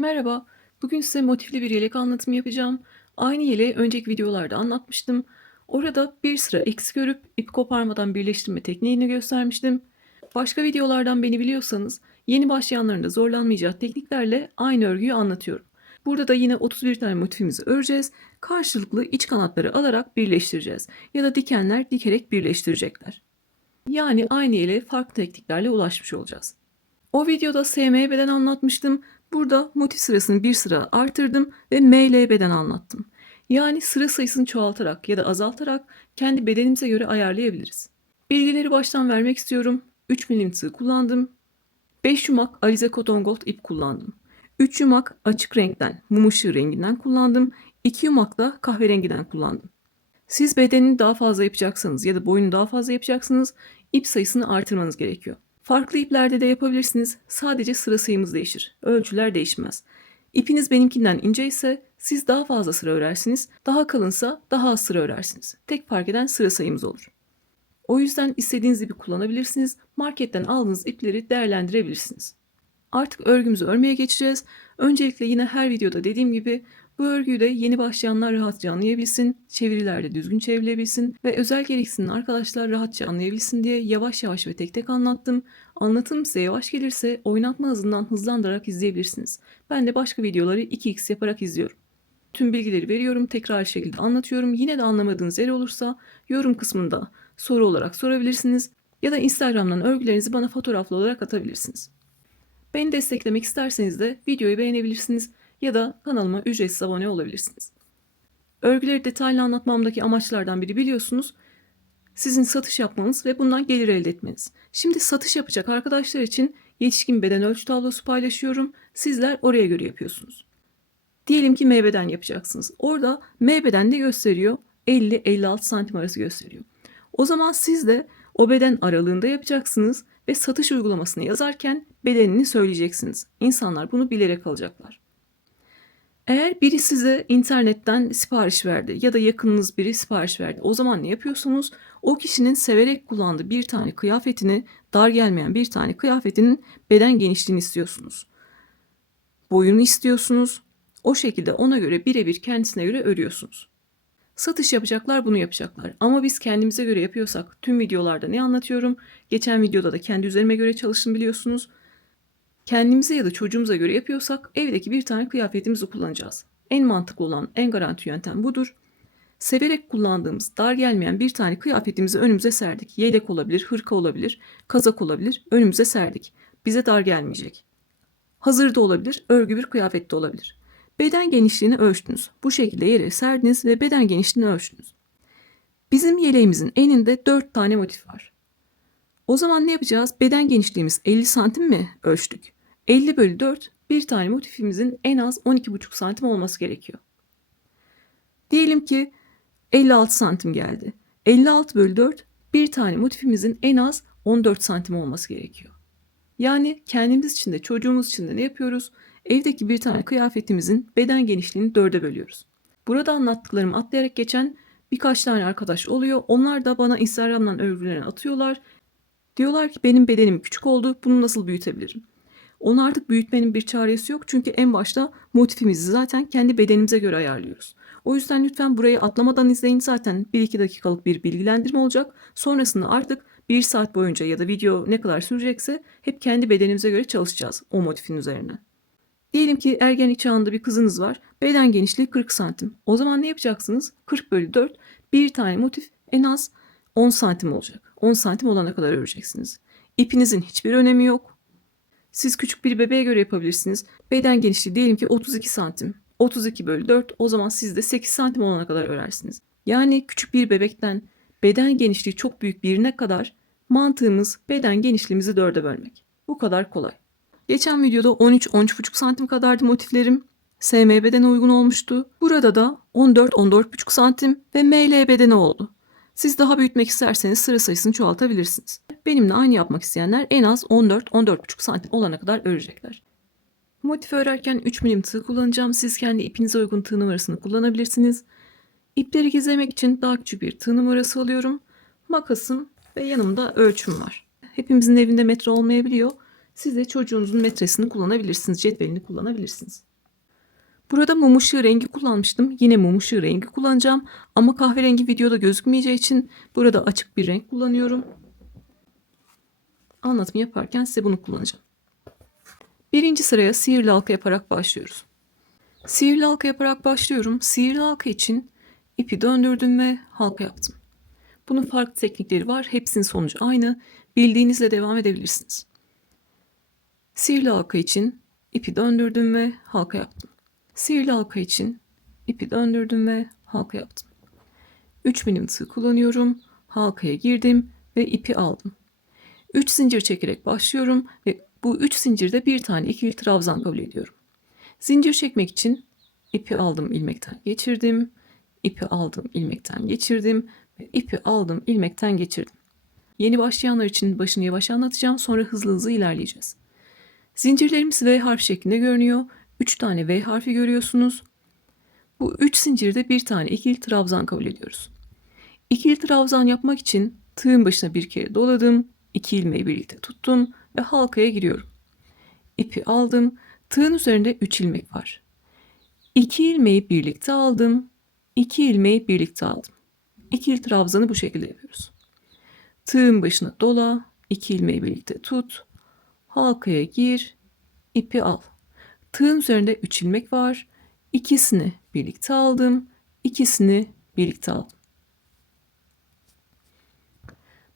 Merhaba, bugün size motifli bir yelek anlatımı yapacağım. Aynı yeleği önceki videolarda anlatmıştım. Orada bir sıra eksik örüp ip koparmadan birleştirme tekniğini göstermiştim. Başka videolardan beni biliyorsanız yeni başlayanların da zorlanmayacağı tekniklerle aynı örgüyü anlatıyorum. Burada da yine 31 tane motifimizi öreceğiz. Karşılıklı iç kanatları alarak birleştireceğiz. Ya da dikenler dikerek birleştirecekler. Yani aynı yeleğe farklı tekniklerle ulaşmış olacağız. O videoda SMB'den anlatmıştım. Burada motif sırasını bir sıra artırdım ve MLB'den anlattım. Yani sıra sayısını çoğaltarak ya da azaltarak kendi bedenimize göre ayarlayabiliriz. Bilgileri baştan vermek istiyorum. 3 milim tığ kullandım. 5 yumak Alize Cotton Gold ip kullandım. 3 yumak açık renkten, mum ışığı renginden kullandım. 2 yumak da kahverengiden kullandım. Siz bedenini daha fazla yapacaksanız ya da boyunu daha fazla yapacaksınız, ip sayısını artırmanız gerekiyor. Farklı iplerde de yapabilirsiniz. Sadece sıra sayımız değişir. Ölçüler değişmez. İpiniz benimkinden ince ise siz daha fazla sıra örersiniz. Daha kalınsa daha az sıra örersiniz. Tek fark eden sıra sayımız olur. O yüzden istediğiniz ipi kullanabilirsiniz. Marketten aldığınız ipleri değerlendirebilirsiniz. Artık örgümüzü örmeye geçeceğiz. Öncelikle yine her videoda dediğim gibi bu örgüyü de yeni başlayanlar rahatça anlayabilsin, çevirilerde düzgün çevrilebilsin ve özel gereksinimli arkadaşlar rahatça anlayabilsin diye yavaş yavaş ve tek tek anlattım. Anlatım size yavaş gelirse oynatma hızından hızlandırarak izleyebilirsiniz. Ben de başka videoları 2x yaparak izliyorum. Tüm bilgileri veriyorum, tekrar şekilde anlatıyorum. Yine de anlamadığınız yer olursa yorum kısmında soru olarak sorabilirsiniz ya da Instagram'dan örgülerinizi bana fotoğraflı olarak atabilirsiniz. Beni desteklemek isterseniz de videoyu beğenebilirsiniz ya da kanalıma ücretsiz abone olabilirsiniz. Örgüleri detaylı anlatmamdaki amaçlardan biri biliyorsunuz sizin satış yapmanız ve bundan gelir elde etmeniz. Şimdi satış yapacak arkadaşlar için yetişkin beden ölçü tablosu paylaşıyorum. Sizler oraya göre yapıyorsunuz. Diyelim ki M beden yapacaksınız. Orada M beden de gösteriyor 50-56 santim arası gösteriyor. O zaman siz de o beden aralığında yapacaksınız ve satış uygulamasını yazarken bedenini söyleyeceksiniz. İnsanlar bunu bilerek alacaklar. Eğer biri size internetten sipariş verdi ya da yakınınız biri sipariş verdi, o zaman ne yapıyorsunuz? O kişinin severek kullandığı bir tane kıyafetini, dar gelmeyen bir tane kıyafetinin beden genişliğini istiyorsunuz. Boyunu istiyorsunuz. O şekilde ona göre birebir kendisine göre örüyorsunuz. Satış yapacaklar bunu yapacaklar. Ama biz kendimize göre yapıyorsak tüm videolarda ne anlatıyorum? Geçen videoda da kendi üzerime göre çalıştım biliyorsunuz. Kendimize ya da çocuğumuza göre yapıyorsak evdeki bir tane kıyafetimizi kullanacağız. En mantıklı olan, en garanti yöntem budur. Severek kullandığımız, dar gelmeyen bir tane kıyafetimizi önümüze serdik. Yelek olabilir, hırka olabilir, kazak olabilir. Önümüze serdik. Bize dar gelmeyecek. Hazır da olabilir, örgü bir kıyafet de olabilir. Beden genişliğini ölçtünüz. Bu şekilde yere serdiniz ve beden genişliğini ölçtünüz. Bizim yeleğimizin eninde 4 tane motif var. O zaman ne yapacağız? Beden genişliğimiz 50 santim mi ölçtük? 50 bölü 4 bir tane motifimizin en az 12,5 santim olması gerekiyor. Diyelim ki 56 santim geldi. 56 bölü 4 bir tane motifimizin en az 14 santim olması gerekiyor. Yani kendimiz için de çocuğumuz için de ne yapıyoruz? Evdeki bir tane kıyafetimizin beden genişliğini 4'e bölüyoruz. Burada anlattıklarımı atlayarak geçen birkaç tane arkadaş oluyor. Onlar da bana Instagram'dan örgülerini atıyorlar. Diyorlar ki benim bedenim küçük oldu, bunu nasıl büyütebilirim? Onu artık büyütmenin bir çaresi yok çünkü en başta motifimizi zaten kendi bedenimize göre ayarlıyoruz. O yüzden lütfen burayı atlamadan izleyin, zaten 1-2 dakikalık bir bilgilendirme olacak. Sonrasında artık 1 saat boyunca ya da video ne kadar sürecekse hep kendi bedenimize göre çalışacağız o motifin üzerine. Diyelim ki ergenlik çağında bir kızınız var. Beden genişliği 40 santim. O zaman ne yapacaksınız? 40 bölü 4 bir tane motif en az 10 santim olacak. 10 santim olana kadar öreceksiniz. İpinizin hiçbir önemi yok. Siz küçük bir bebeğe göre yapabilirsiniz. Beden genişliği diyelim ki 32 santim. 32 bölü 4 o zaman siz de 8 santim olana kadar örersiniz. Yani küçük bir bebekten beden genişliği çok büyük birine kadar mantığımız beden genişliğimizi 4'e bölmek. Bu kadar kolay. Geçen videoda 13-13,5 santim kadardı motiflerim. SM bedene uygun olmuştu. Burada da 14-14,5 santim ve ML bedeni oldu. Siz daha büyütmek isterseniz sıra sayısını çoğaltabilirsiniz. Benimle aynı yapmak isteyenler en az 14-14,5 santim olana kadar örecekler. Motif örerken 3 milim tığ kullanacağım. Siz kendi ipinize uygun tığ numarasını kullanabilirsiniz. İpleri gizlemek için daha küçük bir tığ numarası alıyorum. Makasım ve yanımda ölçüm var. Hepimizin evinde metre olmayabiliyor. Siz de çocuğunuzun metresini kullanabilirsiniz, cetvelini kullanabilirsiniz. Burada mum ışığı rengi kullanmıştım. Yine mum ışığı rengi kullanacağım. Ama kahverengi videoda gözükmeyeceği için burada açık bir renk kullanıyorum. Anlatım yaparken size bunu kullanacağım. Birinci sıraya sihirli halka yaparak başlıyoruz. Sihirli halka yaparak başlıyorum. Sihirli halka için ipi döndürdüm ve halka yaptım. Bunun farklı teknikleri var. Hepsinin sonucu aynı. Bildiğinizle devam edebilirsiniz. Sihirli halka için ipi döndürdüm ve halka yaptım. Sihirli halka için ipi döndürdüm ve halka yaptım. 3 milim tığ kullanıyorum. Halkaya girdim ve ipi aldım. 3 zincir çekerek başlıyorum ve bu 3 zincirde bir tane ikili trabzan kabul ediyorum. Zincir çekmek için ipi aldım, ilmekten geçirdim. İpi aldım, ilmekten geçirdim ve ipi aldım, ilmekten geçirdim. Yeni başlayanlar için başını yavaş anlatacağım, sonra hızlı hızlı ilerleyeceğiz. Zincirlerimiz V harfi şeklinde görünüyor. 3 tane V harfi görüyorsunuz. Bu 3 zincirde bir tane ikili trabzan kabul ediyoruz. İkili trabzan yapmak için tığın başına bir kere doladım. 2 ilmeği birlikte tuttum ve halkaya giriyorum. İpi aldım. Tığın üzerinde 3 ilmek var. 2 ilmeği birlikte aldım. 2 ilmeği birlikte aldım. İkili trabzanı bu şekilde yapıyoruz. Tığın başına dola. 2 ilmeği birlikte tut. Halkaya gir. İpi al. Tığın üzerinde 3 ilmek var. İkisini birlikte aldım. İkisini birlikte aldım.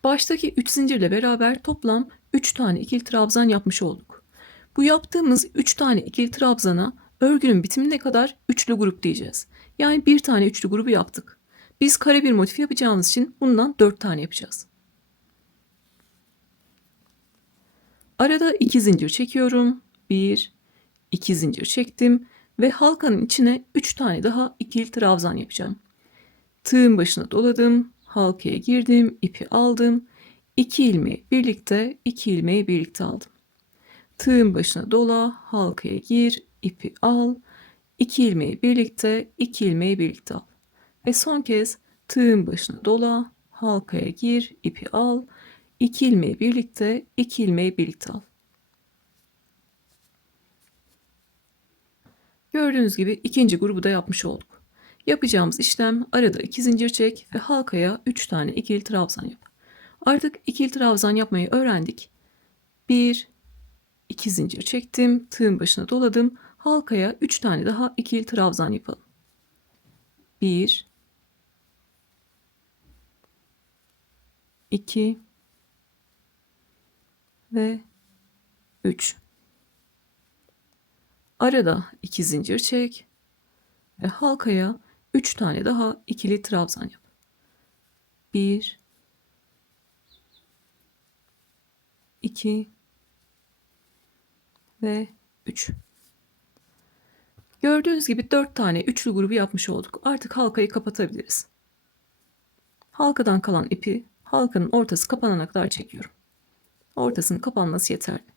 Baştaki 3 zincirle beraber toplam 3 tane ikili trabzan yapmış olduk. Bu yaptığımız 3 tane ikili trabzana örgünün bitimine kadar üçlü grup diyeceğiz. Yani bir tane üçlü grubu yaptık. Biz kare bir motif yapacağımız için bundan 4 tane yapacağız. Arada 2 zincir çekiyorum. 1, 2 zincir çektim ve halkanın içine 3 tane daha ikili trabzan yapacağım. Tığın başına doladım, halkaya girdim, ipi aldım. 2 ilmeği birlikte, 2 ilmeği birlikte aldım. Tığın başına dola, halkaya gir, ipi al. 2 ilmeği birlikte, 2 ilmeği birlikte al. Ve son kez tığın başına dola, halkaya gir, ipi al. 2 ilmeği birlikte, 2 ilmeği birlikte al. Gördüğünüz gibi ikinci grubu da yapmış olduk. Yapacağımız işlem arada 2 zincir çek ve halkaya 3 tane ikili trabzan yap. Artık ikili trabzan yapmayı öğrendik. 1, 2 zincir çektim, tığın başına doladım. Halkaya 3 tane daha ikili trabzan yapalım. 1, 2 ve 3. Arada 2 zincir çek ve halkaya 3 tane daha ikili trabzan yap. 1, 2 ve 3. Gördüğünüz gibi 4 tane üçlü grubu yapmış olduk. Artık halkayı kapatabiliriz. Halkadan kalan ipi halkanın ortası kapanana kadar çekiyorum. Ortasının kapanması yeterli.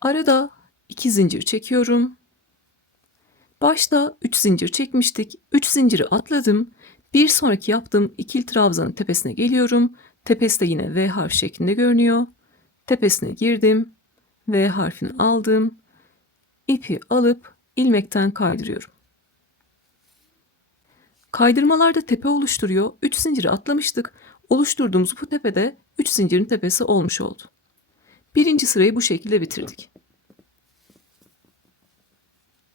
Arada 2 zincir çekiyorum. Başta 3 zincir çekmiştik. 3 zinciri atladım. Bir sonraki yaptığım ikili trabzanın tepesine geliyorum. Tepesi de yine V harfi şeklinde görünüyor. Tepesine girdim. V harfini aldım. İpi alıp ilmekten kaydırıyorum. Kaydırmalarda tepe oluşturuyor. 3 zinciri atlamıştık. Oluşturduğumuz bu tepede 3 zincirin tepesi olmuş oldu. Birinci sırayı bu şekilde bitirdik.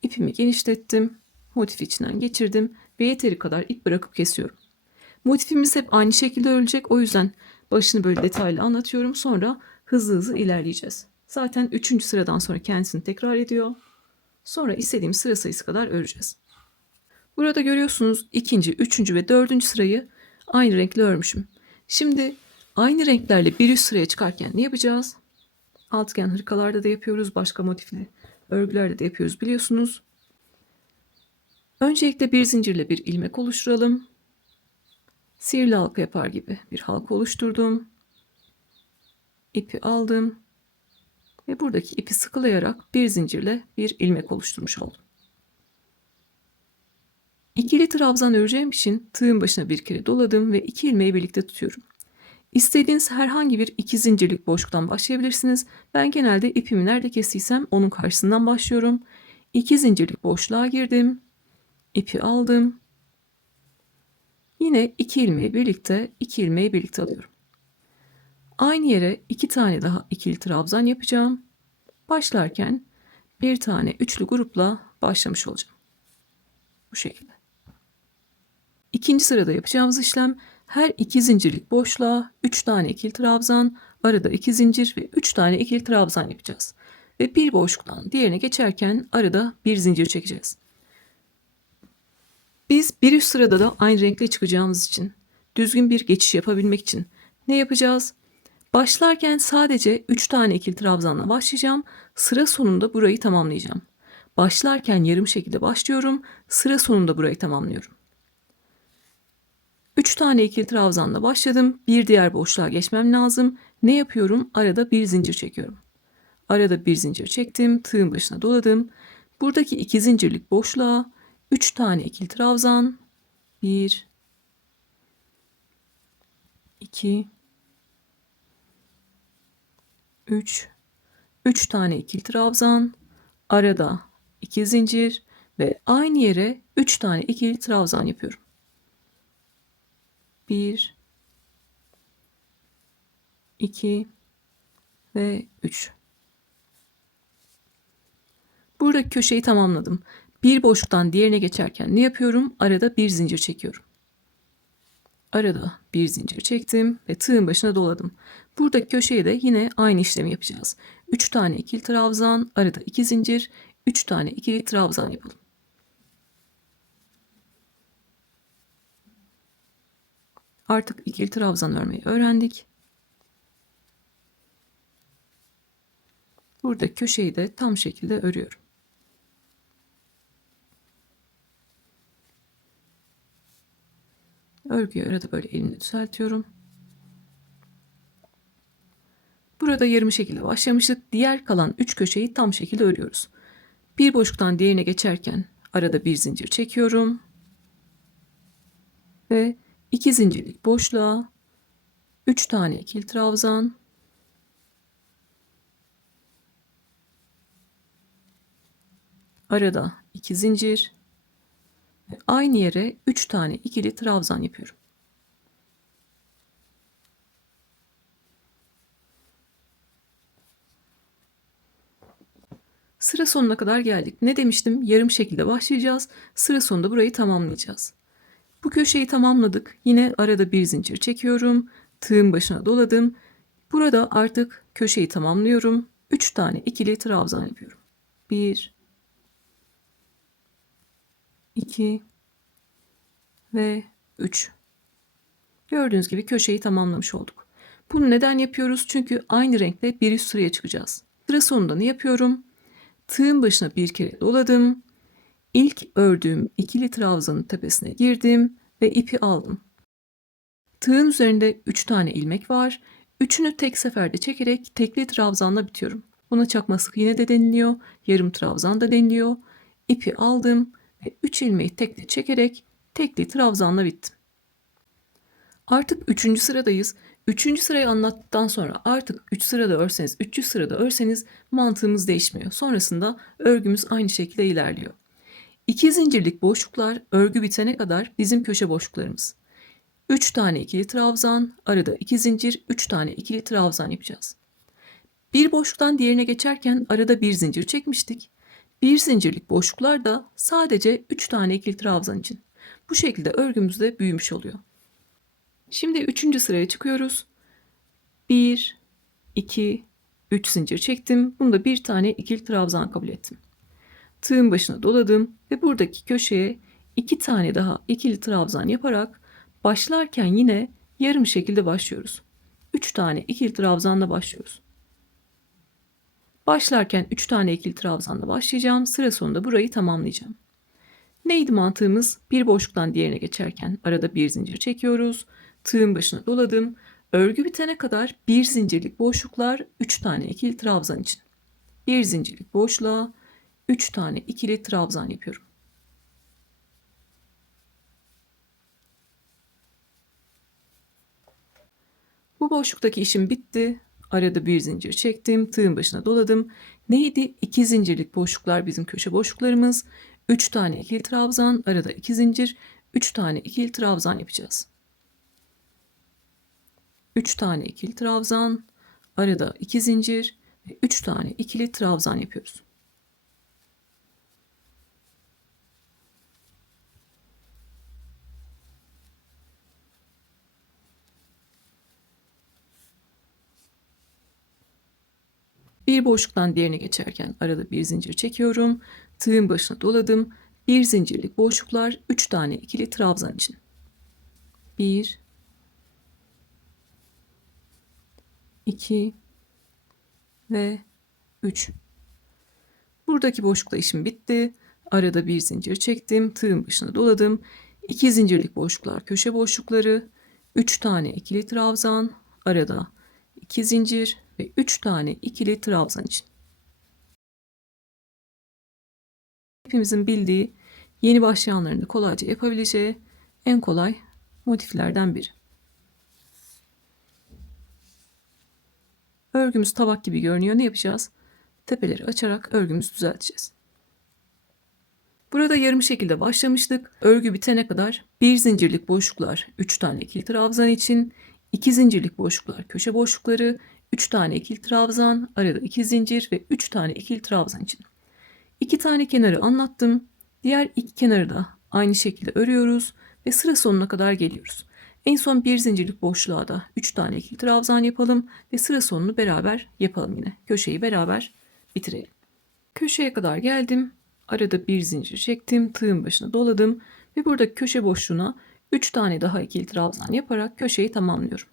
İpimi genişlettim. Motif içinden geçirdim ve yeteri kadar ip bırakıp kesiyorum. Motifimiz hep aynı şekilde örülecek. O yüzden başını böyle detaylı anlatıyorum. Sonra hızlı hızlı ilerleyeceğiz. Zaten 3. sıradan sonra kendisini tekrar ediyor. Sonra istediğim sıra sayısı kadar öreceğiz. Burada görüyorsunuz 2., 3. ve 4. sırayı aynı renkle örmüşüm. Şimdi aynı renklerle bir üst sıraya çıkarken ne yapacağız? Altıgen hırkalarda da yapıyoruz. Başka motifli örgülerde de yapıyoruz biliyorsunuz. Öncelikle bir zincirle bir ilmek oluşturalım. Sihirli halka yapar gibi bir halka oluşturdum. İpi aldım. Ve buradaki ipi sıkılayarak bir zincirle bir ilmek oluşturmuş oldum. İkili trabzan öreceğim için tığın başına bir kere doladım ve 2 ilmeği birlikte tutuyorum. İstediğiniz herhangi bir 2 zincirlik boşluktan başlayabilirsiniz. Ben genelde ipimi nerede kestiysem onun karşısından başlıyorum. 2 zincirlik boşluğa girdim. İpi aldım. Yine 2 ilmeği birlikte alıyorum. Aynı yere 2 tane daha ikili trabzan yapacağım. Başlarken bir tane üçlü grupla başlamış olacağım. Bu şekilde. İkinci sırada yapacağımız işlem her 2 zincirlik boşluğa 3 tane ikili trabzan, arada 2 zincir ve 3 tane ikili trabzan yapacağız. Ve bir boşluktan diğerine geçerken arada bir zincir çekeceğiz. Biz bir üst sırada da aynı renkle çıkacağımız için, düzgün bir geçiş yapabilmek için ne yapacağız? Başlarken sadece 3 tane ikili trabzanla başlayacağım. Sıra sonunda burayı tamamlayacağım. Başlarken yarım şekilde başlıyorum. Sıra sonunda burayı tamamlıyorum. 3 tane ikili trabzanla başladım. Bir diğer boşluğa geçmem lazım. Ne yapıyorum? Arada bir zincir çekiyorum. Arada bir zincir çektim. Tığın başına doladım. Buradaki 2 zincirlik boşluğa 3 tane ikili trabzan. 1 2 3 tane ikili trabzan, arada 2 zincir ve aynı yere 3 tane ikili trabzan yapıyorum. 1 2 ve 3. Buradaki köşeyi tamamladım. Bir boşluktan diğerine geçerken ne yapıyorum? Arada bir zincir çekiyorum. Arada bir zincir çektim ve tığın başına doladım. Buradaki köşeye de yine aynı işlemi yapacağız. 3 tane ikili trabzan, arada 2 zincir, 3 tane ikili trabzan yapalım. Artık ikili trabzan örmeyi öğrendik. Burada köşeyi de tam şekilde örüyorum. Örgüyü arada böyle elimle düzeltiyorum. Burada yarım şekilde başlamıştık. Diğer kalan 3 köşeyi tam şekilde örüyoruz. Bir boşluktan diğerine geçerken arada bir zincir çekiyorum. Ve 2 zincirlik boşluğa 3 tane ikili trabzan, arada 2 zincir ve aynı yere 3 tane ikili trabzan yapıyorum. Sıra sonuna kadar geldik. Ne demiştim? Yarım şekilde başlayacağız. Sıra sonunda burayı tamamlayacağız. Bu köşeyi tamamladık. Yine arada bir zincir çekiyorum. Tığın başına doladım. Burada artık köşeyi tamamlıyorum. 3 tane ikili trabzan yapıyorum. 1 2 ve 3. Gördüğünüz gibi köşeyi tamamlamış olduk. Bunu neden yapıyoruz? Çünkü aynı renkle bir üst sıraya çıkacağız. Sıra sonunda ne yapıyorum? Tığın başına bir kere doladım. İlk ördüğüm ikili trabzanın tepesine girdim ve ipi aldım. Tığın üzerinde 3 tane ilmek var. Üçünü tek seferde çekerek tekli trabzanla bitiyorum. Buna çakma sık iğne de deniliyor, yarım trabzan da deniliyor. İpi aldım ve 3 ilmeği tekli çekerek tekli trabzanla bittim. Artık 3. sıradayız. 3. sırayı anlattıktan sonra artık 3 sırada örseniz, 300 sırada örseniz mantığımız değişmiyor. Sonrasında örgümüz aynı şekilde ilerliyor. 2 zincirlik boşluklar örgü bitene kadar bizim köşe boşluklarımız. 3 tane ikili trabzan, arada 2 zincir, 3 tane ikili trabzan yapacağız. Bir boşluktan diğerine geçerken arada bir zincir çekmiştik. Bir zincirlik boşluklar da sadece 3 tane ikili trabzan için. Bu şekilde örgümüz de büyümüş oluyor. Şimdi 3. sıraya çıkıyoruz. 1, 2, 3 zincir çektim. Bunda bir tane ikili trabzan kabul ettim. Tığın başına doladım ve buradaki köşeye 2 tane daha ikili trabzan yaparak başlarken yine yarım şekilde başlıyoruz. 3 tane ikili trabzanla başlıyoruz. Başlarken 3 tane ikili trabzanla başlayacağım. Sıra sonunda burayı tamamlayacağım. Neydi mantığımız? Bir boşluktan diğerine geçerken arada bir zincir çekiyoruz. Tığın başına doladım. Örgü bitene kadar bir zincirlik boşluklar 3 tane ikili trabzan için. Bir zincirlik boşluğa 3 tane ikili trabzan yapıyorum. Bu boşluktaki işim bitti. Arada bir zincir çektim. Tığın başına doladım. Neydi? 2 zincirlik boşluklar bizim köşe boşluklarımız. 3 tane ikili trabzan, arada 2 zincir, 3 tane ikili trabzan yapacağız. 3 tane ikili trabzan, arada 2 zincir ve 3 tane ikili trabzan yapıyoruz. Bir boşluktan diğerine geçerken arada bir zincir çekiyorum. Tığın başına doladım. Bir zincirlik boşluklar, 3 tane ikili trabzan için. 1 2 ve 3. Buradaki boşlukta işim bitti. Arada bir zincir çektim. Tığın başına doladım. 2 zincirlik boşluklar köşe boşlukları. 3 tane ikili trabzan. Arada 2 zincir ve 3 tane ikili trabzan için. Hepimizin bildiği, yeni başlayanların da kolayca yapabileceği en kolay motiflerden biri. Örgümüz tabak gibi görünüyor. Ne yapacağız? Tepeleri açarak örgümüzü düzelteceğiz. Burada yarım şekilde başlamıştık. Örgü bitene kadar bir zincirlik boşluklar 3 tane ikili trabzan için, 2 zincirlik boşluklar köşe boşlukları, 3 tane ikili trabzan, arada 2 zincir ve 3 tane ikili trabzan için. 2 tane kenarı anlattım. Diğer iki kenarı da aynı şekilde örüyoruz ve sıra sonuna kadar geliyoruz. En son bir zincirlik boşluğa da 3 tane ikili trabzan yapalım ve sıra sonunu beraber yapalım yine. Köşeyi beraber bitirelim. Köşeye kadar geldim. Arada bir zincir çektim. Tığın başına doladım ve buradaki köşe boşluğuna 3 tane daha ikili trabzan yaparak köşeyi tamamlıyorum.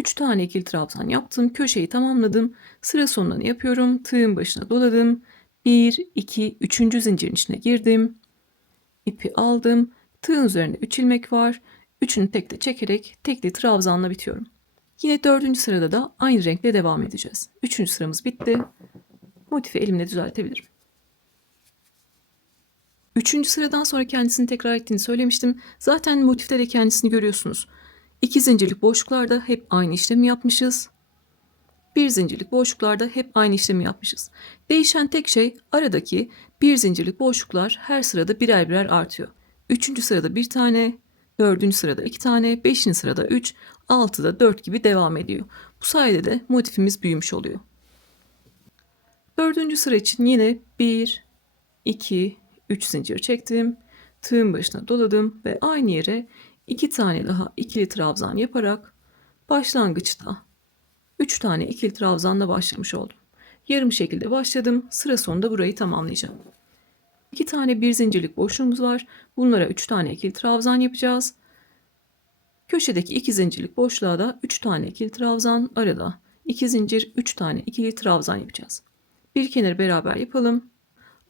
Üç tane ikili trabzan yaptım. Köşeyi tamamladım. Sıra sonunu yapıyorum. Tığın başına doladım. 1, 2, 3. zincirin içine girdim. İpi aldım. Tığın üzerinde 3 ilmek var. Üçünü tekte çekerek tekli trabzanla bitiyorum. Yine 4. sırada da aynı renkle devam edeceğiz. 3. sıramız bitti. Motifi elimle düzeltebilirim. 3. sıradan sonra kendisini tekrar ettiğini söylemiştim. Zaten motifte de kendisini görüyorsunuz. 2 zincirlik boşluklarda hep aynı işlemi yapmışız. Bir zincirlik boşluklarda hep aynı işlemi yapmışız. Değişen tek şey aradaki bir zincirlik boşluklar her sırada birer birer artıyor. 3. sırada bir tane, 4. sırada 2 tane, 5. sırada 3, 6'da 4 gibi devam ediyor. Bu sayede de motifimiz büyümüş oluyor. 4. sıra için yine 1, 2, 3 zincir çektim. Tığın başına doladım ve aynı yere 2 tane daha ikili trabzan yaparak başlangıçta 3 tane ikili trabzanla başlamış oldum. Yarım şekilde başladım. Sıra sonunda burayı tamamlayacağım. 2 tane bir zincirlik boşluğumuz var. Bunlara 3 tane ikili trabzan yapacağız. Köşedeki 2 zincirlik boşluğa da 3 tane ikili trabzan, arada 2 zincir, 3 tane ikili trabzan yapacağız. Bir kenarı beraber yapalım.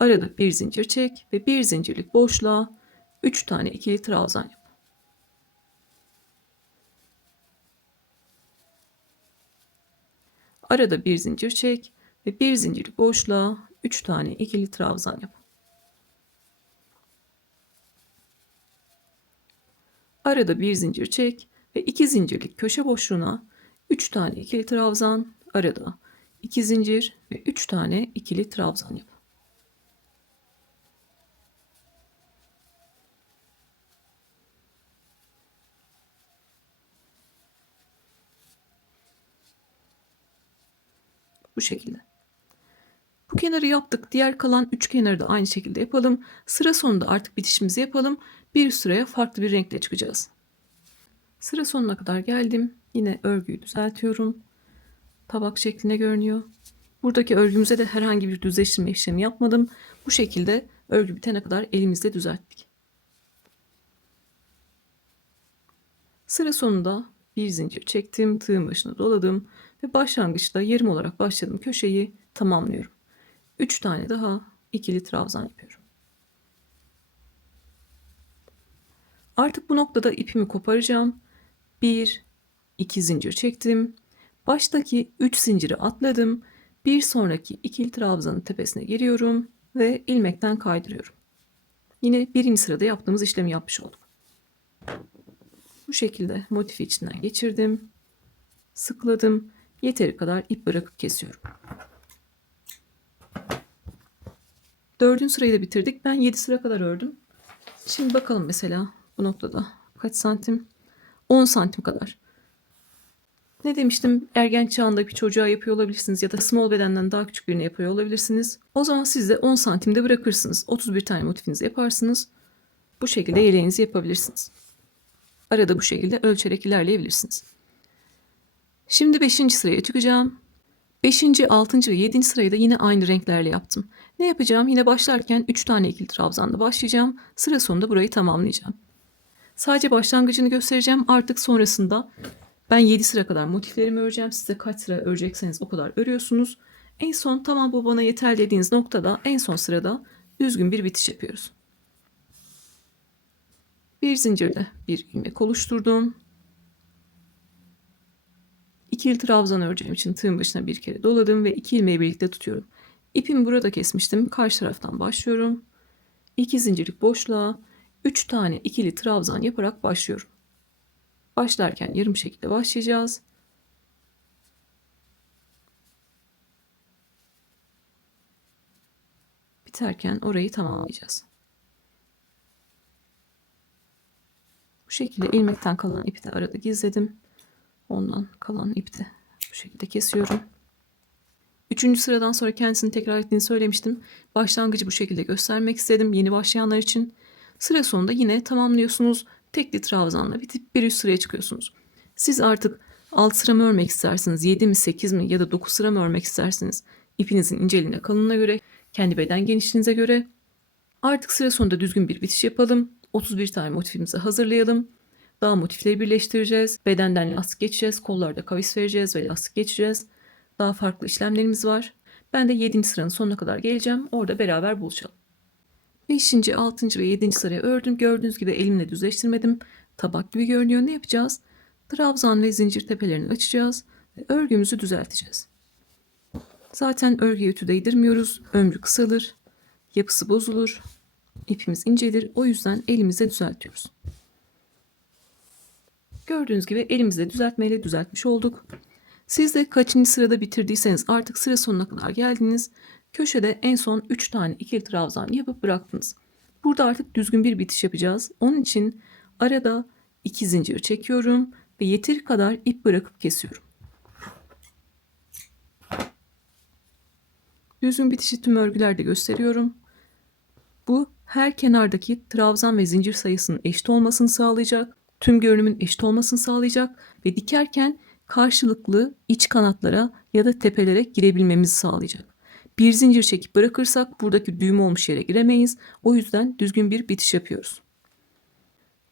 Arada bir zincir çek ve bir zincirlik boşluğa 3 tane ikili trabzan yap. Arada bir zincir çek ve bir zincirlik boşluğa 3 tane ikili trabzan yap. Arada bir zincir çek ve 2 zincirlik köşe boşluğuna 3 tane ikili trabzan, arada 2 zincir ve 3 tane ikili trabzan yap. Bu şekilde. Bu kenarı yaptık. Diğer kalan 3 kenarı da aynı şekilde yapalım. Sıra sonunda artık bitişimizi yapalım. Bir üst sıraya farklı bir renkle çıkacağız. Sıra sonuna kadar geldim. Yine örgüyü düzeltiyorum. Tabak şeklinde görünüyor. Buradaki örgümüze de herhangi bir düzleştirme işlemi yapmadım. Bu şekilde örgü bitene kadar elimizle düzelttik. Sıra sonunda bir zincir çektim. Tığın başına doladım. Ve başlangıçta yarım olarak başladığım köşeyi tamamlıyorum. 3 tane daha ikili trabzan yapıyorum. Artık bu noktada ipimi koparacağım. 1, 2 zincir çektim. Baştaki 3 zinciri atladım. Bir sonraki ikili trabzanın tepesine giriyorum ve ilmekten kaydırıyorum. Yine birinci sırada yaptığımız işlemi yapmış olduk. Bu şekilde motifi içinden geçirdim. Sıkladım. Yeteri kadar ip bırakıp kesiyorum. 4. sırayı da bitirdik. Ben 7 sıra kadar ördüm. Şimdi bakalım mesela bu noktada kaç santim? 10 santim kadar. Ne demiştim? Ergen çağında bir çocuğa yapıyor olabilirsiniz ya da small bedenden daha küçük birine yapıyor olabilirsiniz. O zaman siz de 10 santimde bırakırsınız. 31 tane motifinizi yaparsınız. Bu şekilde yeleğinizi yapabilirsiniz. Arada bu şekilde ölçerek ilerleyebilirsiniz. Şimdi 5. sıraya çıkacağım. 5., 6. ve 7. sırayı da yine aynı renklerle yaptım. Ne yapacağım? Yine başlarken 3 tane ikili trabzanla başlayacağım. Sıra sonunda burayı tamamlayacağım. Sadece başlangıcını göstereceğim. Artık sonrasında ben 7 sıra kadar motiflerimi öreceğim. Siz de kaç sıra örecekseniz o kadar örüyorsunuz. En son tamam bu bana yeter dediğiniz noktada en son sırada düzgün bir bitiş yapıyoruz. Bir zincirle bir ilmek oluşturdum. İkili trabzan öreceğim için tığın başına bir kere doladım ve 2 ilmeği birlikte tutuyorum. İpimi burada kesmiştim. Karşı taraftan başlıyorum. 2 zincirlik boşluğa 3 tane ikili trabzan yaparak başlıyorum. Başlarken yarım şekilde başlayacağız. Biterken orayı tamamlayacağız. Bu şekilde ilmekten kalan ipi de arada gizledim. Ondan kalan ipi de bu şekilde kesiyorum. 3. sıradan sonra kendisini tekrar ettiğini söylemiştim. Başlangıcı bu şekilde göstermek istedim yeni başlayanlar için. Sıra sonunda yine tamamlıyorsunuz. Tekli trabzanla bitip bir üst sıraya çıkıyorsunuz. Siz artık 6 sıra mı örmek istersiniz, 7 mi, 8 mi ya da 9 sıra mı örmek istersiniz? İpinizin inceliğine, kalınlığına göre, kendi beden genişliğinize göre. Artık sıra sonunda düzgün bir bitiş yapalım. 31 tane motifimizi hazırlayalım. Daha motifleri birleştireceğiz. Bedenden lastik geçeceğiz. Kollarda kavis vereceğiz ve lastik geçeceğiz. Daha farklı işlemlerimiz var. Ben de 7. sıranın sonuna kadar geleceğim. Orada beraber buluşalım. 5., 6. ve 7. sırayı ördüm. Gördüğünüz gibi elimle düzleştirmedim. Tabak gibi görünüyor. Ne yapacağız? Trabzan ve zincir tepelerini açacağız. Ve örgümüzü düzelteceğiz. Zaten örgüye ütü değdirmiyoruz. Ömrü kısalır. Yapısı bozulur. İpimiz incelir. O yüzden elimizle düzeltiyoruz. Gördüğünüz gibi elimizle düzeltmeyle düzeltmiş olduk. Siz de kaçıncı sırada bitirdiyseniz artık sıra sonuna kadar geldiniz. Köşede en son 3 tane ikili trabzan yapıp bıraktınız. Burada artık düzgün bir bitiş yapacağız. Onun için arada 2 zincir çekiyorum ve yeteri kadar ip bırakıp kesiyorum. Düzgün bitişi tüm örgülerde gösteriyorum. Bu her kenardaki trabzan ve zincir sayısının eşit olmasını sağlayacak. Tüm görünümün eşit olmasını sağlayacak ve dikerken karşılıklı iç kanatlara ya da tepelere girebilmemizi sağlayacak. Bir zincir çekip bırakırsak buradaki düğüm olmuş yere giremeyiz. O yüzden düzgün bir bitiş yapıyoruz.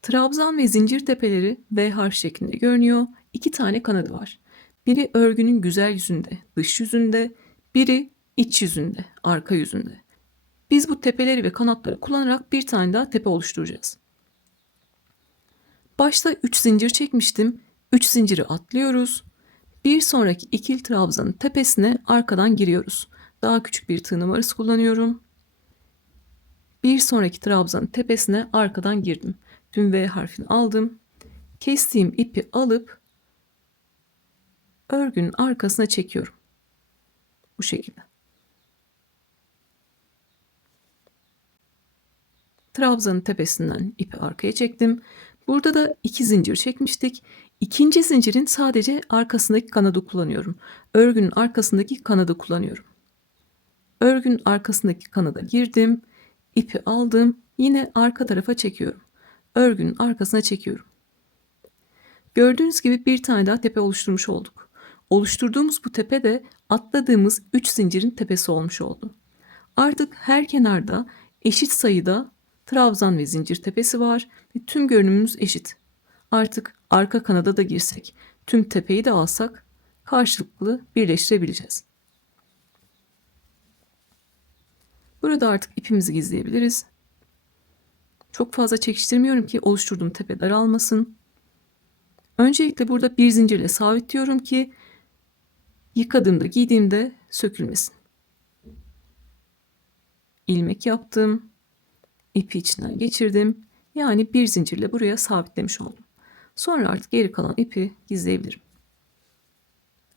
Trabzan ve zincir tepeleri V harf şeklinde görünüyor. 2 tane kanadı var. Biri örgünün güzel yüzünde, dış yüzünde, biri iç yüzünde, arka yüzünde. Biz bu tepeleri ve kanatları kullanarak bir tane daha tepe oluşturacağız. Başta 3 zincir çekmiştim. 3 zinciri atlıyoruz. Bir sonraki ikili trabzanın tepesine arkadan giriyoruz. Daha küçük bir tığ numarası kullanıyorum. Bir sonraki trabzanın tepesine arkadan girdim. Tüm V harfini aldım. Kestiğim ipi alıp örgünün arkasına çekiyorum. Bu şekilde. Trabzanın tepesinden ipi arkaya çektim. Burada da 2 zincir çekmiştik. İkinci zincirin sadece arkasındaki kanadı kullanıyorum. Örgünün arkasındaki kanadı kullanıyorum. Örgünün arkasındaki kanada girdim. İpi aldım. Yine arka tarafa çekiyorum. Örgünün arkasına çekiyorum. Gördüğünüz gibi bir tane daha tepe oluşturmuş olduk. Oluşturduğumuz bu tepe de atladığımız 3 zincirin tepesi olmuş oldu. Artık her kenarda eşit sayıda trabzan ve zincir tepesi var ve tüm görünümümüz eşit. Artık arka kanada da girsek, tüm tepeyi de alsak karşılıklı birleştirebileceğiz. Burada artık ipimizi gizleyebiliriz. Çok fazla çekiştirmiyorum ki oluşturduğum tepe daralmasın. Öncelikle burada bir zincirle sabitliyorum ki yıkadığımda, giydiğimde sökülmesin. İlmek yaptım. ipi içinden geçirdim. Yani bir zincirle buraya sabitlemiş oldum. Sonra artık geri kalan ipi gizleyebilirim.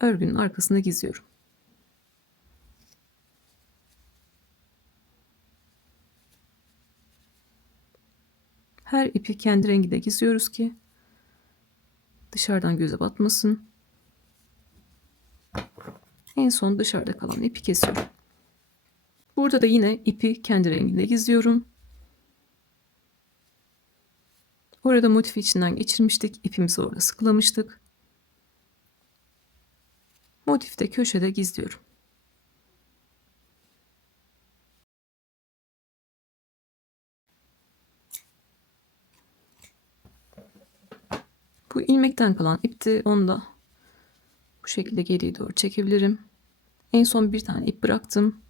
Örgünün arkasına gizliyorum. Her ipi kendi renginde gizliyoruz ki dışarıdan göze batmasın. En son dışarıda kalan ipi kesiyorum. Burada da yine ipi kendi renginde gizliyorum. Orada motifi içinden geçirmiştik. İpimizi orada sıkılamıştık. Motifi de köşede gizliyorum. Bu ilmekten kalan ipti. Onu da bu şekilde geriye doğru çekebilirim. En son bir tane ip bıraktım.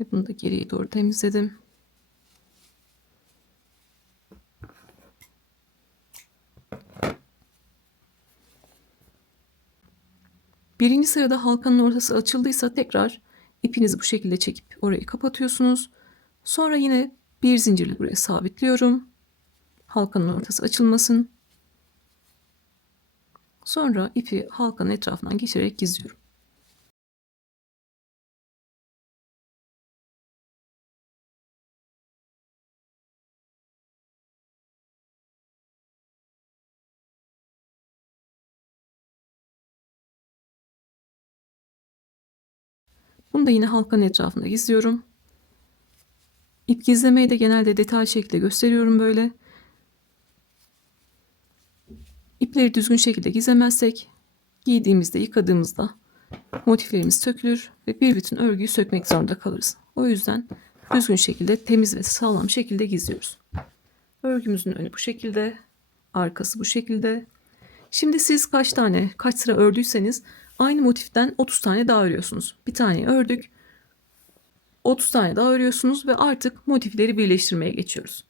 Ve bunu da geriye doğru temizledim. Birinci sırada halkanın ortası açıldıysa tekrar ipinizi bu şekilde çekip orayı kapatıyorsunuz. Sonra yine bir zincirle buraya sabitliyorum. Halkanın ortası açılmasın. Sonra ipi halkanın etrafından geçirerek gizliyorum. Bunu da yine halkanın etrafında gizliyorum. İp gizlemeyi de genelde detaylı şekilde gösteriyorum böyle. İpleri düzgün şekilde gizlemezsek giydiğimizde, yıkadığımızda motiflerimiz sökülür ve bir bütün örgüyü sökmek zorunda kalırız. O yüzden düzgün şekilde, temiz ve sağlam şekilde gizliyoruz. Örgümüzün önü bu şekilde, arkası bu şekilde. Şimdi siz kaç sıra ördüyseniz aynı motiften 30 tane daha örüyorsunuz. Bir tane ördük, 30 tane daha örüyorsunuz ve artık motifleri birleştirmeye geçiyoruz.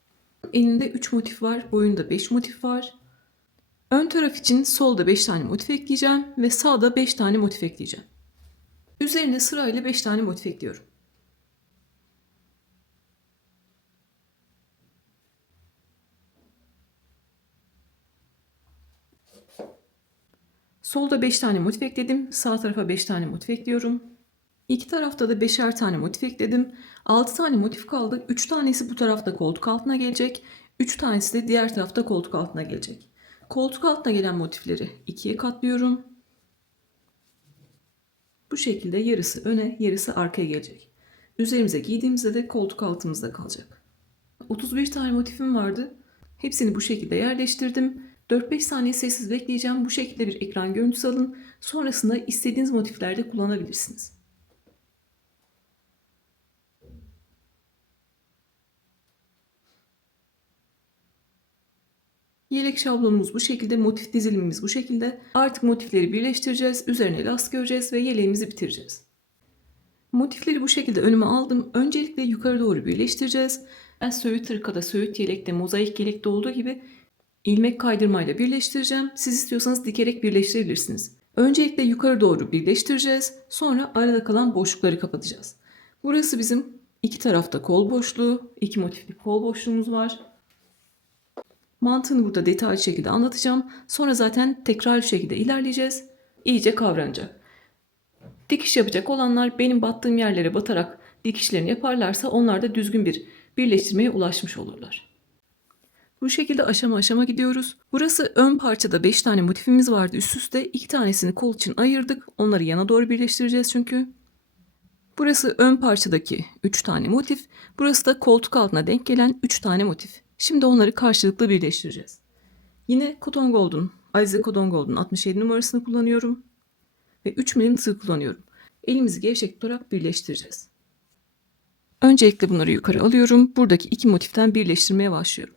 Elinde 3 motif var, boyunda 5 motif var. Ön taraf için solda 5 tane motif ekleyeceğim ve sağda 5 tane motif ekleyeceğim. Üzerine sırayla 5 tane motif ekliyorum. Solda 5 tane motif ekledim. Sağ tarafa 5 tane motif ekliyorum. İki tarafta da 5'er tane motif ekledim. 6 tane motif kaldı. 3 tanesi bu tarafta koltuk altına gelecek. 3 tanesi de diğer tarafta koltuk altına gelecek. Koltuk altına gelen motifleri ikiye katlıyorum. Bu şekilde yarısı öne, yarısı arkaya gelecek. Üzerimize giydiğimizde de koltuk altımızda kalacak. 31 tane motifim vardı. Hepsini bu şekilde yerleştirdim. 4-5 saniye sessiz bekleyeceğim. Bu şekilde bir ekran görüntüsü alın. Sonrasında istediğiniz motiflerde kullanabilirsiniz. Yelek şablonumuz bu şekilde, motif dizilimimiz bu şekilde. Artık motifleri birleştireceğiz, üzerine lastik öreceğiz ve yeleğimizi bitireceğiz. Motifleri bu şekilde önüme aldım. Öncelikle yukarı doğru birleştireceğiz. Ben söğüt hırkada, söğüt yelekte, mozaik yelekte olduğu gibi ilmek kaydırmayla birleştireceğim. Siz istiyorsanız dikerek birleştirebilirsiniz. Öncelikle yukarı doğru birleştireceğiz. Sonra arada kalan boşlukları kapatacağız. Burası bizim iki tarafta kol boşluğu, iki motifli kol boşluğumuz var. Mantığını burada detaylı şekilde anlatacağım. Sonra zaten tekrar şekilde ilerleyeceğiz. İyice kavranacak. Dikiş yapacak olanlar benim battığım yerlere batarak dikişlerini yaparlarsa onlar da düzgün bir birleştirmeye ulaşmış olurlar. Bu şekilde aşama aşama gidiyoruz. Burası ön parçada 5 tane motifimiz vardı üst üste. 2 tanesini kol için ayırdık. Onları yana doğru birleştireceğiz çünkü. Burası ön parçadaki 3 tane motif. Burası da koltuk altına denk gelen 3 tane motif. Şimdi onları karşılıklı birleştireceğiz. Yine Cotton Gold'un, Alize Cotton Gold'un 67 numarasını kullanıyorum. Ve 3 milim tığ kullanıyorum. Elimizi gevşek tutarak birleştireceğiz. Öncelikle bunları yukarı alıyorum. Buradaki iki motiften birleştirmeye başlıyorum.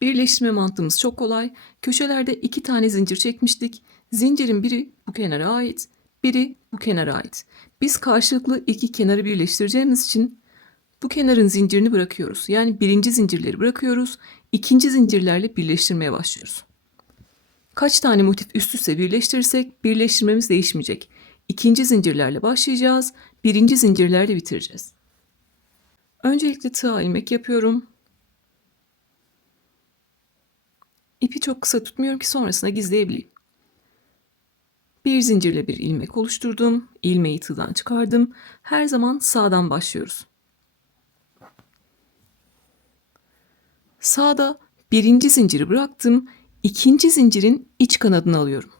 Birleştirme mantığımız çok kolay. Köşelerde 2 tane zincir çekmiştik. Zincirin biri bu kenara ait, biri bu kenara ait. Biz karşılıklı iki kenarı birleştireceğimiz için bu kenarın zincirini bırakıyoruz. Yani birinci zincirleri bırakıyoruz. İkinci zincirlerle birleştirmeye başlıyoruz. Kaç tane motif üst üste birleştirirsek birleştirmemiz değişmeyecek. ikinci zincirlerle başlayacağız. Birinci zincirlerle bitireceğiz. Öncelikle tığ ilmek yapıyorum. İpi çok kısa tutmuyorum ki sonrasında gizleyebileyim. Bir zincirle bir ilmek oluşturdum. İlmeği tığdan çıkardım. Her zaman sağdan başlıyoruz. Sağda birinci zinciri bıraktım. İkinci zincirin iç kanadını alıyorum.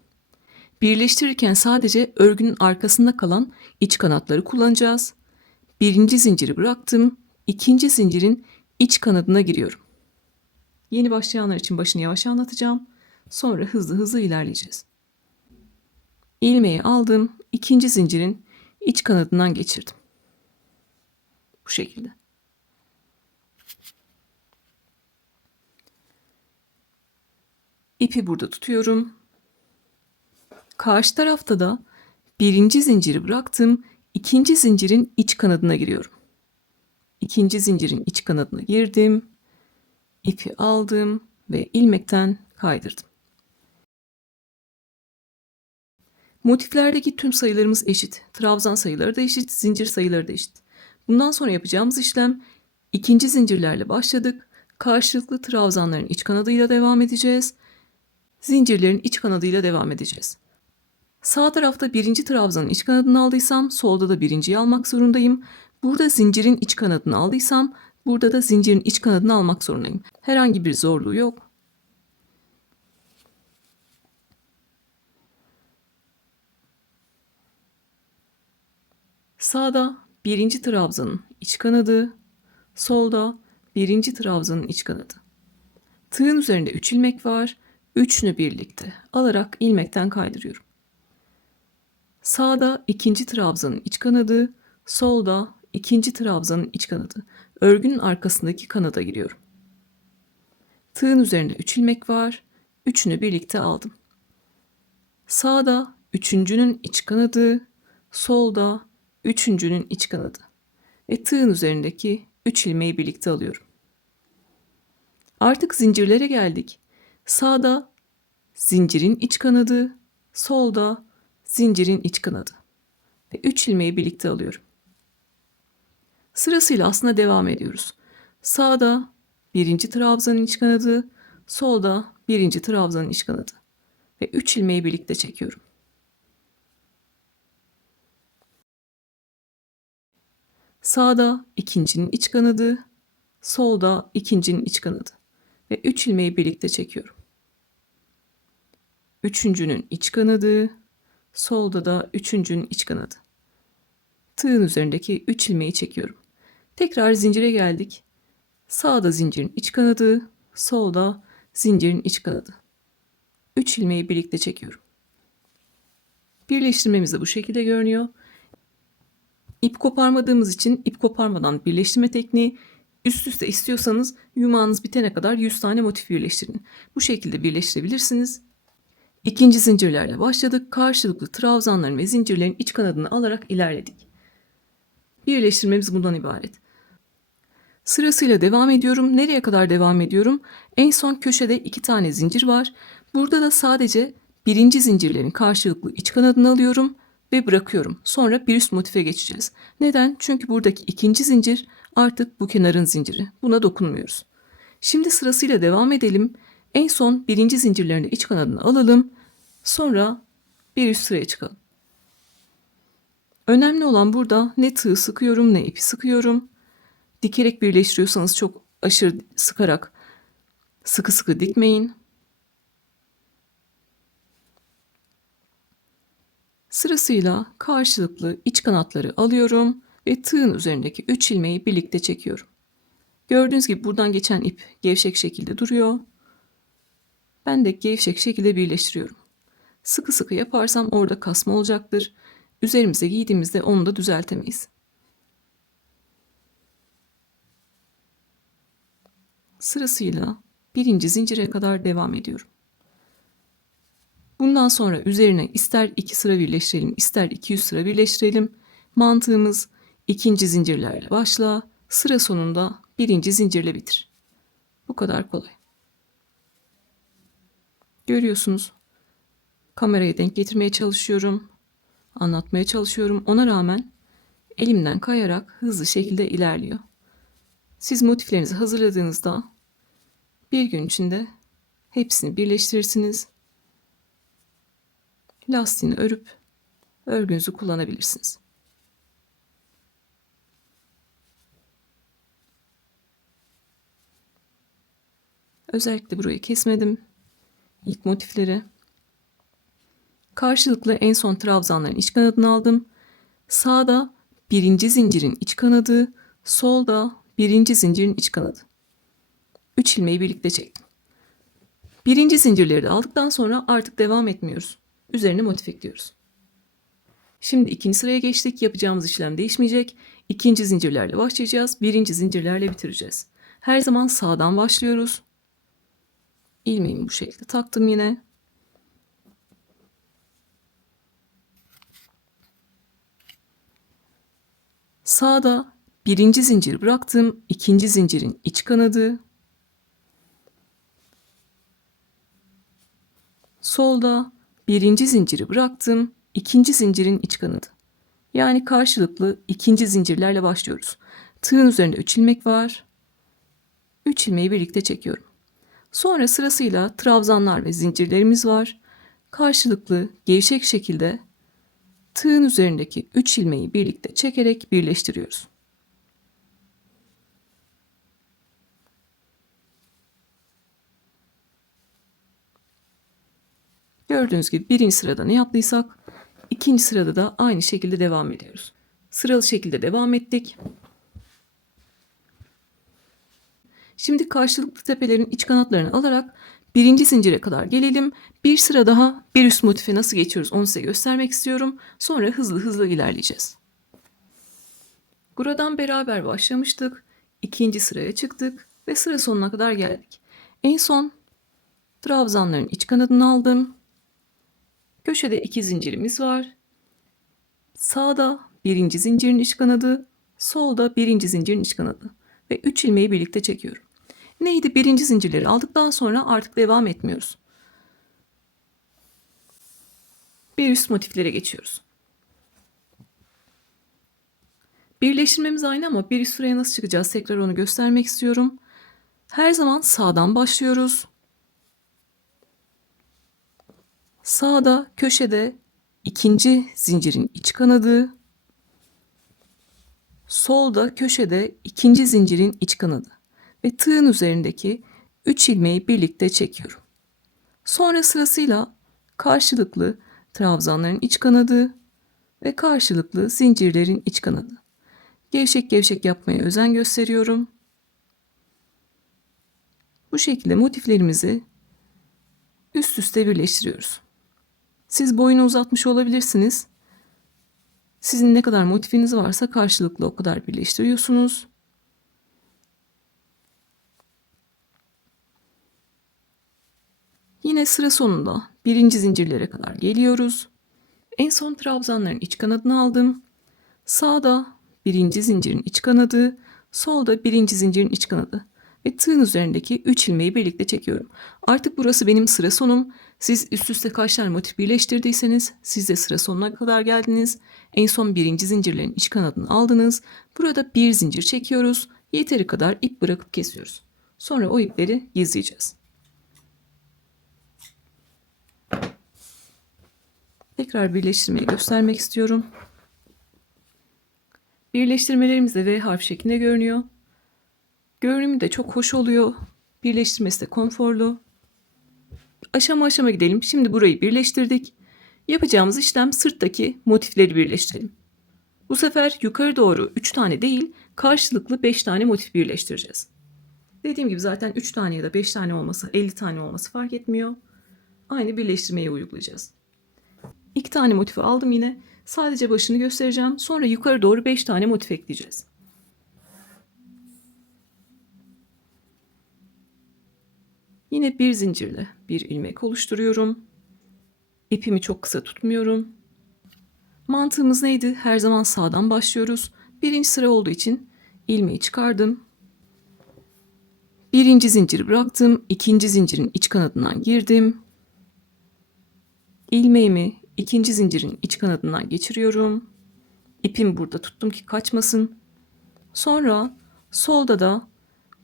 Birleştirirken sadece örgünün arkasında kalan iç kanatları kullanacağız. Birinci zinciri bıraktım. İkinci zincirin iç kanadına giriyorum. Yeni başlayanlar için başını yavaş anlatacağım. Sonra hızlı hızlı ilerleyeceğiz. İlmeği aldım. İkinci zincirin iç kanadından geçirdim. Bu şekilde. İpi burada tutuyorum. Karşı tarafta da birinci zinciri bıraktım. İkinci zincirin iç kanadına giriyorum. İkinci zincirin iç kanadına girdim. İpi aldım ve ilmekten kaydırdım. Motiflerdeki tüm sayılarımız eşit. Trabzan sayıları da eşit, zincir sayıları da eşit. Bundan sonra yapacağımız işlem ikinci zincirlerle başladık. Karşılıklı trabzanların iç kanadıyla devam edeceğiz. Zincirlerin iç kanadıyla devam edeceğiz. Sağ tarafta birinci trabzanın iç kanadını aldıysam solda da birinciyi almak zorundayım. Burada zincirin iç kanadını aldıysam burada da zincirin iç kanadını almak zorundayım. Herhangi bir zorluğu yok. Sağda birinci trabzanın iç kanadı, solda birinci trabzanın iç kanadı. Tığın üzerinde 3 ilmek var. Üçünü birlikte alarak ilmekten kaydırıyorum. Sağda ikinci trabzanın iç kanadı, solda ikinci trabzanın iç kanadı. Örgünün arkasındaki kanada giriyorum. Tığın üzerinde 3 ilmek var. Üçünü birlikte aldım. Sağda üçüncünün iç kanadı, solda üçüncünün iç kanadı. Ve tığın üzerindeki 3 ilmeği birlikte alıyorum. Artık zincirlere geldik. Sağda zincirin iç kanadı, solda zincirin iç kanadı. Ve 3 ilmeği birlikte alıyorum. Sırasıyla aslında devam ediyoruz. Sağda birinci trabzanın iç kanadı, solda birinci trabzanın iç kanadı. Ve 3 ilmeği birlikte çekiyorum. Sağda ikincinin iç kanadı, solda ikincinin iç kanadı. Ve 3 ilmeği birlikte çekiyorum. Üçüncünün iç kanadı, solda da üçüncünün iç kanadı. Tığın üzerindeki 3 ilmeği çekiyorum. Tekrar zincire geldik. Sağda zincirin iç kanadı, solda zincirin iç kanadı. 3 ilmeği birlikte çekiyorum. Birleştirmemiz de bu şekilde görünüyor. İp koparmadığımız için ip koparmadan birleştirme tekniği, üst üste istiyorsanız yumağınız bitene kadar 100 tane motif birleştirin. Bu şekilde birleştirebilirsiniz. İkinci zincirlerle başladık. Karşılıklı trabzanların ve zincirlerin iç kanadını alarak ilerledik. Birleştirmemiz bundan ibaret. Sırasıyla devam ediyorum. Nereye kadar devam ediyorum? En son köşede 2 tane zincir var. Burada da sadece birinci zincirlerin karşılıklı iç kanadını alıyorum ve bırakıyorum. Sonra bir üst motife geçeceğiz. Neden? Çünkü buradaki ikinci zincir artık bu kenarın zinciri. Buna dokunmuyoruz. Şimdi sırasıyla devam edelim. En son birinci zincirlerin iç kanadını alalım. Sonra bir üst sıraya çıkalım. Önemli olan burada ne tığ sıkıyorum ne ipi sıkıyorum. Dikerek birleştiriyorsanız çok aşırı sıkarak sıkı sıkı dikmeyin. Sırasıyla karşılıklı iç kanatları alıyorum ve tığın üzerindeki 3 ilmeği birlikte çekiyorum. Gördüğünüz gibi buradan geçen ip gevşek şekilde duruyor. Ben de gevşek şekilde birleştiriyorum. Sıkı sıkı yaparsam orada kasma olacaktır. Üzerimize giydiğimizde onu da düzeltemeyiz. Sırasıyla birinci zincire kadar devam ediyorum. Bundan sonra üzerine ister 2 sıra birleştirelim, ister 200 sıra birleştirelim. Mantığımız ikinci zincirlerle başla, sıra sonunda birinci zincirle bitir. Bu kadar kolay. Görüyorsunuz. Kamerayı denk getirmeye çalışıyorum. anlatmaya çalışıyorum. Ona rağmen elimden kayarak hızlı şekilde ilerliyor. Siz motiflerinizi hazırladığınızda bir gün içinde hepsini birleştirirsiniz. Lastiğini örüp örgünüzü kullanabilirsiniz. Özellikle burayı kesmedim. İlk motifleri. Karşılıklı en son trabzanların iç kanadını aldım. Sağda birinci zincirin iç kanadı, solda birinci zincirin iç kanadı. 3 ilmeği birlikte çektim. Birinci zincirleri de aldıktan sonra artık devam etmiyoruz. Üzerine motif ekliyoruz. Şimdi ikinci sıraya geçtik. Yapacağımız işlem değişmeyecek. İkinci zincirlerle başlayacağız. Birinci zincirlerle bitireceğiz. Her zaman sağdan başlıyoruz. İlmeğimi bu şekilde taktım yine. Sağda birinci zincir bıraktım. İkinci zincirin iç kanadı. Solda birinci zinciri bıraktım. İkinci zincirin iç kanadı. Yani karşılıklı ikinci zincirlerle başlıyoruz. Tığın üzerinde 3 ilmek var. 3 ilmeği birlikte çekiyorum. Sonra sırasıyla trabzanlar ve zincirlerimiz var. Karşılıklı gevşek şekilde tığın üzerindeki 3 ilmeği birlikte çekerek birleştiriyoruz. Gördüğünüz gibi birinci sırada ne yaptıysak ikinci sırada da aynı şekilde devam ediyoruz. Sıralı şekilde devam ettik. Şimdi karşılıklı tepelerin iç kanatlarını alarak birinci zincire kadar gelelim. Bir sıra daha bir üst motife nasıl geçiyoruz onu size göstermek istiyorum. Sonra hızlı hızlı ilerleyeceğiz. Buradan beraber başlamıştık. İkinci sıraya çıktık ve sıra sonuna kadar geldik. En son trabzanların iç kanadını aldım. Köşede 2 zincirimiz var. Sağda birinci zincirin iç kanadı, solda birinci zincirin iç kanadı ve 3 ilmeği birlikte çekiyorum. Neydi? Birinci zincirleri aldıktan sonra artık devam etmiyoruz. Bir üst motiflere geçiyoruz. Birleştirmemiz aynı ama bir üst sıraya nasıl çıkacağız? Tekrar onu göstermek istiyorum. Her zaman sağdan başlıyoruz. Sağda köşede ikinci zincirin iç kanadı, solda köşede ikinci zincirin iç kanadı ve tığın üzerindeki 3 ilmeği birlikte çekiyorum. Sonra sırasıyla karşılıklı trabzanların iç kanadı ve karşılıklı zincirlerin iç kanadı. Gevşek gevşek yapmaya özen gösteriyorum. Bu şekilde motiflerimizi üst üste birleştiriyoruz. Siz boyunu uzatmış olabilirsiniz. Sizin ne kadar motifiniz varsa karşılıklı o kadar birleştiriyorsunuz. Yine sıra sonunda birinci zincirlere kadar geliyoruz. En son trabzanların iç kanadını aldım. Sağda birinci zincirin iç kanadı, solda birinci zincirin iç kanadı ve tığın üzerindeki 3 ilmeği birlikte çekiyorum. Artık burası benim sıra sonum. Siz üst üste kaç tane motif birleştirdiyseniz siz de sıra sonuna kadar geldiniz. En son birinci zincirlerin iç kanadını aldınız. Burada bir zincir çekiyoruz. Yeteri kadar ip bırakıp kesiyoruz. Sonra o ipleri gizleyeceğiz. Tekrar birleştirmeyi göstermek istiyorum. Birleştirmelerimiz de V harf şeklinde görünüyor. Görünümü de çok hoş oluyor. Birleştirmesi de konforlu. Aşama aşama gidelim. Şimdi burayı birleştirdik. Yapacağımız işlem sırttaki motifleri birleştirelim. Bu sefer yukarı doğru 3 tane değil, karşılıklı 5 tane motif birleştireceğiz. Dediğim gibi zaten 3 tane ya da 5 tane olması, 50 tane olması fark etmiyor. Aynı birleştirmeyi uygulayacağız. 2 tane motifi aldım yine. Sadece başını göstereceğim. Sonra yukarı doğru 5 tane motif ekleyeceğiz. Yine bir zincirle bir ilmek oluşturuyorum. İpimi çok kısa tutmuyorum. Mantığımız neydi? Her zaman sağdan başlıyoruz. Birinci sıra olduğu için ilmeği çıkardım. Birinci zinciri bıraktım. İkinci zincirin iç kanadından girdim. İlmeğimi ikinci zincirin iç kanadından geçiriyorum. İpimi burada tuttum ki kaçmasın. Sonra solda da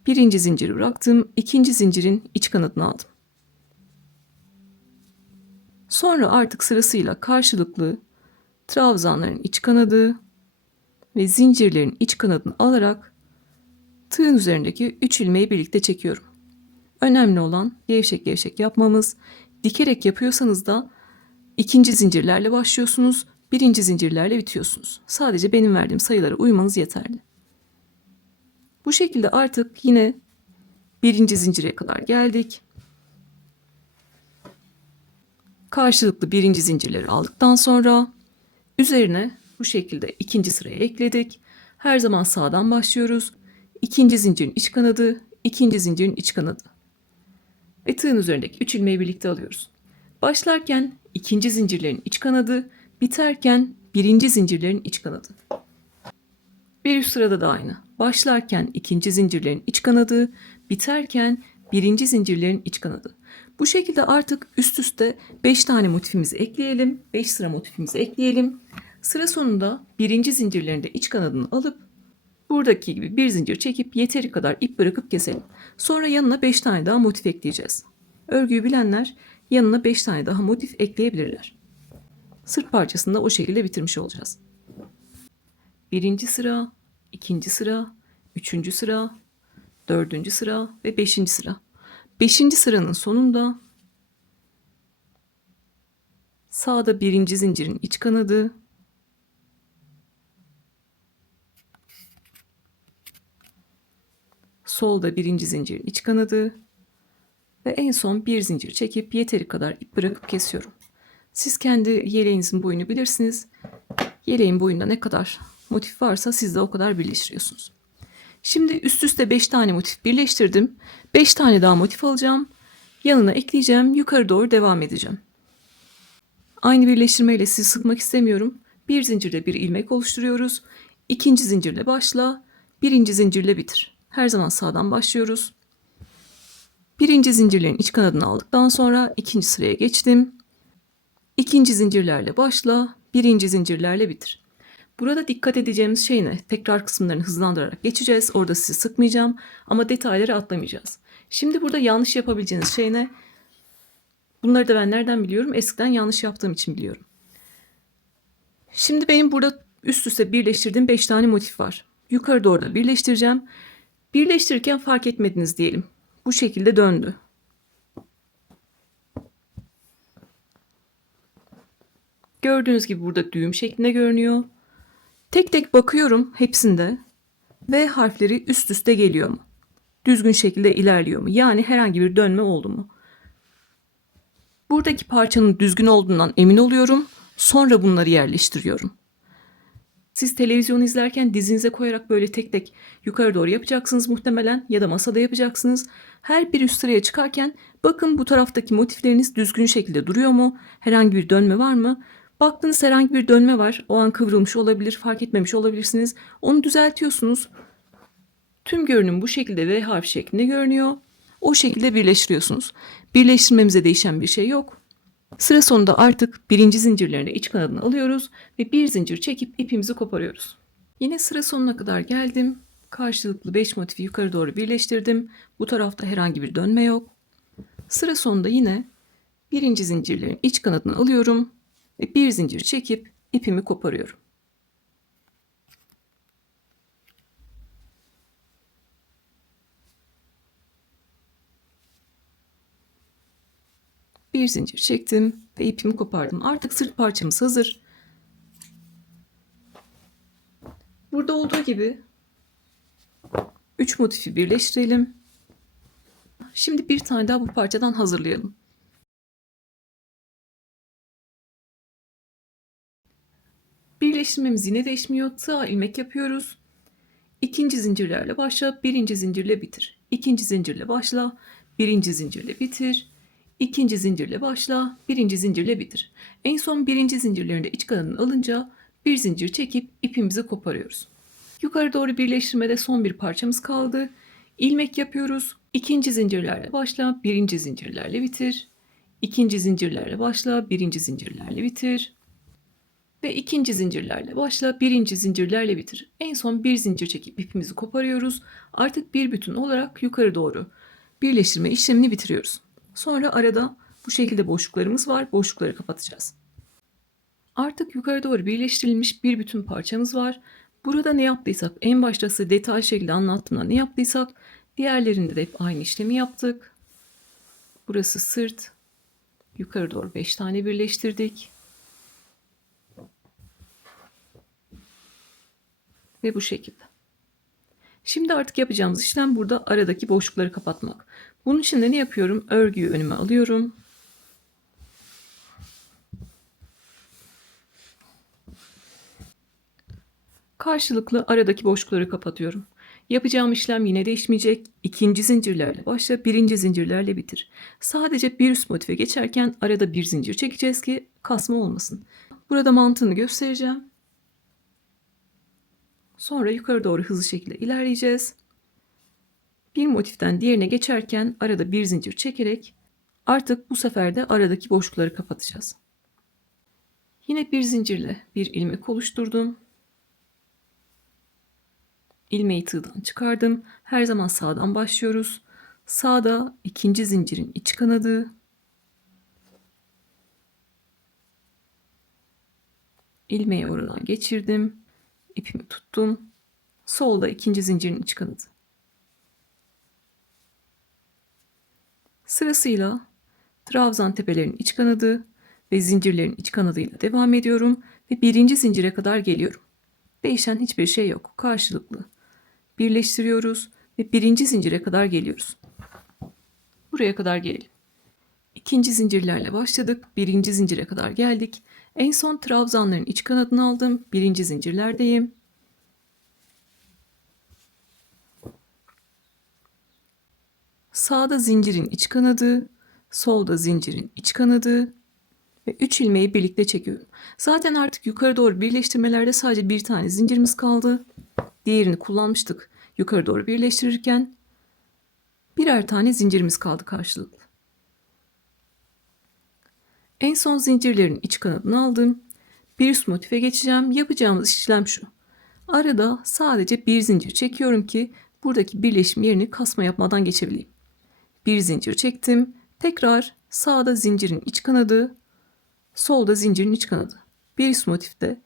birinci zinciri bıraktım. İkinci zincirin iç kanadını aldım. Sonra artık sırasıyla karşılıklı trabzanların iç kanadı ve zincirlerin iç kanadını alarak tığın üzerindeki 3 ilmeği birlikte çekiyorum. Önemli olan gevşek gevşek yapmamız. Dikerek yapıyorsanız da ikinci zincirlerle başlıyorsunuz, birinci zincirlerle bitiyorsunuz. Sadece benim verdiğim sayılara uymanız yeterli. Bu şekilde artık yine birinci zincire kadar geldik. Karşılıklı birinci zincirleri aldıktan sonra üzerine bu şekilde ikinci sıraya ekledik. Her zaman sağdan başlıyoruz. İkinci zincirin iç kanadı, ikinci zincirin iç kanadı. Ve tığın üzerindeki 3 ilmeği birlikte alıyoruz. Başlarken ikinci zincirlerin iç kanadı, biterken birinci zincirlerin iç kanadı. Bir üst sırada da aynı. Başlarken ikinci zincirlerin iç kanadı, biterken birinci zincirlerin iç kanadı. Bu şekilde artık üst üste 5 tane motifimizi ekleyelim. 5 sıra motifimizi ekleyelim. Sıra sonunda birinci zincirlerinde iç kanadını alıp buradaki gibi bir zincir çekip yeteri kadar ip bırakıp keselim. Sonra yanına 5 tane daha motif ekleyeceğiz. Örgüyü bilenler yanına 5 tane daha motif ekleyebilirler. Sırt parçasını da o şekilde bitirmiş olacağız. Birinci sıra, ikinci sıra, üçüncü sıra, dördüncü sıra ve beşinci sıra. Beşinci sıranın sonunda sağda birinci zincirin iç kanadı, solda birinci zincirin iç kanadı ve en son bir zincir çekip yeteri kadar ip bırakıp kesiyorum. Siz kendi yeleğinizin boyunu bilirsiniz. Yeleğin boyunda ne kadar motif varsa siz de o kadar birleştiriyorsunuz. Şimdi üst üste 5 tane motif birleştirdim. 5 tane daha motif alacağım. Yanına ekleyeceğim. Yukarı doğru devam edeceğim. Aynı birleştirmeyle sizi sıkmak istemiyorum. Bir zincirle bir ilmek oluşturuyoruz. İkinci zincirle başla. Birinci zincirle bitir. Her zaman sağdan başlıyoruz. Birinci zincirlerin iç kanadını aldıktan sonra ikinci sıraya geçtim. İkinci zincirlerle başla. Birinci zincirlerle bitir. Burada dikkat edeceğimiz şey ne? Tekrar kısımlarını hızlandırarak geçeceğiz. Orada sizi sıkmayacağım ama detayları atlamayacağız. Şimdi burada yanlış yapabileceğiniz şey ne? Bunları da ben nereden biliyorum? Eskiden yanlış yaptığım için biliyorum. Şimdi benim burada üst üste birleştirdiğim 5 tane motif var. Yukarı doğru da birleştireceğim. Birleştirirken fark etmediniz diyelim. Bu şekilde döndü. Gördüğünüz gibi burada düğüm şeklinde görünüyor. Tek tek bakıyorum hepsinde. V harfleri üst üste geliyor mu? Düzgün şekilde ilerliyor mu? Yani herhangi bir dönme oldu mu? Buradaki parçanın düzgün olduğundan emin oluyorum. Sonra bunları yerleştiriyorum. Siz televizyon izlerken dizinize koyarak böyle tek tek yukarı doğru yapacaksınız muhtemelen ya da masada yapacaksınız. Her bir üst sıraya çıkarken bakın bu taraftaki motifleriniz düzgün şekilde duruyor mu? Herhangi bir dönme var mı? Baktınız herhangi bir dönme var. O an kıvrılmış olabilir, fark etmemiş olabilirsiniz. Onu düzeltiyorsunuz. Tüm görünüm bu şekilde V harf şeklinde görünüyor. O şekilde birleştiriyorsunuz. Birleştirmemize değişen bir şey yok. Sıra sonunda artık birinci zincirlerine iç kanadını alıyoruz ve bir zincir çekip ipimizi koparıyoruz. Yine sıra sonuna kadar geldim. Karşılıklı 5 motifi yukarı doğru birleştirdim. Bu tarafta herhangi bir dönme yok. Sıra sonunda yine birinci zincirlerin iç kanadını alıyorum ve bir zincir çekip ipimi koparıyorum. Bir zincir çektim ve ipimi kopardım. Artık sırt parçamız hazır. Burada olduğu gibi 3 motifi birleştirelim. Şimdi bir tane daha bu parçadan hazırlayalım. Birleştirmemiz yine değişmiyor. Tığa ilmek yapıyoruz. İkinci zincirlerle başla, birinci zincirle bitir. İkinci zincirle başla, birinci zincirle bitir. İkinci zincirle başla, birinci zincirle bitir. En son birinci zincirlerinde iç kanadını alınca bir zincir çekip ipimizi koparıyoruz. Yukarı doğru birleştirmede son bir parçamız kaldı. İlmek yapıyoruz. İkinci zincirlerle başla, birinci zincirlerle bitir. İkinci zincirlerle başla, birinci zincirlerle bitir. Ve ikinci zincirlerle başla, birinci zincirlerle bitir. En son bir zincir çekip ipimizi koparıyoruz. Artık bir bütün olarak yukarı doğru birleştirme işlemini bitiriyoruz. Sonra arada bu şekilde boşluklarımız var. Boşlukları kapatacağız. Artık yukarı doğru birleştirilmiş bir bütün parçamız var. Burada ne yaptıysak, en başta size detaylı şekilde anlattığımda ne yaptıysak, diğerlerinde de hep aynı işlemi yaptık. Burası sırt. Yukarı doğru 5 tane birleştirdik. Ve bu şekilde. Şimdi artık yapacağımız işlem burada aradaki boşlukları kapatmak. Bunun için de ne yapıyorum? Örgüyü önüme alıyorum. Karşılıklı aradaki boşlukları kapatıyorum. Yapacağım işlem yine değişmeyecek. İkinci zincirlerle başla, birinci zincirlerle bitir. Sadece bir üst motife geçerken arada bir zincir çekeceğiz ki kasma olmasın. Burada mantığını göstereceğim. Sonra yukarı doğru hızlı şekilde ilerleyeceğiz. Bir motiften diğerine geçerken arada bir zincir çekerek artık bu sefer de aradaki boşlukları kapatacağız. Yine bir zincirle bir ilmek oluşturdum. İlmeği tığdan çıkardım. Her zaman sağdan başlıyoruz. Sağda ikinci zincirin iç kanadı. İlmeği oradan geçirdim. İpimi tuttum. Solda ikinci zincirin iç kanadı. Sırasıyla trabzan tepelerin iç kanadı ve zincirlerin iç kanadıyla devam ediyorum ve birinci zincire kadar geliyorum. Değişen hiçbir şey yok. Karşılıklı birleştiriyoruz ve birinci zincire kadar geliyoruz. Buraya kadar gelelim. İkinci zincirlerle başladık. Birinci zincire kadar geldik. En son trabzanların iç kanadını aldım. Birinci zincirlerdeyim. Sağda zincirin iç kanadı, solda zincirin iç kanadı ve 3 ilmeği birlikte çekiyorum. Zaten artık yukarı doğru birleştirmelerde sadece bir tane zincirimiz kaldı. Diğerini kullanmıştık yukarı doğru birleştirirken. Birer tane zincirimiz kaldı karşılıklı. En son zincirlerin iç kanadını aldım. Bir üst motife geçeceğim. Yapacağımız işlem şu. Arada sadece bir zincir çekiyorum ki buradaki birleşim yerini kasma yapmadan geçebileyim. Bir zincir çektim. Tekrar sağda zincirin iç kanadı, solda zincirin iç kanadı. Bir üst motifte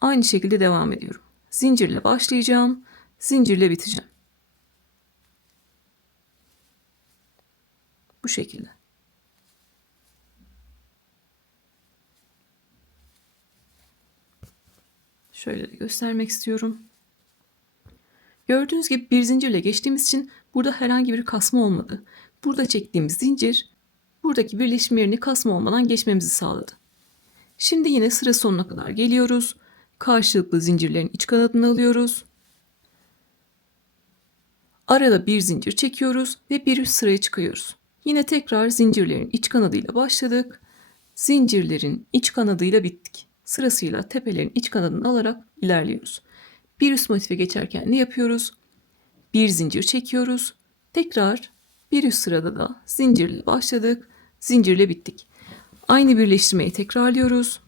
aynı şekilde devam ediyorum. Zincirle başlayacağım, zincirle biteceğim. Bu şekilde. Şöyle de göstermek istiyorum. Gördüğünüz gibi bir zincirle geçtiğimiz için burada herhangi bir kasma olmadı. Burada çektiğimiz zincir buradaki birleşim yerini kasma olmadan geçmemizi sağladı. Şimdi yine sıra sonuna kadar geliyoruz. Karşılıklı zincirlerin iç kanadını alıyoruz. Arada bir zincir çekiyoruz ve bir üst sıraya çıkıyoruz. Yine tekrar zincirlerin iç kanadıyla başladık. Zincirlerin iç kanadıyla bittik. Sırasıyla tepelerin iç kanadını alarak ilerliyoruz. Bir üst motife geçerken ne yapıyoruz? Bir zincir çekiyoruz. Tekrar bir üst sırada da zincirle başladık. Zincirle bittik. Aynı birleştirmeyi tekrarlıyoruz.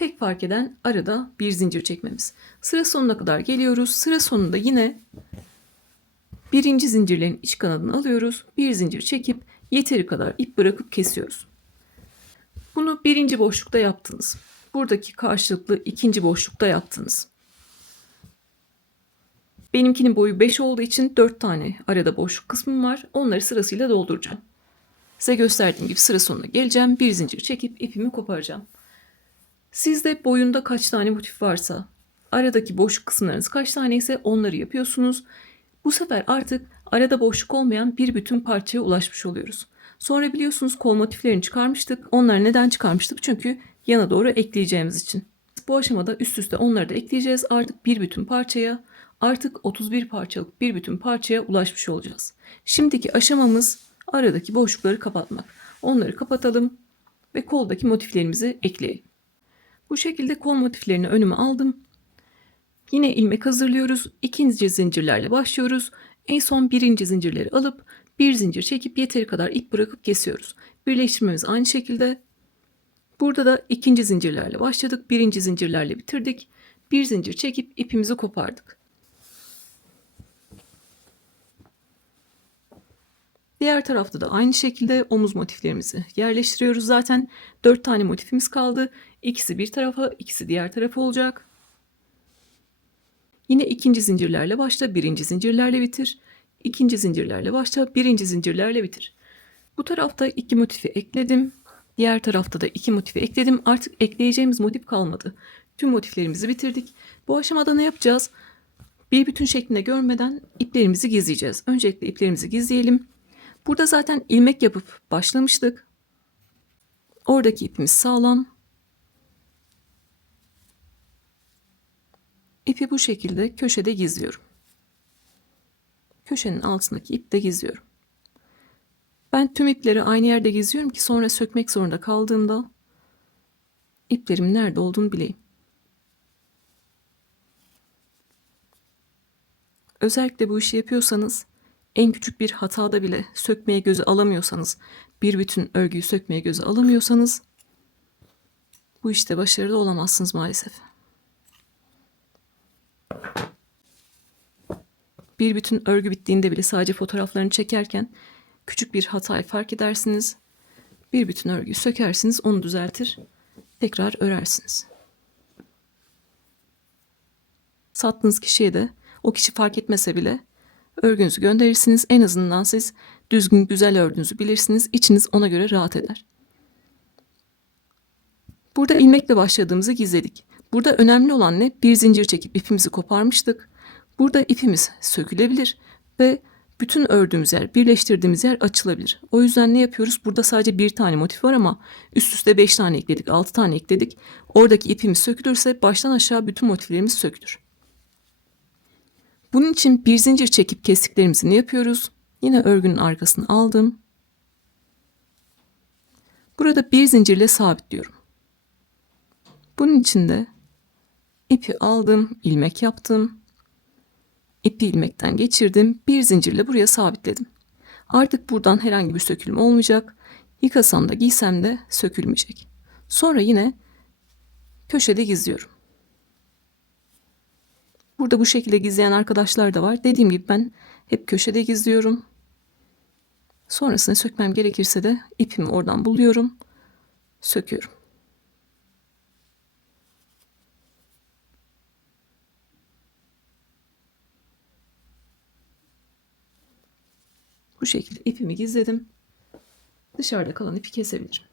Tek fark eden arada bir zincir çekmemiz. Sıra sonuna kadar geliyoruz. Sıra sonunda yine birinci zincirlerin iç kanadını alıyoruz. Bir zincir çekip yeteri kadar ip bırakıp kesiyoruz. Bunu birinci boşlukta yaptınız. Buradaki karşılıklı ikinci boşlukta yaptınız. Benimkinin boyu 5 olduğu için 4 tane arada boşluk kısmım var. Onları sırasıyla dolduracağım. Size gösterdiğim gibi sıra sonuna geleceğim. Bir zincir çekip ipimi koparacağım. Sizde boyunda kaç tane motif varsa, aradaki boşluk kısımlarınız kaç tane ise onları yapıyorsunuz. Bu sefer artık arada boşluk olmayan bir bütün parçaya ulaşmış oluyoruz. Sonra biliyorsunuz kol motiflerini çıkarmıştık. Onları neden çıkarmıştık? Çünkü yana doğru ekleyeceğimiz için. Bu aşamada üst üste onları da ekleyeceğiz. Artık bir bütün parçaya, artık 31 parçalık bir bütün parçaya ulaşmış olacağız. Şimdiki aşamamız aradaki boşlukları kapatmak. Onları kapatalım ve koldaki motiflerimizi ekleyelim. Bu şekilde kol motiflerini önüme aldım. Yine ilmek hazırlıyoruz. İkinci zincirlerle başlıyoruz. En son birinci zincirleri alıp Bir zincir çekip yeteri kadar ip bırakıp kesiyoruz. Birleştirmemiz aynı şekilde. Burada da ikinci zincirlerle başladık. Birinci zincirlerle bitirdik. Bir zincir çekip ipimizi kopardık. Diğer tarafta da aynı şekilde omuz motiflerimizi yerleştiriyoruz. Zaten 4 tane motifimiz kaldı. İkisi bir tarafa, ikisi diğer tarafa olacak. Yine ikinci zincirlerle başla, birinci zincirlerle bitir. İkinci zincirlerle başla, birinci zincirlerle bitir. Bu tarafta 2 motifi ekledim. Diğer tarafta da 2 motifi ekledim. Artık ekleyeceğimiz motif kalmadı. Tüm motiflerimizi bitirdik. Bu aşamada ne yapacağız? Bir bütün şeklinde görmeden iplerimizi gizleyeceğiz. Öncelikle iplerimizi gizleyelim. Burada zaten ilmek yapıp başlamıştık. Oradaki ipimiz sağlam. İpi bu şekilde köşede gizliyorum. Köşenin altındaki ipi de gizliyorum. Ben tüm ipleri aynı yerde gizliyorum ki sonra sökmek zorunda kaldığımda iplerimin nerede olduğunu bileyim. Özellikle bu işi yapıyorsanız, en küçük bir hatada bile sökmeye göze alamıyorsanız, bir bütün örgüyü sökmeye göze alamıyorsanız bu işte başarılı olamazsınız maalesef. Bir bütün örgü bittiğinde bile sadece fotoğraflarını çekerken küçük bir hatayı fark edersiniz. Bir bütün örgüyü sökersiniz, onu düzeltir, tekrar örersiniz. Sattığınız kişiye de o kişi fark etmese bile örgünüzü gönderirsiniz. En azından siz düzgün güzel ördüğünüzü bilirsiniz. İçiniz ona göre rahat eder. Burada ilmekle başladığımızı gizledik. Burada önemli olan ne? Bir zincir çekip ipimizi koparmıştık. Burada ipimiz sökülebilir ve bütün ördüğümüz yer, birleştirdiğimiz yer açılabilir. O yüzden ne yapıyoruz? Burada sadece bir tane motif var ama üst üste 5 tane ekledik, 6 tane ekledik. Oradaki ipimiz sökülürse baştan aşağı bütün motiflerimiz sökülür. Bunun için bir zincir çekip kestiklerimizi ne yapıyoruz? Yine örgünün arkasını aldım. Burada bir zincirle sabitliyorum. Bunun için de ipi aldım, ilmek yaptım. İpi ilmekten geçirdim, bir zincirle buraya sabitledim. Artık buradan herhangi bir sökülme olmayacak. Yıkasam da giysem de sökülmeyecek. Sonra yine köşede gizliyorum. Burada bu şekilde gizleyen arkadaşlar da var. Dediğim gibi ben hep köşede gizliyorum. Sonrasında sökmem gerekirse de ipimi oradan buluyorum. Söküyorum. Bu şekilde ipimi gizledim. Dışarıda kalan ipi kesebilirim.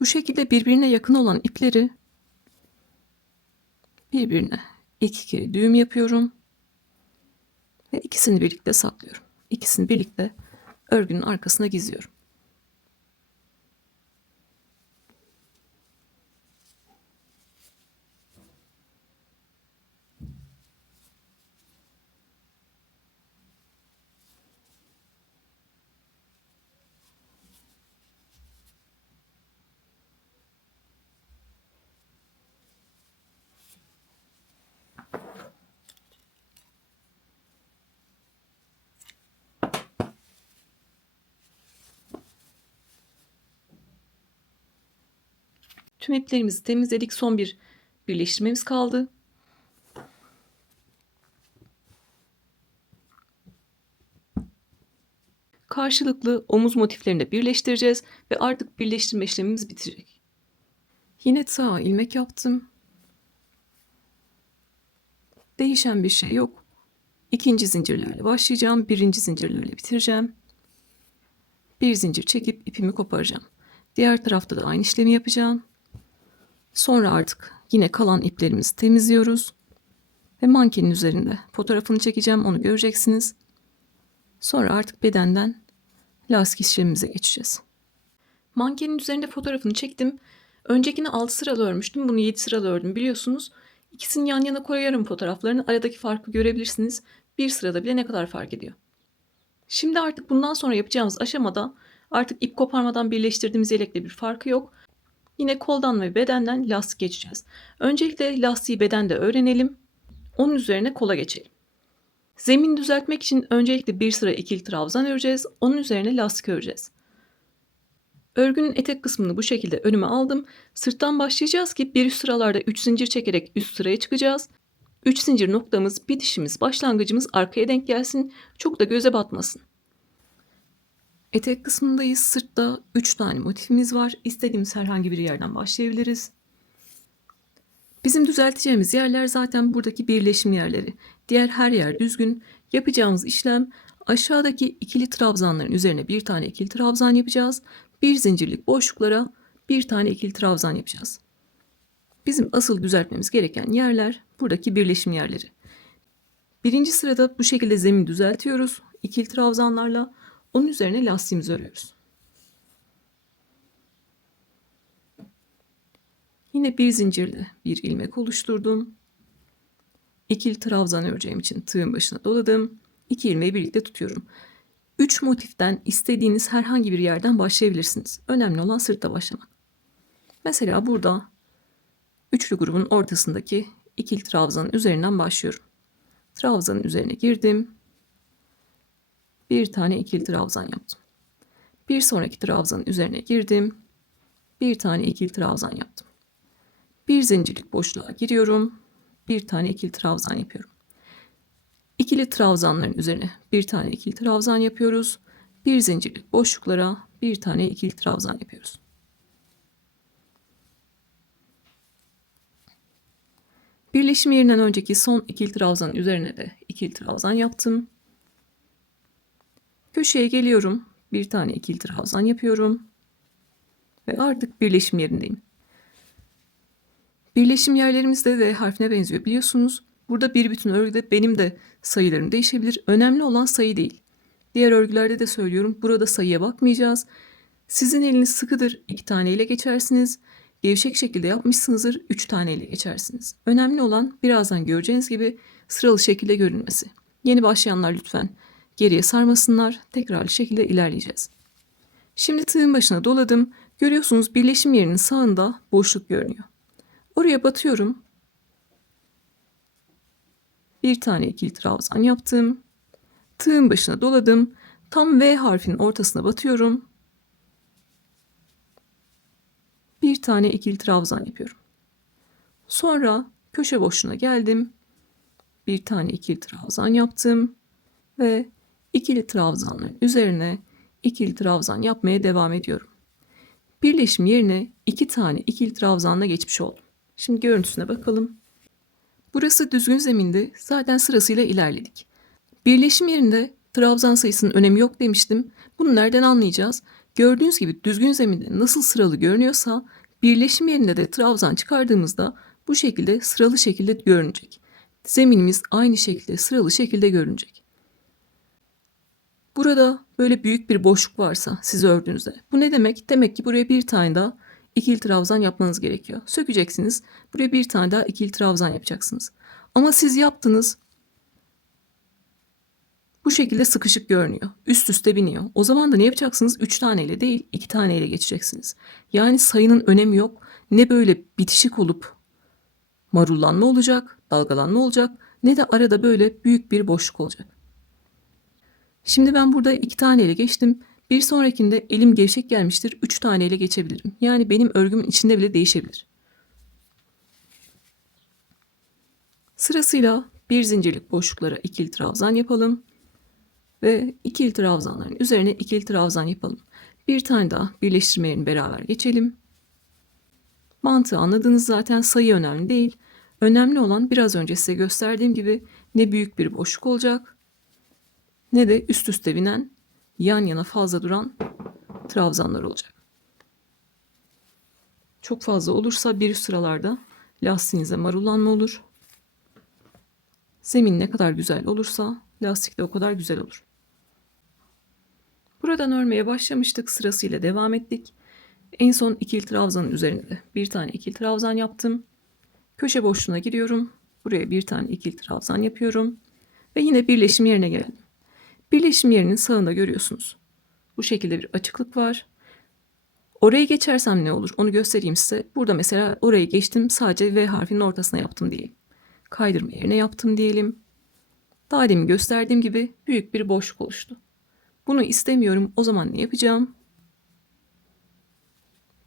Bu şekilde birbirine yakın olan ipleri birbirine 2 kere düğüm yapıyorum. Ve ikisini birlikte saklıyorum. İkisini birlikte örgünün arkasına gizliyorum. Tüm iplerimizi temizledik. Son bir birleştirmemiz kaldı. Karşılıklı omuz motiflerini de birleştireceğiz ve artık birleştirme işlemimiz bitecek. Yine sağa ilmek yaptım. Değişen bir şey yok. İkinci zincirlerle başlayacağım. Birinci zincirlerle bitireceğim. Bir zincir çekip ipimi koparacağım. Diğer tarafta da aynı işlemi yapacağım. Sonra artık yine kalan iplerimizi temizliyoruz. Ve mankenin üzerinde fotoğrafını çekeceğim. Onu göreceksiniz. Sonra artık bedenden lastik işlemimize geçeceğiz. Mankenin üzerinde fotoğrafını çektim. Öncekini 6 sıralı örmüştüm. Bunu 7 sıralı ördüm biliyorsunuz. İkisini yan yana koyarım fotoğraflarını. Aradaki farkı görebilirsiniz. Bir sırada bile ne kadar fark ediyor. Şimdi artık bundan sonra yapacağımız aşamada artık ip koparmadan birleştirdiğimiz yelekle bir farkı yok. Yine koldan ve bedenden lastik geçeceğiz. Öncelikle lastiği bedende öğrenelim. Onun üzerine kola geçelim. Zemini düzeltmek için öncelikle bir sıra ikili trabzan öreceğiz. Onun üzerine lastik öreceğiz. Örgünün etek kısmını bu şekilde önüme aldım. Sırttan başlayacağız ki bir üst sıralarda 3 zincir çekerek üst sıraya çıkacağız. 3 zincir noktamız, bitişimiz, başlangıcımız arkaya denk gelsin. Çok da göze batmasın. Etek kısmındayız. Sırtta 3 tane motifimiz var. İstediğimiz herhangi bir yerden başlayabiliriz. Bizim düzelteceğimiz yerler zaten buradaki birleşim yerleri. Diğer her yer düzgün. Yapacağımız işlem aşağıdaki ikili trabzanların üzerine bir tane ikili trabzan yapacağız. Bir zincirlik boşluklara bir tane ikili trabzan yapacağız. Bizim asıl düzeltmemiz gereken yerler buradaki birleşim yerleri. Birinci sırada bu şekilde zemin düzeltiyoruz. İkili trabzanlarla onun üzerine lastiğimizi örüyoruz. Yine bir zincirle bir ilmek oluşturdum. İkili trabzan öreceğim için tığın başına doladım. 2 ilmeği birlikte tutuyorum. 3 motiften istediğiniz herhangi bir yerden başlayabilirsiniz. Önemli olan sırtta başlamak. Mesela burada üçlü grubun ortasındaki ikili trabzanın üzerinden başlıyorum. Trabzanın üzerine girdim. Bir tane ikili trabzan yaptım. Bir sonraki trabzanın üzerine girdim. Bir tane ikili trabzan yaptım. Bir zincirlik boşluğa giriyorum. Bir tane ikili trabzan yapıyorum. İkili trabzanların üzerine bir tane ikili trabzan yapıyoruz. Bir zincirlik boşluklara bir tane ikili trabzan yapıyoruz. Birleşim yerinden önceki son ikili trabzanın üzerine de ikili trabzan yaptım. Köşeye geliyorum. Bir tane ikili trabzan yapıyorum. Ve artık birleşim yerindeyim. Birleşim yerlerimiz de V harfine benziyor biliyorsunuz. Burada bir bütün örgüde benim de sayılarım değişebilir. Önemli olan sayı değil. Diğer örgülerde de söylüyorum. Burada sayıya bakmayacağız. Sizin eliniz sıkıdır. 2 tane ile geçersiniz. Gevşek şekilde yapmışsınızdır. 3 tane ile geçersiniz. Önemli olan birazdan göreceğiniz gibi sıralı şekilde görünmesi. Yeni başlayanlar lütfen geriye sarmasınlar. Tekrarlı şekilde ilerleyeceğiz. Şimdi tığın başına doladım. Görüyorsunuz birleşim yerinin sağında boşluk görünüyor. Oraya batıyorum. Bir tane ikili trabzan yaptım. Tığın başına doladım. Tam V harfinin ortasına batıyorum. Bir tane ikili trabzan yapıyorum. Sonra köşe boşluğuna geldim. Bir tane ikili trabzan yaptım. Ve ikili trabzanların üzerine ikili trabzan yapmaya devam ediyorum. Birleşim yerine 2 tane ikili trabzanla geçmiş oldum. Şimdi görüntüsüne bakalım. Burası düzgün zemindi. Zaten sırasıyla ilerledik. Birleşim yerinde trabzan sayısının önemi yok demiştim. Bunu nereden anlayacağız? Gördüğünüz gibi düzgün zeminde nasıl sıralı görünüyorsa birleşim yerinde de trabzan çıkardığımızda bu şekilde sıralı şekilde görünecek. Zeminimiz aynı şekilde sıralı şekilde görünecek. Burada böyle büyük bir boşluk varsa siz ördüğünüzde bu ne demek? Demek ki buraya bir tane daha ikili trabzan yapmanız gerekiyor. Sökeceksiniz. Buraya bir tane daha ikili trabzan yapacaksınız. Ama siz yaptınız. Bu şekilde sıkışık görünüyor. Üst üste biniyor. O zaman da ne yapacaksınız? 3 taneyle değil 2 taneyle geçeceksiniz. Yani sayının önemi yok. Ne böyle bitişik olup marullanma olacak, dalgalanma olacak ne de arada böyle büyük bir boşluk olacak. Şimdi ben burada 2 taneyle geçtim. Bir sonrakinde elim gevşek gelmiştir. 3 taneyle geçebilirim. Yani benim örgümün içinde bile değişebilir. Sırasıyla bir zincirlik boşluklara ikili trabzan yapalım. Ve ikili trabzanların üzerine ikili trabzan yapalım. Bir tane daha birleştirme yerini beraber geçelim. Mantığı anladınız zaten, sayı önemli değil. Önemli olan biraz önce size gösterdiğim gibi ne büyük bir boşluk olacak ne de üst üste binen yan yana fazla duran trabzanlar olacak. Çok fazla olursa bir üst sıralarda lastiğinize marullanma olur. Zemin ne kadar güzel olursa lastik de o kadar güzel olur. Buradan örmeye başlamıştık. Sırasıyla devam ettik. En son ikili trabzanın üzerine de bir tane ikili trabzan yaptım. Köşe boşluğuna giriyorum. Buraya bir tane ikili trabzan yapıyorum. Ve yine birleşim yerine geldim. Birleşim yerinin sağında görüyorsunuz. Bu şekilde bir açıklık var. Orayı geçersem ne olur? Onu göstereyim size. Burada mesela orayı geçtim. Sadece V harfinin ortasına yaptım diyelim. Kaydırma yerine yaptım diyelim. Daha demin gösterdiğim gibi büyük bir boşluk oluştu. Bunu istemiyorum. O zaman ne yapacağım?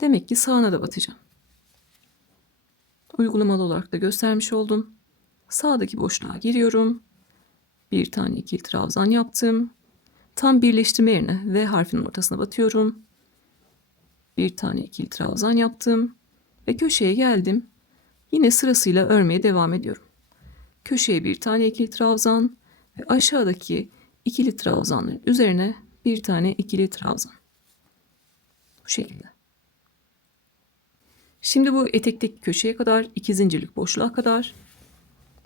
Demek ki sağına da batacağım. Uygulamalı olarak da göstermiş oldum. Sağdaki boşluğa giriyorum. Bir tane ikili trabzan yaptım. Tam birleştirme yerine V harfinin ortasına batıyorum. Bir tane ikili trabzan yaptım. Ve köşeye geldim. Yine sırasıyla örmeye devam ediyorum. Köşeye bir tane ikili trabzan ve aşağıdaki ikili trabzanların üzerine bir tane ikili trabzan. Bu şekilde. Şimdi bu etekteki köşeye kadar, 2 zincirlik boşluğa kadar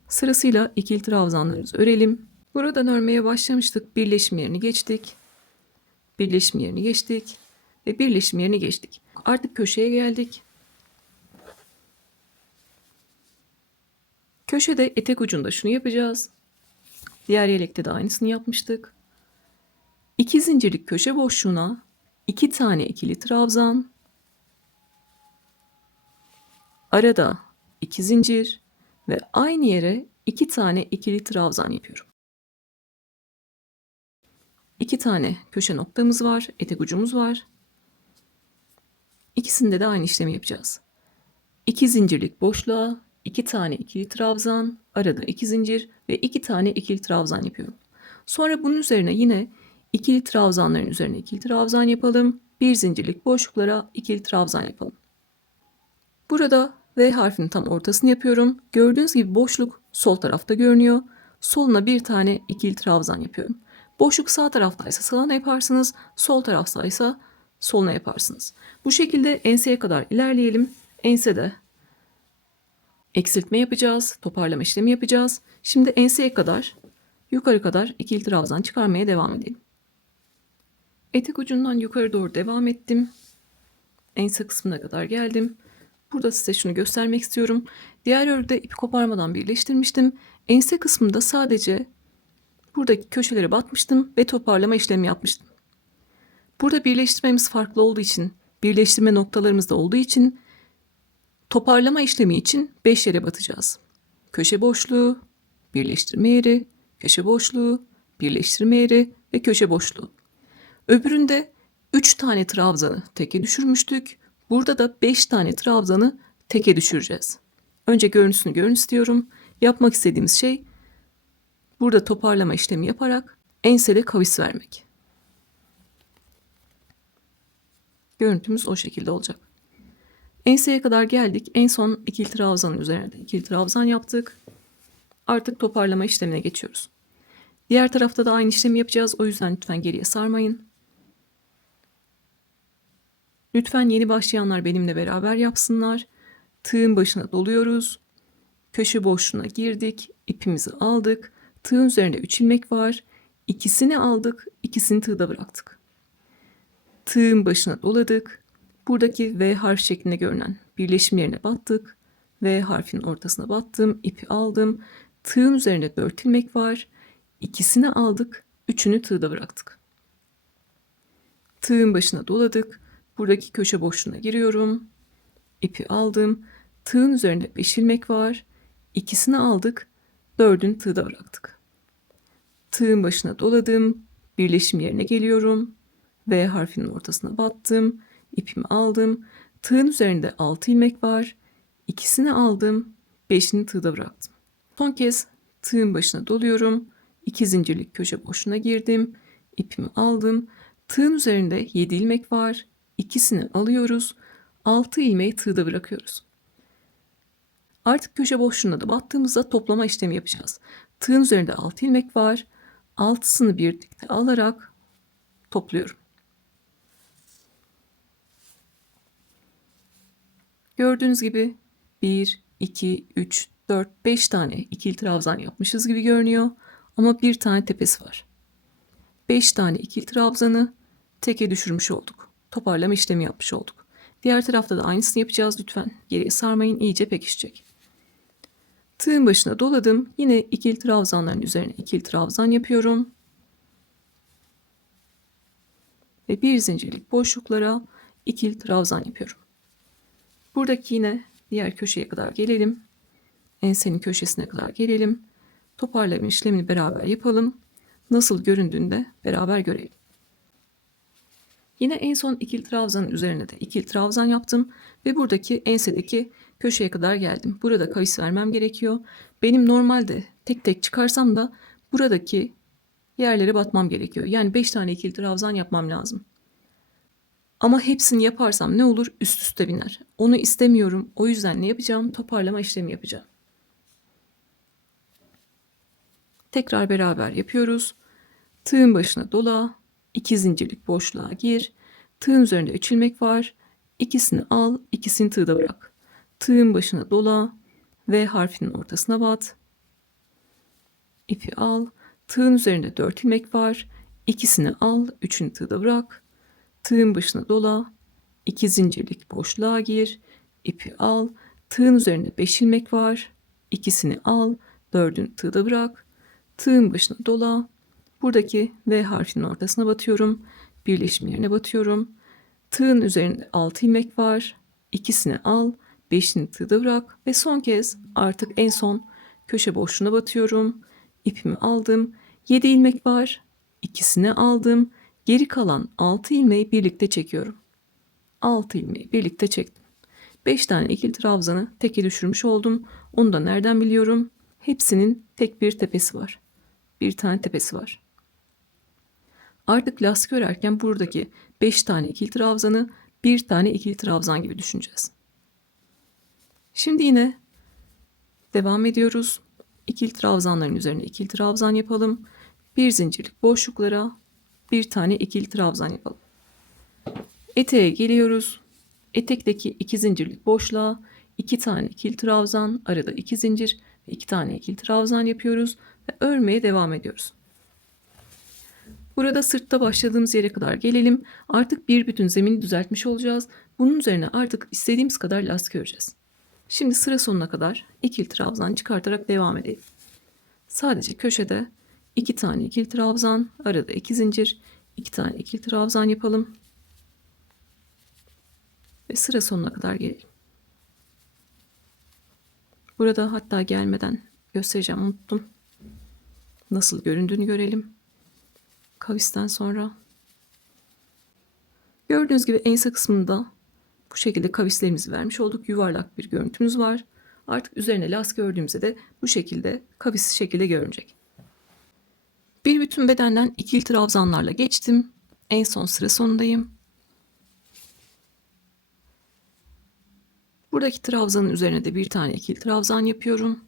sırasıyla ikili trabzanlarımızı örelim. Buradan örmeye başlamıştık. Birleşim yerini geçtik. Birleşim yerini geçtik. Ve birleşim yerini geçtik. Artık köşeye geldik. Köşede etek ucunda şunu yapacağız. Diğer yelekte de aynısını yapmıştık. 2 zincirlik köşe boşluğuna 2 tane ikili trabzan. Arada 2 zincir ve aynı yere 2 tane ikili trabzan yapıyorum. 2 tane köşe noktamız var, etek ucumuz var. İkisinde de aynı işlemi yapacağız. 2 zincirlik boşluğa 2 tane ikili trabzan, arada 2 zincir ve 2 tane ikili trabzan yapıyorum. Sonra bunun üzerine yine ikili trabzanların üzerine ikili trabzan yapalım. 1 zincirlik boşluklara ikili trabzan yapalım. Burada V harfinin tam ortasını yapıyorum. Gördüğünüz gibi boşluk sol tarafta görünüyor. Soluna bir tane ikili trabzan yapıyorum. Boşluk sağ taraftaysa sağına yaparsınız, sol taraftaysa soluna yaparsınız. Bu şekilde enseye kadar ilerleyelim. Ensede eksiltme yapacağız, toparlama işlemi yapacağız. Şimdi enseye kadar, yukarı kadar ikili trabzan çıkarmaya devam edelim. Etek ucundan yukarı doğru devam ettim. Ense kısmına kadar geldim. Burada size şunu göstermek istiyorum. Diğer örgüde ipi koparmadan birleştirmiştim. Ense kısmında sadece buradaki köşelere batmıştım ve toparlama işlemi yapmıştım. Burada birleştirmemiz farklı olduğu için, birleştirme noktalarımız da olduğu için toparlama işlemi için 5 yere batacağız. Köşe boşluğu, birleştirme yeri, köşe boşluğu, birleştirme yeri ve köşe boşluğu. Öbüründe 3 tane trabzanı teke düşürmüştük. Burada da 5 tane trabzanı teke düşüreceğiz. Önce görüntüsünü görün istiyorum. Yapmak istediğimiz şey burada toparlama işlemi yaparak ensede kavis vermek. Görüntümüz o şekilde olacak. Enseye kadar geldik. En son ikili trabzanın üzerine de ikili trabzan yaptık. Artık toparlama işlemine geçiyoruz. Diğer tarafta da aynı işlemi yapacağız. O yüzden lütfen geriye sarmayın. Lütfen yeni başlayanlar benimle beraber yapsınlar. Tığın başına doluyoruz. Köşe boşluğuna girdik. İpimizi aldık. Tığın üzerinde 3 ilmek var. İkisini aldık. İkisini tığda bıraktık. Tığın başına doladık. Buradaki V harf şeklinde görünen birleşim yerine battık. V harfinin ortasına battım. İpi aldım. Tığın üzerinde 4 ilmek var. İkisini aldık. Üçünü tığda bıraktık. Tığın başına doladık. Buradaki köşe boşluğuna giriyorum. İpi aldım. Tığın üzerinde 5 ilmek var. İkisini aldık. 4'ünü tığda bıraktık. Tığın başına doladım. Birleşim yerine geliyorum. V harfinin ortasına battım. İpimi aldım. Tığın üzerinde 6 ilmek var. İkisini aldım. 5'ini tığda bıraktım. Son kez tığın başına doluyorum. 2 zincirlik köşe boşluğuna girdim. İpimi aldım. Tığın üzerinde 7 ilmek var. İkisini alıyoruz. 6 ilmeği tığda bırakıyoruz. Artık köşe boşluğuna da battığımızda toplama işlemi yapacağız. Tığın üzerinde 6 ilmek var. 6'sını birlikte alarak topluyorum. Gördüğünüz gibi 1, 2, 3, 4, 5 tane ikili trabzan yapmışız gibi görünüyor. Ama bir tane tepesi var. 5 tane ikili trabzanı teke düşürmüş olduk. Toparlama işlemi yapmış olduk. Diğer tarafta da aynısını yapacağız lütfen. Geriye sarmayın, iyice pekişecek. Tığın başına doladım. Yine ikili trabzanların üzerine ikili trabzan yapıyorum. Ve bir zincirlik boşluklara ikili trabzan yapıyorum. Buradaki yine diğer köşeye kadar gelelim. Ensenin köşesine kadar gelelim. Toparlama işlemini beraber yapalım. Nasıl göründüğünü de beraber görelim. Yine en son ikili trabzanın üzerine de ikili trabzan yaptım ve buradaki ensedeki köşeye kadar geldim. Burada kavis vermem gerekiyor. Benim normalde tek tek çıkarsam da buradaki yerlere batmam gerekiyor. Yani 5 tane ikili trabzan yapmam lazım. Ama hepsini yaparsam ne olur? Üst üste biner. Onu istemiyorum. O yüzden ne yapacağım? Toparlama işlemi yapacağım. Tekrar beraber yapıyoruz. Tığın başına dola, 2 zincirlik boşluğa gir. Tığın üzerinde 3 ilmek var. İkisini al, ikisini tığda bırak. Tığın başına dola, V harfinin ortasına bat. İpi al. Tığın üzerinde 4 ilmek var. İkisini al, üçünü tığda bırak. Tığın başına dola, 2 zincirlik boşluğa gir. İpi al. Tığın üzerinde 5 ilmek var. İkisini al, 4'ünü tığda bırak. Tığın başına dola. Buradaki V harfinin ortasına batıyorum. Birleşim yerine batıyorum. Tığın üzerinde 6 ilmek var. İkisini al, 5'ini tığda bırak ve son kez artık en son köşe boşluğuna batıyorum. İpimi aldım. 7 ilmek var. İkisini aldım. Geri kalan 6 ilmeği birlikte çekiyorum. 6 ilmeği birlikte çektim. 5 tane ikili trabzanı teke düşürmüş oldum. Onu da nereden biliyorum? Hepsinin tek bir tepesi var. Bir tane tepesi var. Artık lastik örerken buradaki 5 tane ikili trabzanı bir tane ikili trabzan gibi düşüneceğiz. Şimdi yine devam ediyoruz. İkili trabzanların üzerine ikili trabzan yapalım. Bir zincirlik boşluklara bir tane ikili trabzan yapalım. Eteğe geliyoruz. Etekteki 2 zincirlik boşluğa 2 tane ikili trabzan, arada 2 zincir ve 2 tane ikili trabzan yapıyoruz ve örmeye devam ediyoruz. Burada sırtta başladığımız yere kadar gelelim. Artık bir bütün zemini düzeltmiş olacağız. Bunun üzerine artık istediğimiz kadar lastik öreceğiz. Şimdi sıra sonuna kadar ikili trabzan çıkartarak devam edelim. Sadece köşede 2 tane ikili trabzan, arada 2 zincir, 2 tane ikili trabzan yapalım. Ve sıra sonuna kadar gelelim. Burada hatta gelmeden göstereceğim, unuttum. Nasıl göründüğünü görelim. Kavisten sonra. Gördüğünüz gibi ense kısmında bu şekilde kavislerimizi vermiş olduk. Yuvarlak bir görüntümüz var. Artık üzerine lastik ördüğümüzde de bu şekilde kavis şekilde görünecek. Bir bütün bedenden ikili trabzanlarla geçtim. En son sıra sonundayım. Buradaki trabzanın üzerine de bir tane ikili trabzan yapıyorum.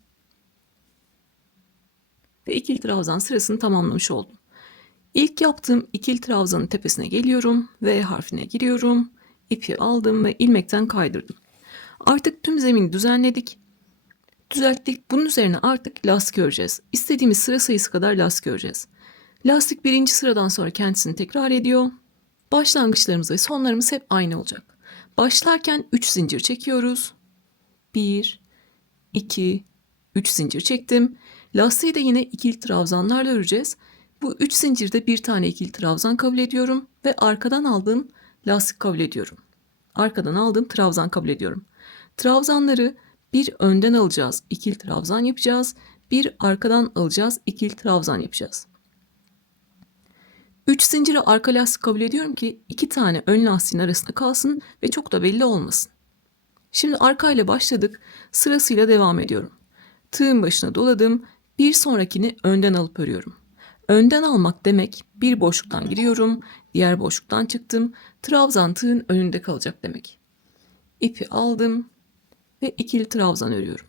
Ve ikili trabzan sırasını tamamlamış oldum. İlk yaptığım ikili trabzanın tepesine geliyorum. V harfine giriyorum. İpi aldım ve ilmekten kaydırdım. Artık tüm zemini düzenledik. Düzelttik. Bunun üzerine artık lastik öreceğiz. İstediğimiz sıra sayısı kadar lastik öreceğiz. Lastik birinci sıradan sonra kendisini tekrar ediyor. Başlangıçlarımız ve sonlarımız hep aynı olacak. Başlarken 3 zincir çekiyoruz. 1, 2, 3 zincir çektim. Lastiği de yine ikili trabzanlarla öreceğiz. Bu 3 zincirde bir tane ikili trabzan kabul ediyorum ve arkadan aldığım lastik kabul ediyorum. Arkadan aldığım trabzan kabul ediyorum. Trabzanları bir önden alacağız, ikili trabzan yapacağız. Bir arkadan alacağız, ikili trabzan yapacağız. 3 zinciri arka lastik kabul ediyorum ki 2 tane ön lastiğin arasında kalsın ve çok da belli olmasın. Şimdi arkayla başladık. Sırasıyla devam ediyorum. Tığın başına doladım. Bir sonrakini önden alıp örüyorum. Önden almak demek bir boşluktan giriyorum, diğer boşluktan çıktım. Trabzan tığın önünde kalacak demek. İpi aldım ve ikili trabzan örüyorum.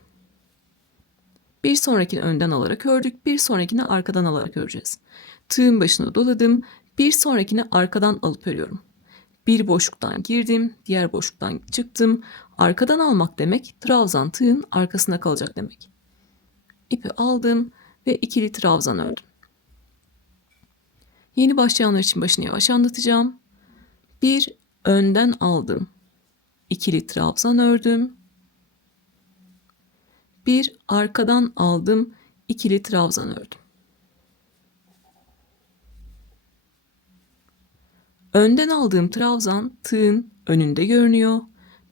Bir sonrakini önden alarak ördük, bir sonrakini arkadan alarak öreceğiz. Tığın başına doladım, bir sonrakini arkadan alıp örüyorum. Bir boşluktan girdim, diğer boşluktan çıktım. Arkadan almak demek trabzan tığın arkasına kalacak demek. İpi aldım ve ikili trabzan ördüm. Yeni başlayanlar için başını yavaş anlatacağım. Bir önden aldım. İkili trabzan ördüm. Bir arkadan aldım. İkili trabzan ördüm. Önden aldığım trabzan tığın önünde görünüyor.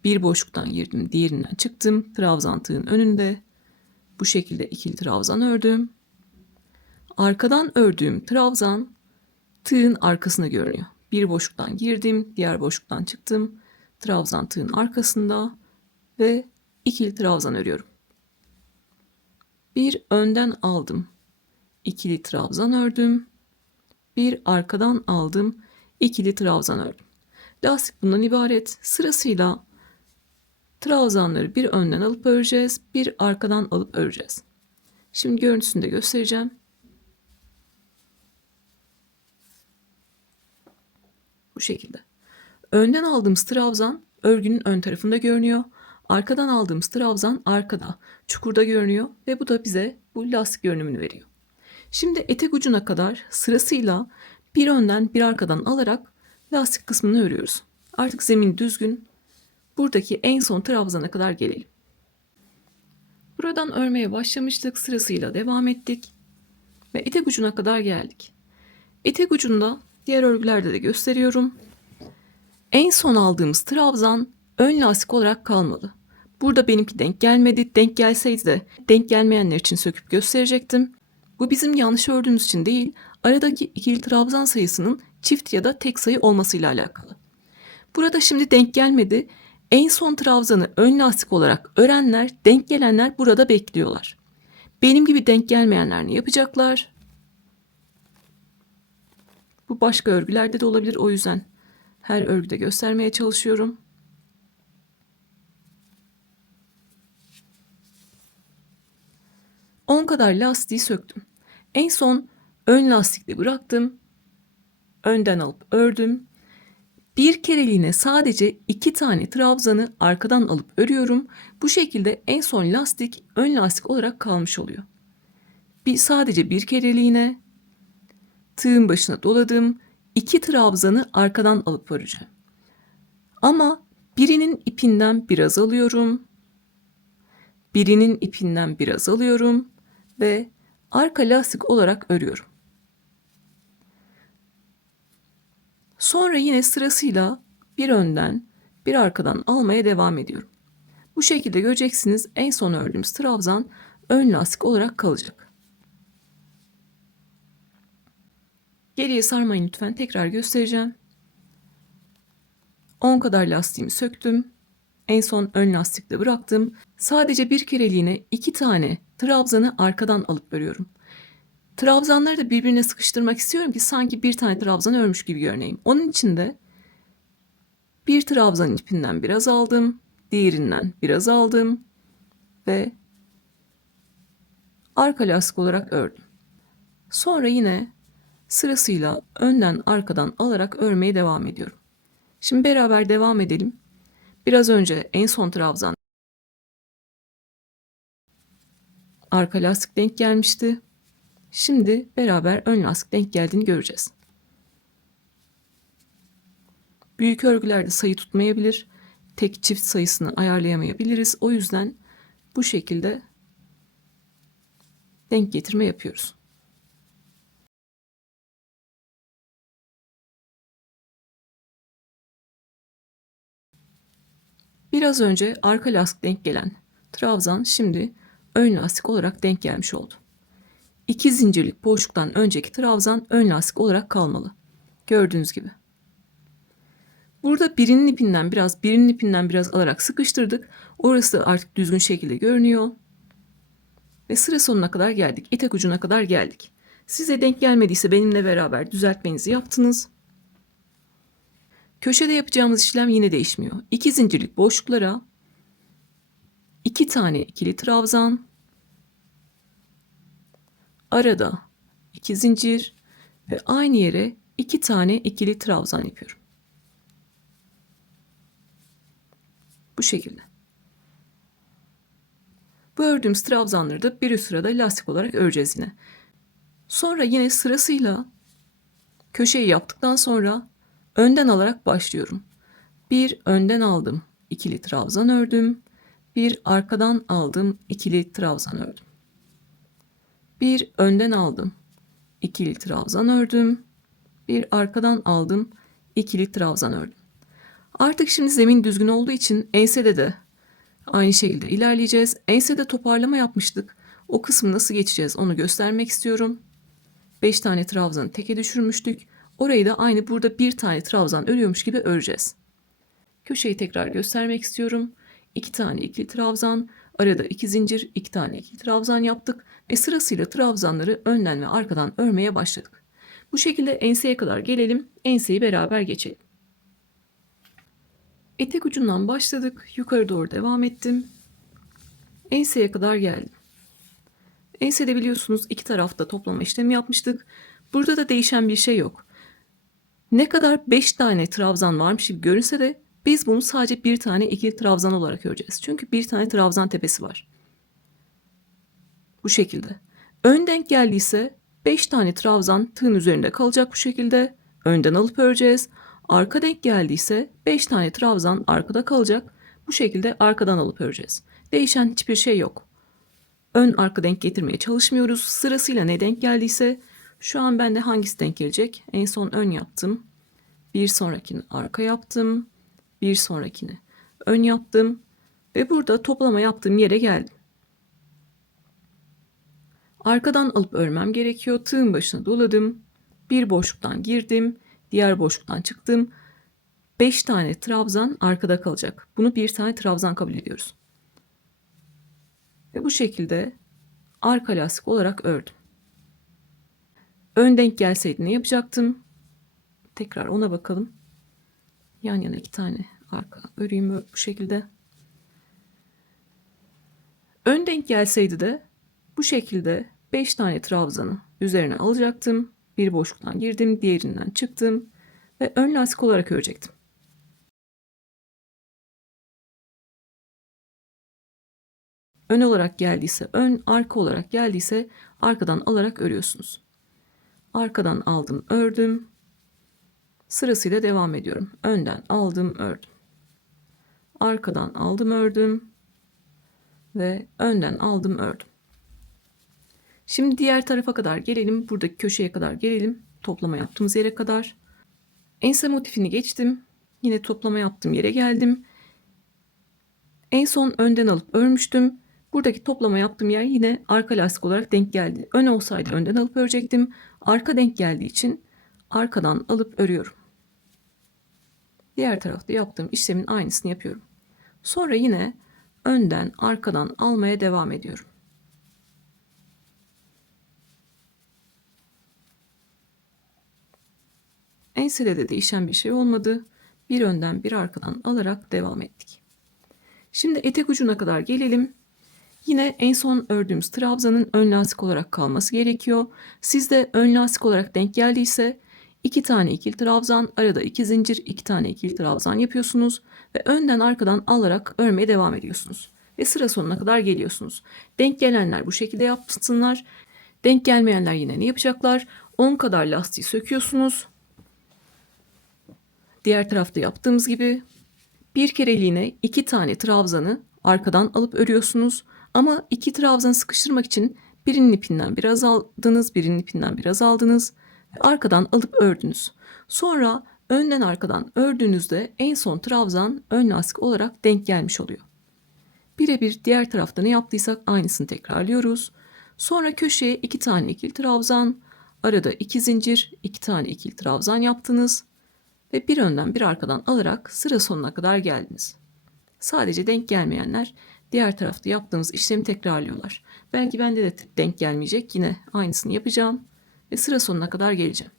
Bir boşluktan girdim, diğerinden çıktım. Trabzan tığın önünde. Bu şekilde ikili trabzan ördüm. arkadan ördüğüm trabzan tığın arkasına görünüyor. Bir boşluktan girdim, diğer boşluktan çıktım. Trabzan tığın arkasında ve ikili trabzan örüyorum. Bir önden aldım, ikili trabzan ördüm. Bir arkadan aldım, ikili trabzan ördüm. Lastik bundan ibaret. Sırasıyla trabzanları bir önden alıp öreceğiz, bir arkadan alıp öreceğiz. Şimdi görüntüsünü de göstereceğim. Bu şekilde. Önden aldığımız trabzan örgünün ön tarafında görünüyor. Arkadan aldığımız trabzan arkada, çukurda görünüyor ve bu da bize bu lastik görünümünü veriyor. Şimdi etek ucuna kadar sırasıyla bir önden bir arkadan alarak lastik kısmını örüyoruz. Artık zemin düzgün. Buradaki en son trabzana kadar gelelim. Buradan örmeye başlamıştık. Sırasıyla devam ettik. Ve etek ucuna kadar geldik. Etek ucunda diğer örgülerde de gösteriyorum. En son aldığımız trabzan ön lastik olarak kalmalı. Burada benimki denk gelmedi. Denk gelseydi de denk gelmeyenler için söküp gösterecektim. Bu bizim yanlış ördüğümüz için değil, aradaki ikili trabzan sayısının çift ya da tek sayı olmasıyla alakalı. Burada şimdi denk gelmedi. En son trabzanı ön lastik olarak örenler, denk gelenler burada bekliyorlar. Benim gibi denk gelmeyenler ne yapacaklar? Bu başka örgülerde de olabilir, o yüzden her örgüde göstermeye çalışıyorum. On kadar lastiği söktüm. En son ön lastikle bıraktım. Önden alıp ördüm. Bir kereliğine sadece 2 tane trabzanı arkadan alıp örüyorum. Bu şekilde en son lastik ön lastik olarak kalmış oluyor. Sadece bir kereliğine tığın başına doladım. 2 trabzanı arkadan alıp öreceğim. Ama birinin ipinden biraz alıyorum. Birinin ipinden biraz alıyorum ve arka lastik olarak örüyorum. Sonra yine sırasıyla bir önden bir arkadan almaya devam ediyorum. Bu şekilde göreceksiniz, en son ördüğümüz trabzan ön lastik olarak kalacak. Geriye sarmayın lütfen, tekrar göstereceğim. 10 kadar lastiğimi söktüm. En son ön lastikle bıraktım. Sadece bir kereliğine 2 tane trabzanı arkadan alıp örüyorum. Trabzanları da birbirine sıkıştırmak istiyorum ki sanki bir tane trabzan örmüş gibi görüneyim. Onun için de bir trabzanın ipinden biraz aldım, diğerinden biraz aldım ve arka lastik olarak ördüm. Sonra yine sırasıyla önden arkadan alarak örmeye devam ediyorum. Şimdi beraber devam edelim. Biraz önce en son trabzan arka lastik denk gelmişti. Şimdi beraber ön lastik denk geldiğini göreceğiz. Büyük örgülerde sayı tutmayabilir. Tek çift sayısını ayarlayamayabiliriz. O yüzden bu şekilde denk getirme yapıyoruz. Biraz önce arka lastik denk gelen trabzan şimdi ön lastik olarak denk gelmiş oldu. 2 zincirlik boşluktan önceki trabzan ön lastik olarak kalmalı. Gördüğünüz gibi. Burada birinin ipinden biraz alarak sıkıştırdık. Orası da artık düzgün şekilde görünüyor. Ve sıra sonuna kadar geldik. Etek ucuna kadar geldik. Size denk gelmediyse benimle beraber düzeltmenizi yaptınız. Köşede yapacağımız işlem yine değişmiyor. 2 zincirlik boşluklara 2 tane ikili trabzan, arada 2 zincir ve aynı yere 2 tane ikili trabzan yapıyorum. Bu şekilde. Bu ördüğümüz trabzanları da bir üst sırada lastik olarak öreceğiz yine. Sonra yine sırasıyla köşeyi yaptıktan sonra önden alarak başlıyorum. Bir önden aldım, ikili trabzan ördüm. Bir arkadan aldım, ikili trabzan ördüm. Bir önden aldım, ikili trabzan ördüm. Bir arkadan aldım, ikili trabzan ördüm. Artık şimdi zemin düzgün olduğu için ensede de aynı şekilde ilerleyeceğiz. Ensede toparlama yapmıştık. O kısmı nasıl geçeceğiz onu göstermek istiyorum. 5 tane trabzanı teke düşürmüştük. Orayı da aynı burada bir tane trabzan örüyormuş gibi öreceğiz. Köşeyi tekrar göstermek istiyorum. 2 tane ikili trabzan, arada 2 zincir, 2 tane ikili trabzan yaptık ve sırasıyla trabzanları önden ve arkadan örmeye başladık. Bu şekilde enseye kadar gelelim. Enseyi beraber geçelim. Etek ucundan başladık. Yukarı doğru devam ettim. Enseye kadar geldim. Ensede biliyorsunuz iki tarafta toplama işlemi yapmıştık. Burada da değişen bir şey yok. Ne kadar 5 tane trabzan varmış gibi görünse de biz bunu sadece bir tane ikili trabzan olarak öreceğiz. Çünkü bir tane trabzan tepesi var. Bu şekilde. Ön denk geldiyse 5 tane trabzan tığın üzerinde kalacak bu şekilde. Önden alıp öreceğiz. Arka denk geldiyse 5 tane trabzan arkada kalacak. Bu şekilde arkadan alıp öreceğiz. Değişen hiçbir şey yok. Ön arka denk getirmeye çalışmıyoruz. Sırasıyla ne denk geldiyse şu an bende hangisi denk gelecek? En son ön yaptım. Bir sonrakini arka yaptım. Bir sonrakini ön yaptım. Ve burada toplama yaptığım yere geldim. Arkadan alıp örmem gerekiyor. Tığın başına doladım. Bir boşluktan girdim. Diğer boşluktan çıktım. 5 tane trabzan arkada kalacak. Bunu bir tane trabzan kabul ediyoruz. Ve bu şekilde arka lastik olarak ördüm. Ön denk gelseydi ne yapacaktım? Tekrar ona bakalım. Yan yana 2 tane arka öreyim bu şekilde. Ön denk gelseydi de bu şekilde 5 tane trabzanı üzerine alacaktım. Bir boşluktan girdim, diğerinden çıktım ve ön lastik olarak örecektim. Ön olarak geldiyse ön, arka olarak geldiyse arkadan alarak örüyorsunuz. Arkadan aldım, ördüm. Sırasıyla devam ediyorum. Önden aldım, ördüm. Arkadan aldım, ördüm ve önden aldım, ördüm. Şimdi diğer tarafa kadar gelelim. Buradaki köşeye kadar gelelim. Toplama yaptığımız yere kadar. Ense motifini geçtim. Yine toplama yaptığım yere geldim. En son önden alıp örmüştüm. Buradaki toplama yaptığım yer yine arka lastik olarak denk geldi. Ön olsaydı önden alıp örecektim. Arka denk geldiği için arkadan alıp örüyorum. Diğer tarafta yaptığım işlemin aynısını yapıyorum. Sonra yine önden arkadan almaya devam ediyorum. Ensede de değişen bir şey olmadı. Bir önden bir arkadan alarak devam ettik. Şimdi etek ucuna kadar gelelim. Yine en son ördüğümüz trabzanın ön lastik olarak kalması gerekiyor. Sizde ön lastik olarak denk geldiyse 2 tane ikili trabzan, arada 2 zincir, 2 tane ikili trabzan yapıyorsunuz ve önden arkadan alarak örmeye devam ediyorsunuz. Ve sıra sonuna kadar geliyorsunuz. Denk gelenler bu şekilde yapsınlar. Denk gelmeyenler yine ne yapacaklar? 10 kadar lastiği söküyorsunuz. Diğer tarafta yaptığımız gibi bir kereliğine 2 tane trabzanı arkadan alıp örüyorsunuz. Ama 2 trabzanı sıkıştırmak için birinin ipinden biraz aldınız, birinin ipinden biraz aldınız ve arkadan alıp ördünüz. Sonra önden arkadan ördüğünüzde en son trabzan ön lastik olarak denk gelmiş oluyor. Birebir diğer tarafta ne yaptıysak aynısını tekrarlıyoruz. Sonra köşeye 2 tane ikili trabzan, arada 2 zincir, 2 tane ikili trabzan yaptınız ve bir önden bir arkadan alarak sıra sonuna kadar geldiniz. Sadece denk gelmeyenler diğer tarafta yaptığımız işlemi tekrarlıyorlar. Belki bende de denk gelmeyecek. Yine aynısını yapacağım ve sıra sonuna kadar geleceğim.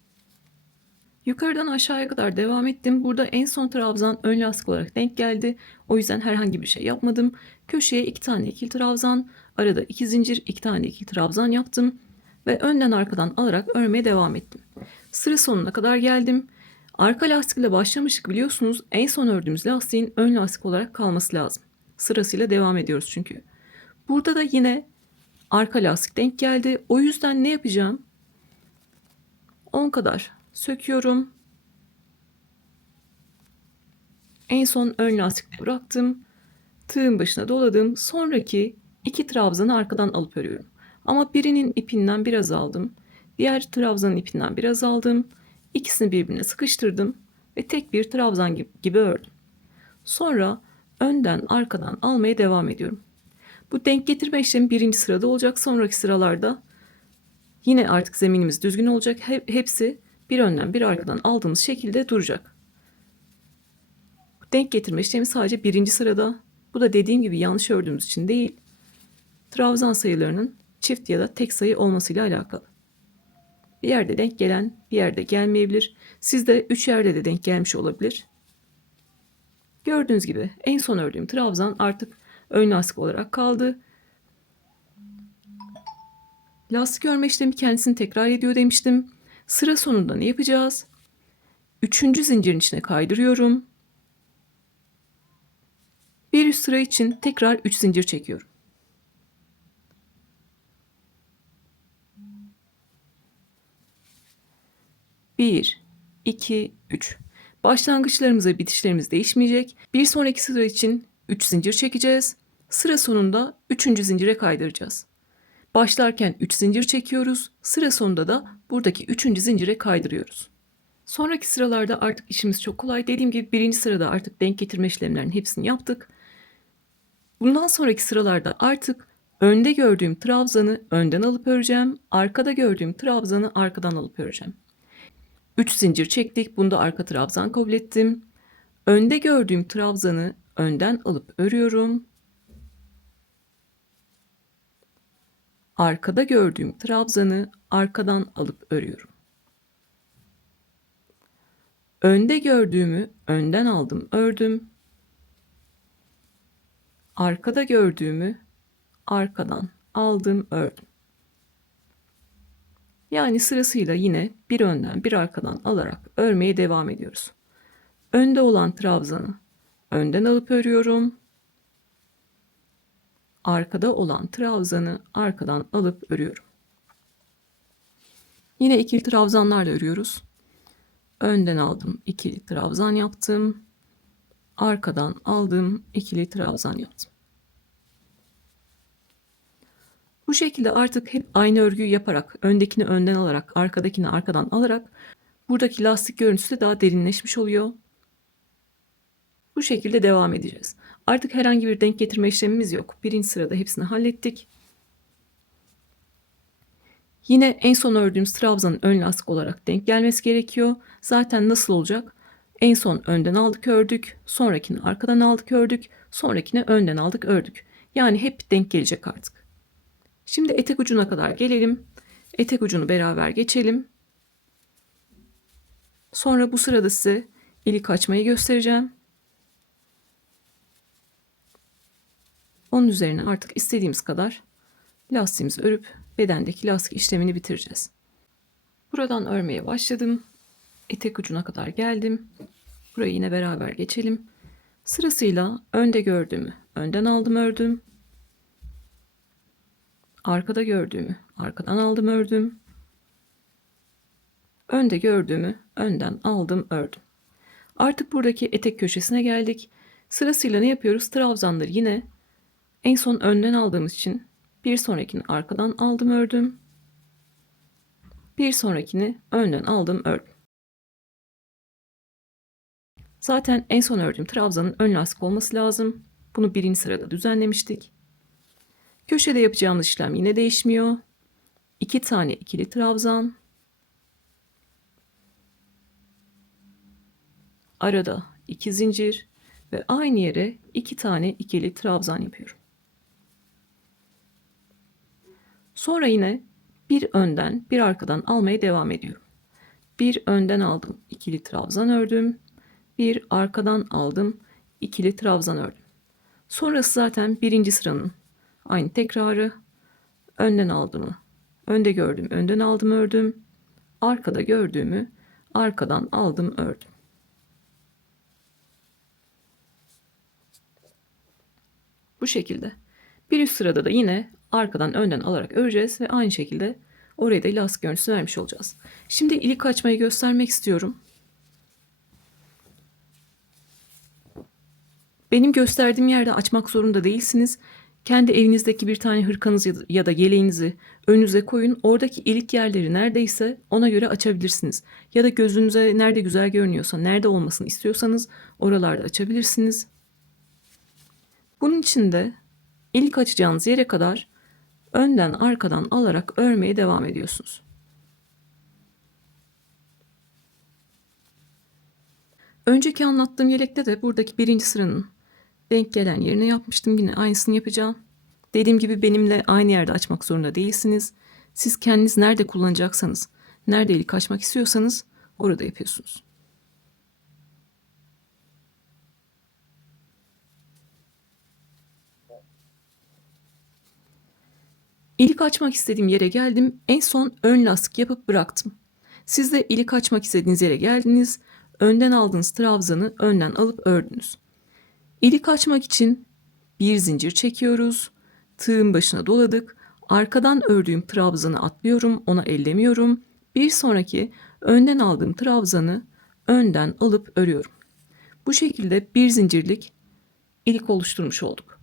Yukarıdan aşağıya kadar devam ettim. Burada en son trabzan ön lastik olarak denk geldi. O yüzden herhangi bir şey yapmadım. Köşeye 2 tane ikili trabzan, arada 2 zincir, 2 tane ikili trabzan yaptım ve önden arkadan alarak örmeye devam ettim. Sıra sonuna kadar geldim. Arka lastikle başlamıştık biliyorsunuz. En son ördüğümüz lastiğin ön lastik olarak kalması lazım. Sırasıyla devam ediyoruz çünkü. Burada da yine arka lastik denk geldi. O yüzden ne yapacağım? 10 kadar söküyorum. En son ön lastikle bıraktım. Tığın başına doladım. Sonraki 2 trabzanı arkadan alıp örüyorum. Ama birinin ipinden biraz aldım. Diğer trabzanın ipinden biraz aldım. İkisini birbirine sıkıştırdım ve tek bir trabzan gibi ördüm. Sonra önden arkadan almaya devam ediyorum. Bu denk getirme işlemi birinci sırada olacak. Sonraki sıralarda Yine artık zeminimiz düzgün olacak. Hepsi bir önden bir arkadan aldığımız şekilde duracak. Denk getirme işlemi sadece birinci sırada. Bu da dediğim gibi yanlış ördüğümüz için değil, trabzan sayılarının çift ya da tek sayı olmasıyla alakalı. Bir yerde denk gelen bir yerde gelmeyebilir. Sizde 3 yerde de denk gelmiş olabilir. Gördüğünüz gibi en son ördüğüm trabzan artık ön lastik olarak kaldı. Lastik örme işlemi kendisini tekrar ediyor demiştim. Sıra sonunda ne yapacağız? 3. zincirin içine kaydırıyorum. Bir üst sıra için tekrar 3 zincir çekiyorum. Bir, 2, 3. Başlangıçlarımız ve bitişlerimiz değişmeyecek. Bir sonraki sıra için 3 zincir çekeceğiz. Sıra sonunda 3. zincire kaydıracağız. Başlarken 3 zincir çekiyoruz. Sıra sonunda da buradaki 3. zincire kaydırıyoruz. Sonraki sıralarda artık işimiz çok kolay. Dediğim gibi birinci sırada artık denk getirme işlemlerinin hepsini yaptık. Bundan sonraki sıralarda artık önde gördüğüm trabzanı önden alıp öreceğim. Arkada gördüğüm trabzanı arkadan alıp öreceğim. 3 zincir çektik. Bunda arka trabzan kabul ettim. Önde gördüğüm trabzanı önden alıp örüyorum. Arkada gördüğüm trabzanı arkadan alıp örüyorum. Önde gördüğümü önden aldım, ördüm. Arkada gördüğümü arkadan aldım, ördüm. Yani sırasıyla yine bir önden bir arkadan alarak örmeye devam ediyoruz. Önde olan trabzanı önden alıp örüyorum. Arkada olan trabzanı arkadan alıp örüyorum. Yine ikili trabzanlarla örüyoruz. Önden aldım, ikili trabzan yaptım. Arkadan aldım, ikili trabzan yaptım. Bu şekilde artık hep aynı örgüyü yaparak, öndekini önden alarak, arkadakini arkadan alarak buradaki lastik görüntüsü de daha derinleşmiş oluyor. Bu şekilde devam edeceğiz. Artık herhangi bir denk getirme işlemimiz yok. Birinci sırada hepsini hallettik. Yine en son ördüğümüz trabzanın ön lastik olarak denk gelmesi gerekiyor. Zaten nasıl olacak? En son önden aldık ördük, sonrakini arkadan aldık ördük, sonrakini önden aldık ördük. Yani hep denk gelecek artık. Şimdi etek ucuna kadar gelelim. Etek ucunu beraber geçelim. Sonra bu sırada size ilik açmayı göstereceğim. Onun üzerine artık istediğimiz kadar lastiğimizi örüp bedendeki lastik işlemini bitireceğiz. Buradan örmeye başladım. Etek ucuna kadar geldim. Burayı yine beraber geçelim. Sırasıyla önde gördüğümü önden aldım ördüm. Arkada gördüğümü arkadan aldım ördüm. Önde gördüğümü önden aldım ördüm. Artık buradaki etek köşesine geldik. Sırasıyla ne yapıyoruz? Trabzanları yine en son önden aldığımız için bir sonrakini arkadan aldım ördüm. Bir sonrakini önden aldım ördüm. Zaten en son ördüğüm trabzanın ön lastik olması lazım. Bunu birinci sırada düzenlemiştik. Köşede yapacağımız işlem yine değişmiyor. 2 tane ikili trabzan. Arada 2 zincir ve aynı yere 2 tane ikili trabzan yapıyorum. Sonra yine bir önden bir arkadan almaya devam ediyorum. Bir önden aldım, ikili trabzan ördüm. Bir arkadan aldım, ikili trabzan ördüm. Sonrası zaten birinci sıranın aynı tekrarı. Önden aldığımı, önde gördüğümü önden aldım ördüm. Arkada gördüğümü arkadan aldım ördüm. Bu şekilde. Bir üst sırada da yine arkadan önden alarak öreceğiz ve aynı şekilde oraya da lastik görüntüsü vermiş olacağız. Şimdi ilik açmayı göstermek istiyorum. Benim gösterdiğim yerde açmak zorunda değilsiniz. Kendi evinizdeki bir tane hırkanız ya da yeleğinizi önünüze koyun. Oradaki ilik yerleri neredeyse ona göre açabilirsiniz. Ya da gözünüze nerede güzel görünüyorsa, nerede olmasını istiyorsanız oralarda açabilirsiniz. Bunun için de ilik açacağınız yere kadar önden arkadan alarak örmeye devam ediyorsunuz. Önceki anlattığım yelekte de buradaki birinci sıranın denk gelen yerine yapmıştım. Yine aynısını yapacağım. Dediğim gibi benimle aynı yerde açmak zorunda değilsiniz. Siz kendiniz nerede kullanacaksanız, nerede ilik açmak istiyorsanız orada yapıyorsunuz. İlik açmak istediğim yere geldim. En son ön lastik yapıp bıraktım. Siz de ilik açmak istediğiniz yere geldiniz. Önden aldığınız trabzanı önden alıp ördünüz. İlik açmak için bir zincir çekiyoruz. Tığın başına doladık. Arkadan ördüğüm trabzanı atlıyorum. Ona ellemiyorum. Bir sonraki önden aldığım trabzanı önden alıp örüyorum. Bu şekilde bir zincirlik ilik oluşturmuş olduk.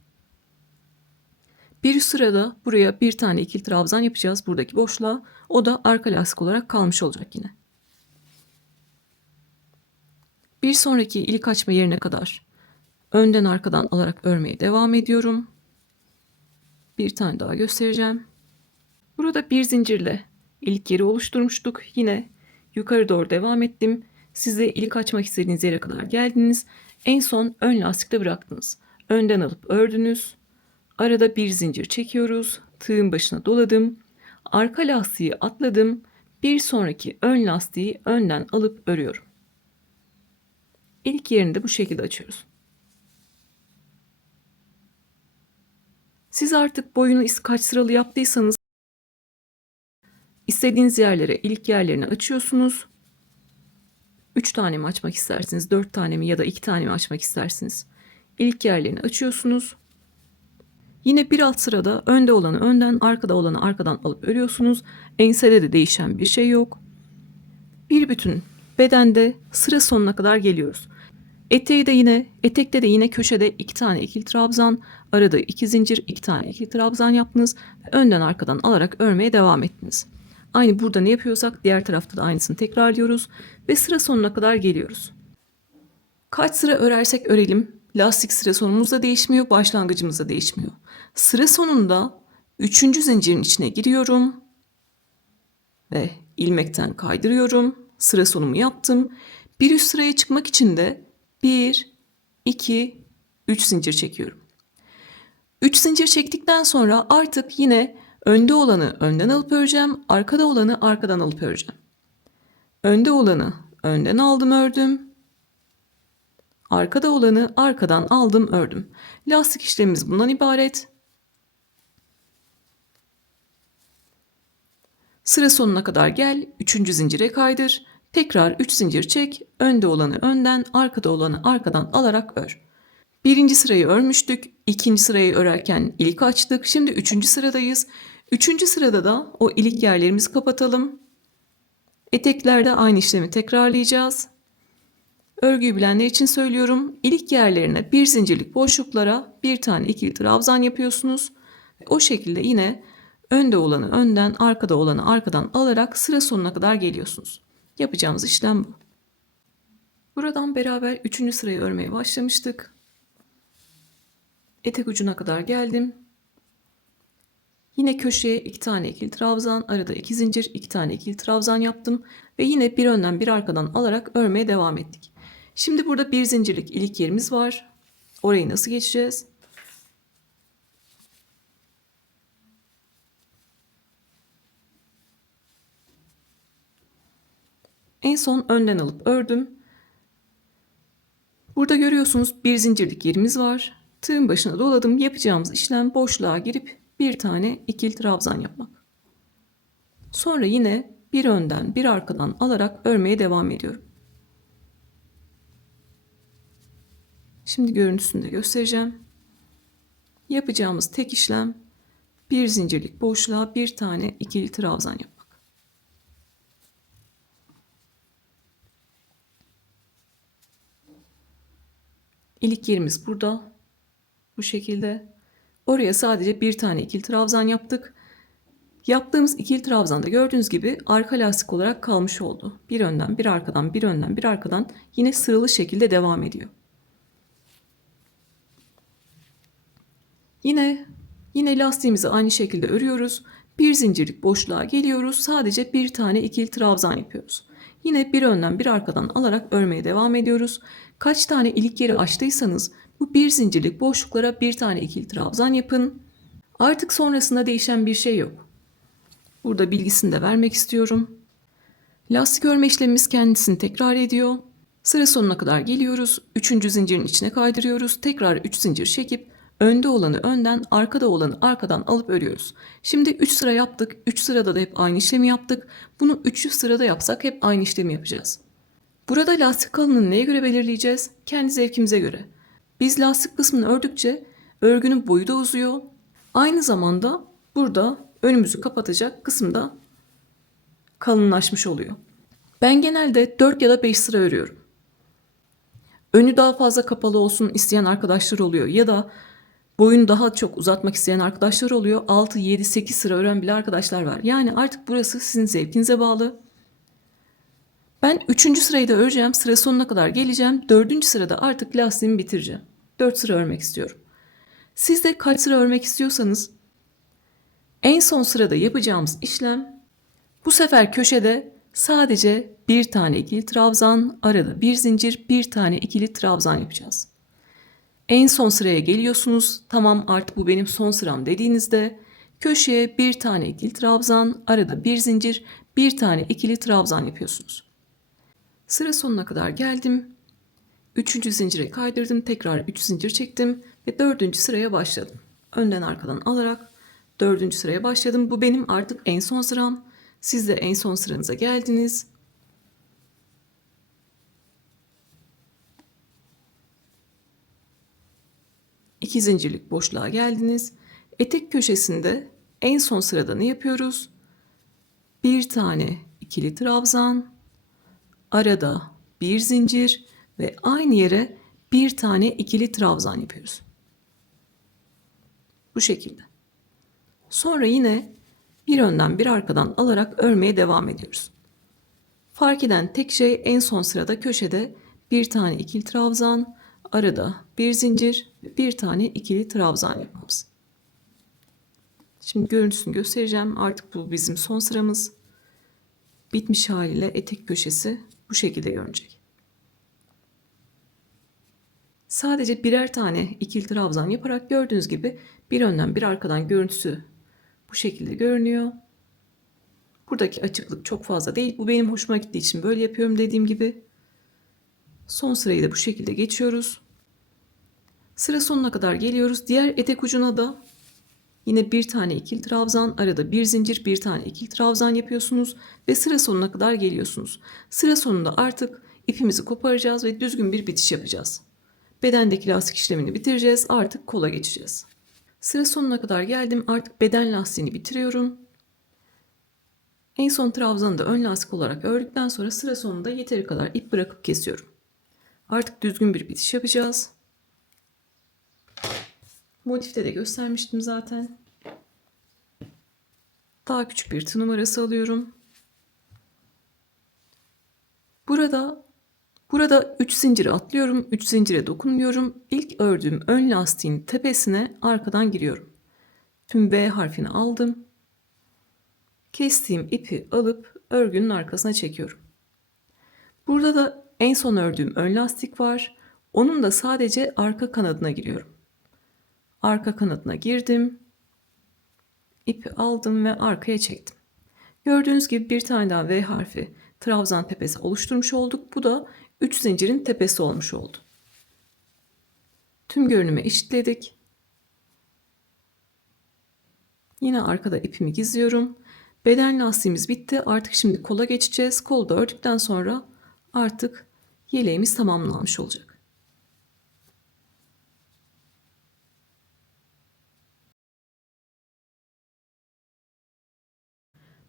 Bir üst sırada buraya bir tane ikili trabzan yapacağız buradaki boşluğa. O da arka lastik olarak kalmış olacak yine. Bir sonraki ilik açma yerine kadar önden arkadan alarak örmeye devam ediyorum. Bir tane daha göstereceğim. Burada bir zincirle ilik yeri oluşturmuştuk. Yine yukarı doğru devam ettim. Siz de ilik açmak istediğiniz yere kadar geldiniz. En son ön lastikte bıraktınız. Önden alıp ördünüz. Arada bir zincir çekiyoruz. Tığın başına doladım. Arka lastiği atladım. Bir sonraki ön lastiği önden alıp örüyorum. İlk yerini de bu şekilde açıyoruz. Siz artık boyunu kaç sıralı yaptıysanız istediğiniz yerlere ilk yerlerini açıyorsunuz. 3 tane mi açmak istersiniz, 4 tane mi ya da 2 tane mi açmak istersiniz? İlk yerlerini açıyorsunuz. Yine bir alt sırada önde olanı önden, arkada olanı arkadan alıp örüyorsunuz. Ensede de değişen bir şey yok. Bir bütün bedende sıra sonuna kadar geliyoruz. Etekte de yine köşede 2 tane ikili trabzan, arada 2 zincir, 2 tane ikili trabzan yaptınız ve önden arkadan alarak örmeye devam ettiniz. Aynı burada ne yapıyorsak diğer tarafta da aynısını tekrarlıyoruz ve sıra sonuna kadar geliyoruz. Kaç sıra örersek örelim, lastik sıra sonumuz da değişmiyor, başlangıcımız da değişmiyor. Sıra sonunda 3. zincirin içine giriyorum ve ilmekten kaydırıyorum. Sıra sonumu yaptım. Bir üst sıraya çıkmak için de 1, 2, 3 zincir çekiyorum. 3 zincir çektikten sonra artık yine önde olanı önden alıp öreceğim, arkada olanı arkadan alıp öreceğim. Önde olanı önden aldım, ördüm. Arkada olanı arkadan aldım, ördüm. Lastik işlemimiz bundan ibaret. Sıra sonuna kadar gel, 3. zincire kaydır. Tekrar 3 zincir çek, önde olanı önden, arkada olanı arkadan alarak ör. Birinci sırayı örmüştük. İkinci sırayı örerken ilik açtık. Şimdi 3. sıradayız. 3. sırada da o ilik yerlerimizi kapatalım. Eteklerde aynı işlemi tekrarlayacağız. Örgüyü bilenler için söylüyorum. İlik yerlerine bir zincirlik boşluklara bir tane ikili trabzan yapıyorsunuz. O şekilde yine önde olanı önden, arkada olanı arkadan alarak sıra sonuna kadar geliyorsunuz. Yapacağımız işlem bu. Buradan beraber 3. sırayı örmeye başlamıştık. Etek ucuna kadar geldim. Yine köşeye 2 tane ikili trabzan, arada 2 zincir, 2 tane ikili trabzan yaptım ve yine bir önden bir arkadan alarak örmeye devam ettik. Şimdi burada bir zincirlik ilik yerimiz var. Orayı nasıl geçeceğiz? En son önden alıp ördüm. Burada görüyorsunuz bir zincirlik yerimiz var. Tığın başına doladım. Yapacağımız işlem boşluğa girip bir tane ikili trabzan yapmak. Sonra yine bir önden bir arkadan alarak örmeye devam ediyorum. Şimdi görüntüsünü de göstereceğim. Yapacağımız tek işlem bir zincirlik boşluğa bir tane ikili trabzan yapmak. İlik yerimiz burada. Bu şekilde. Oraya sadece bir tane ikili trabzan yaptık. Yaptığımız ikili trabzanda gördüğünüz gibi arka lastik olarak kalmış oldu. Bir önden bir arkadan, bir önden bir arkadan yine sıralı şekilde devam ediyor. Yine Yine lastiğimizi aynı şekilde örüyoruz. Bir zincirlik boşluğa geliyoruz. Sadece bir tane ikili trabzan yapıyoruz. Yine bir önden bir arkadan alarak örmeye devam ediyoruz. Kaç tane ilik yeri açtıysanız bu bir zincirlik boşluklara bir tane ikili trabzan yapın. Artık sonrasında değişen bir şey yok. Burada bilgisini de vermek istiyorum. Lastik örme işlemimiz kendisini tekrar ediyor. Sıra sonuna kadar geliyoruz. 3. zincirin içine kaydırıyoruz. Tekrar 3 zincir çekip önde olanı önden, arkada olanı arkadan alıp örüyoruz. Şimdi 3 sıra yaptık. 3 sırada da hep aynı işlemi yaptık. Bunu 300 sırada yapsak hep aynı işlemi yapacağız. Burada lastik kalınlığını neye göre belirleyeceğiz? Kendi zevkimize göre. Biz lastik kısmını ördükçe örgünün boyu da uzuyor. Aynı zamanda burada önümüzü kapatacak kısımda kalınlaşmış oluyor. Ben genelde 4 ya da 5 sıra örüyorum. Önü daha fazla kapalı olsun isteyen arkadaşlar oluyor ya da boyunu daha çok uzatmak isteyen arkadaşlar oluyor. 6, 7, 8 sıra ören bile arkadaşlar var. Yani artık burası sizin zevkinize bağlı. Ben 3. sırayı da öreceğim. Sıra sonuna kadar geleceğim. 4. sırada artık lastiğimi bitireceğim. 4 sıra örmek istiyorum. Siz de kaç sıra örmek istiyorsanız en son sırada yapacağımız işlem bu sefer köşede sadece bir tane ikili trabzan, arada bir zincir, bir tane ikili trabzan yapacağız. En son sıraya geliyorsunuz. Tamam artık bu benim son sıram dediğinizde köşeye bir tane ikili trabzan, arada bir zincir, bir tane ikili trabzan yapıyorsunuz. Sıra sonuna kadar geldim. 3. zincire kaydırdım. Tekrar 3 zincir çektim ve 4. sıraya başladım. Önden arkadan alarak 4. sıraya başladım. Bu benim artık en son sıram. Siz de en son sıranıza geldiniz. İki zincirlik boşluğa geldiniz. Etek köşesinde en son sırada ne yapıyoruz? Bir tane ikili trabzan, arada bir zincir ve aynı yere bir tane ikili trabzan yapıyoruz. Bu şekilde. Sonra yine bir önden bir arkadan alarak örmeye devam ediyoruz. Fark eden tek şey en son sırada köşede bir tane ikili trabzan, arada bir zincir ve bir tane ikili trabzan yapmamız. Şimdi görüntüsünü göstereceğim. Artık bu bizim son sıramız. Bitmiş haliyle etek köşesi bu şekilde görünecek. Sadece birer tane ikili trabzan yaparak gördüğünüz gibi bir önden bir arkadan görüntüsü bu şekilde görünüyor. Buradaki açıklık çok fazla değil. Bu benim hoşuma gittiği için böyle yapıyorum dediğim gibi. Son sırayı da bu şekilde geçiyoruz. Sıra sonuna kadar geliyoruz. Diğer etek ucuna da yine bir tane ikili trabzan, arada bir zincir, bir tane ikili trabzan yapıyorsunuz ve sıra sonuna kadar geliyorsunuz. Sıra sonunda artık ipimizi koparacağız ve düzgün bir bitiş yapacağız. Bedendeki lastik işlemini bitireceğiz. Artık kola geçeceğiz. Sıra sonuna kadar geldim. Artık beden lastiğini bitiriyorum. En son trabzanı da ön lastik olarak ördükten sonra sıra sonunda yeteri kadar ip bırakıp kesiyorum. Artık düzgün bir bitiş yapacağız. Motifte de göstermiştim zaten. Daha küçük bir tığ numarası alıyorum. Burada 3 zinciri atlıyorum. 3 zincire dokunmuyorum. İlk ördüğüm ön lastiğin tepesine arkadan giriyorum. Tüm V harfini aldım. Kestiğim ipi alıp örgünün arkasına çekiyorum. Burada da en son ördüğüm ön lastik var. Onun da sadece arka kanadına giriyorum. Arka kanadına girdim. İpi aldım ve arkaya çektim. Gördüğünüz gibi bir tane daha V harfi trabzan tepesi oluşturmuş olduk. Bu da 3 zincirin tepesi olmuş oldu. Tüm görünümü eşitledik. Yine arkada ipimi gizliyorum. Beden lastiğimiz bitti. Artık şimdi kola geçeceğiz. Kolu da ördükten sonra artık yeleğimiz tamamlanmış olacak.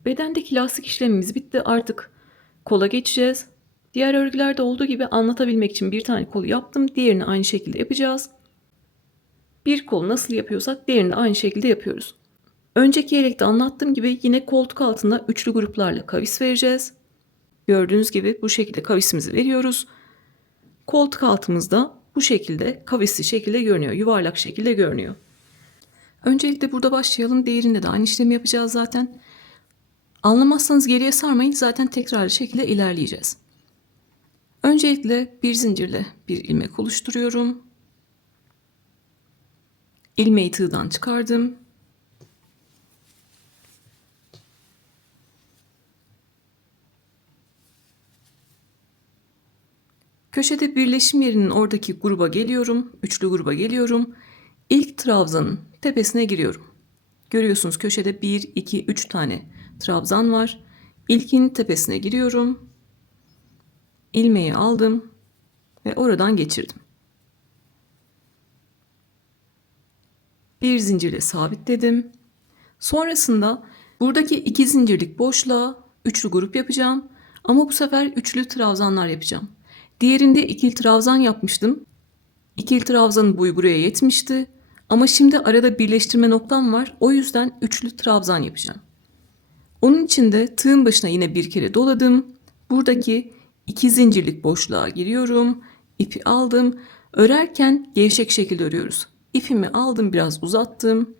Bedendeki lastik işlemimiz bitti. Artık kola geçeceğiz. Diğer örgülerde olduğu gibi anlatabilmek için bir tane kolu yaptım. Diğerini aynı şekilde yapacağız. Bir kol nasıl yapıyorsak diğerini de aynı şekilde yapıyoruz. Önceki yelekte anlattığım gibi yine koltuk altında üçlü gruplarla kavis vereceğiz. Gördüğünüz gibi bu şekilde kavisimizi veriyoruz. Koltuk altımızda bu şekilde kavisli şekilde görünüyor. Yuvarlak şekilde görünüyor. Öncelikle burada başlayalım. Diğerinde de aynı işlemi yapacağız zaten. Anlamazsanız geriye sarmayın. Zaten tekrarlı şekilde ilerleyeceğiz. Öncelikle bir zincirle bir ilmek oluşturuyorum. İlmeği tığdan çıkardım. Köşede birleşim yerinin oradaki gruba geliyorum. Üçlü gruba geliyorum. İlk trabzanın tepesine giriyorum. Görüyorsunuz köşede 1, 2, 3 tane trabzan var. İlkinin tepesine giriyorum. İlmeği aldım ve oradan geçirdim. Bir zincirle sabitledim. Sonrasında buradaki 2 zincirlik boşluğa üçlü grup yapacağım. Ama bu sefer üçlü trabzanlar yapacağım. Diğerinde ikili trabzan yapmıştım. İkili trabzanın boyu buraya yetmişti. Ama şimdi arada birleştirme noktam var. O yüzden üçlü trabzan yapacağım. Onun için de tığın başına yine bir kere doladım. Buradaki 2 zincirlik boşluğa giriyorum. İpi aldım. Örerken gevşek şekilde örüyoruz. İpimi aldım, biraz uzattım.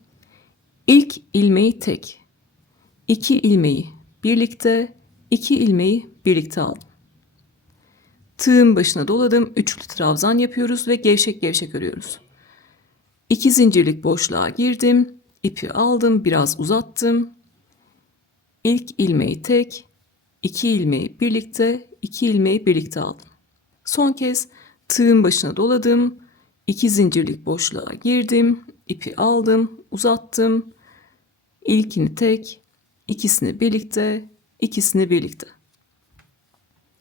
İlk ilmeği tek, 2 ilmeği birlikte, 2 ilmeği birlikte aldım. Tığın başına doladım. Üçlü trabzan yapıyoruz ve gevşek gevşek örüyoruz. 2 zincirlik boşluğa girdim. İpi aldım, biraz uzattım. İlk ilmeği tek, 2 ilmeği birlikte, 2 ilmeği birlikte aldım. Son kez tığın başına doladım. 2 zincirlik boşluğa girdim. İpi aldım, uzattım. İlkini tek, ikisini birlikte, ikisini birlikte.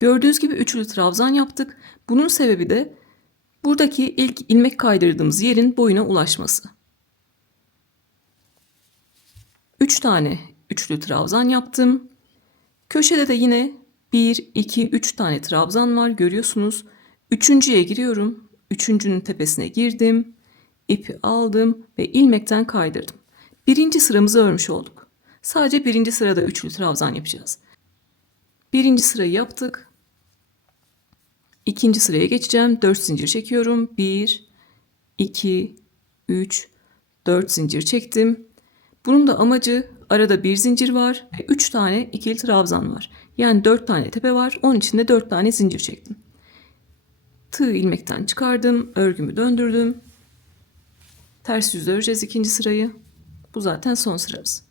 Gördüğünüz gibi üçlü trabzan yaptık. Bunun sebebi de buradaki ilk ilmek kaydırdığımız yerin boyuna ulaşması. 3 tane üçlü trabzan yaptım. Köşede de yine 1, 2, 3 tane trabzan var, görüyorsunuz. Üçüncüye giriyorum. Üçüncünün tepesine girdim. İpi aldım ve ilmekten kaydırdım. Birinci sıramızı örmüş olduk. Sadece birinci sırada üçlü trabzan yapacağız. Birinci sırayı yaptık. İkinci sıraya geçeceğim. 4 zincir çekiyorum. 1, 2, 3, 4 zincir çektim. Bunun da amacı, arada bir zincir var ve 3 tane ikili trabzan var. Yani 4 tane tepe var. Onun için de 4 tane zincir çektim. Tığ ilmekten çıkardım. Örgümü döndürdüm. Ters yüz öreceğiz ikinci sırayı. Bu zaten son sıramız.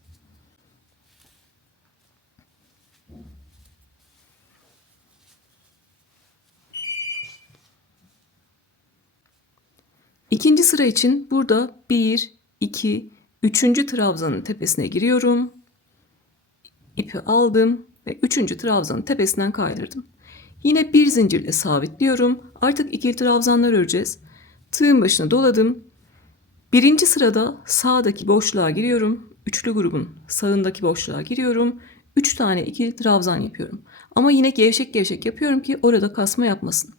İkinci sıra için burada 1, 2, 3. trabzanın tepesine giriyorum. İpi aldım ve 3. trabzanın tepesinden kaydırdım. Yine bir zincirle sabitliyorum. Artık ikili trabzanlar öreceğiz. Tığın başına doladım. Birinci sırada sağdaki boşluğa giriyorum. Üçlü grubun sağındaki boşluğa giriyorum. 3 tane ikili trabzan yapıyorum. Ama yine gevşek gevşek yapıyorum ki orada kasma yapmasın.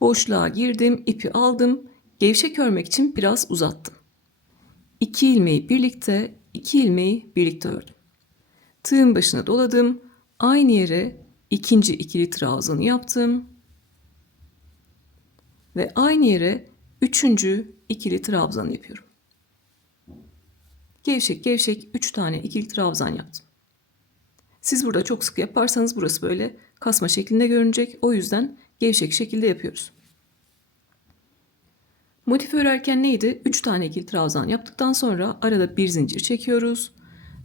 Boşluğa girdim, ipi aldım. Gevşek örmek için biraz uzattım. 2 ilmeği birlikte, 2 ilmeği birlikte ördüm. Tığın başına doladım. Aynı yere ikinci ikili trabzanı yaptım. Ve aynı yere üçüncü ikili trabzanı yapıyorum. Gevşek gevşek 3 tane ikili trabzan yaptım. Siz burada çok sık yaparsanız burası böyle kasma şeklinde görünecek. O yüzden gevşek şekilde yapıyoruz. Motif örerken neydi? 3 tane ikili trabzan yaptıktan sonra arada bir zincir çekiyoruz.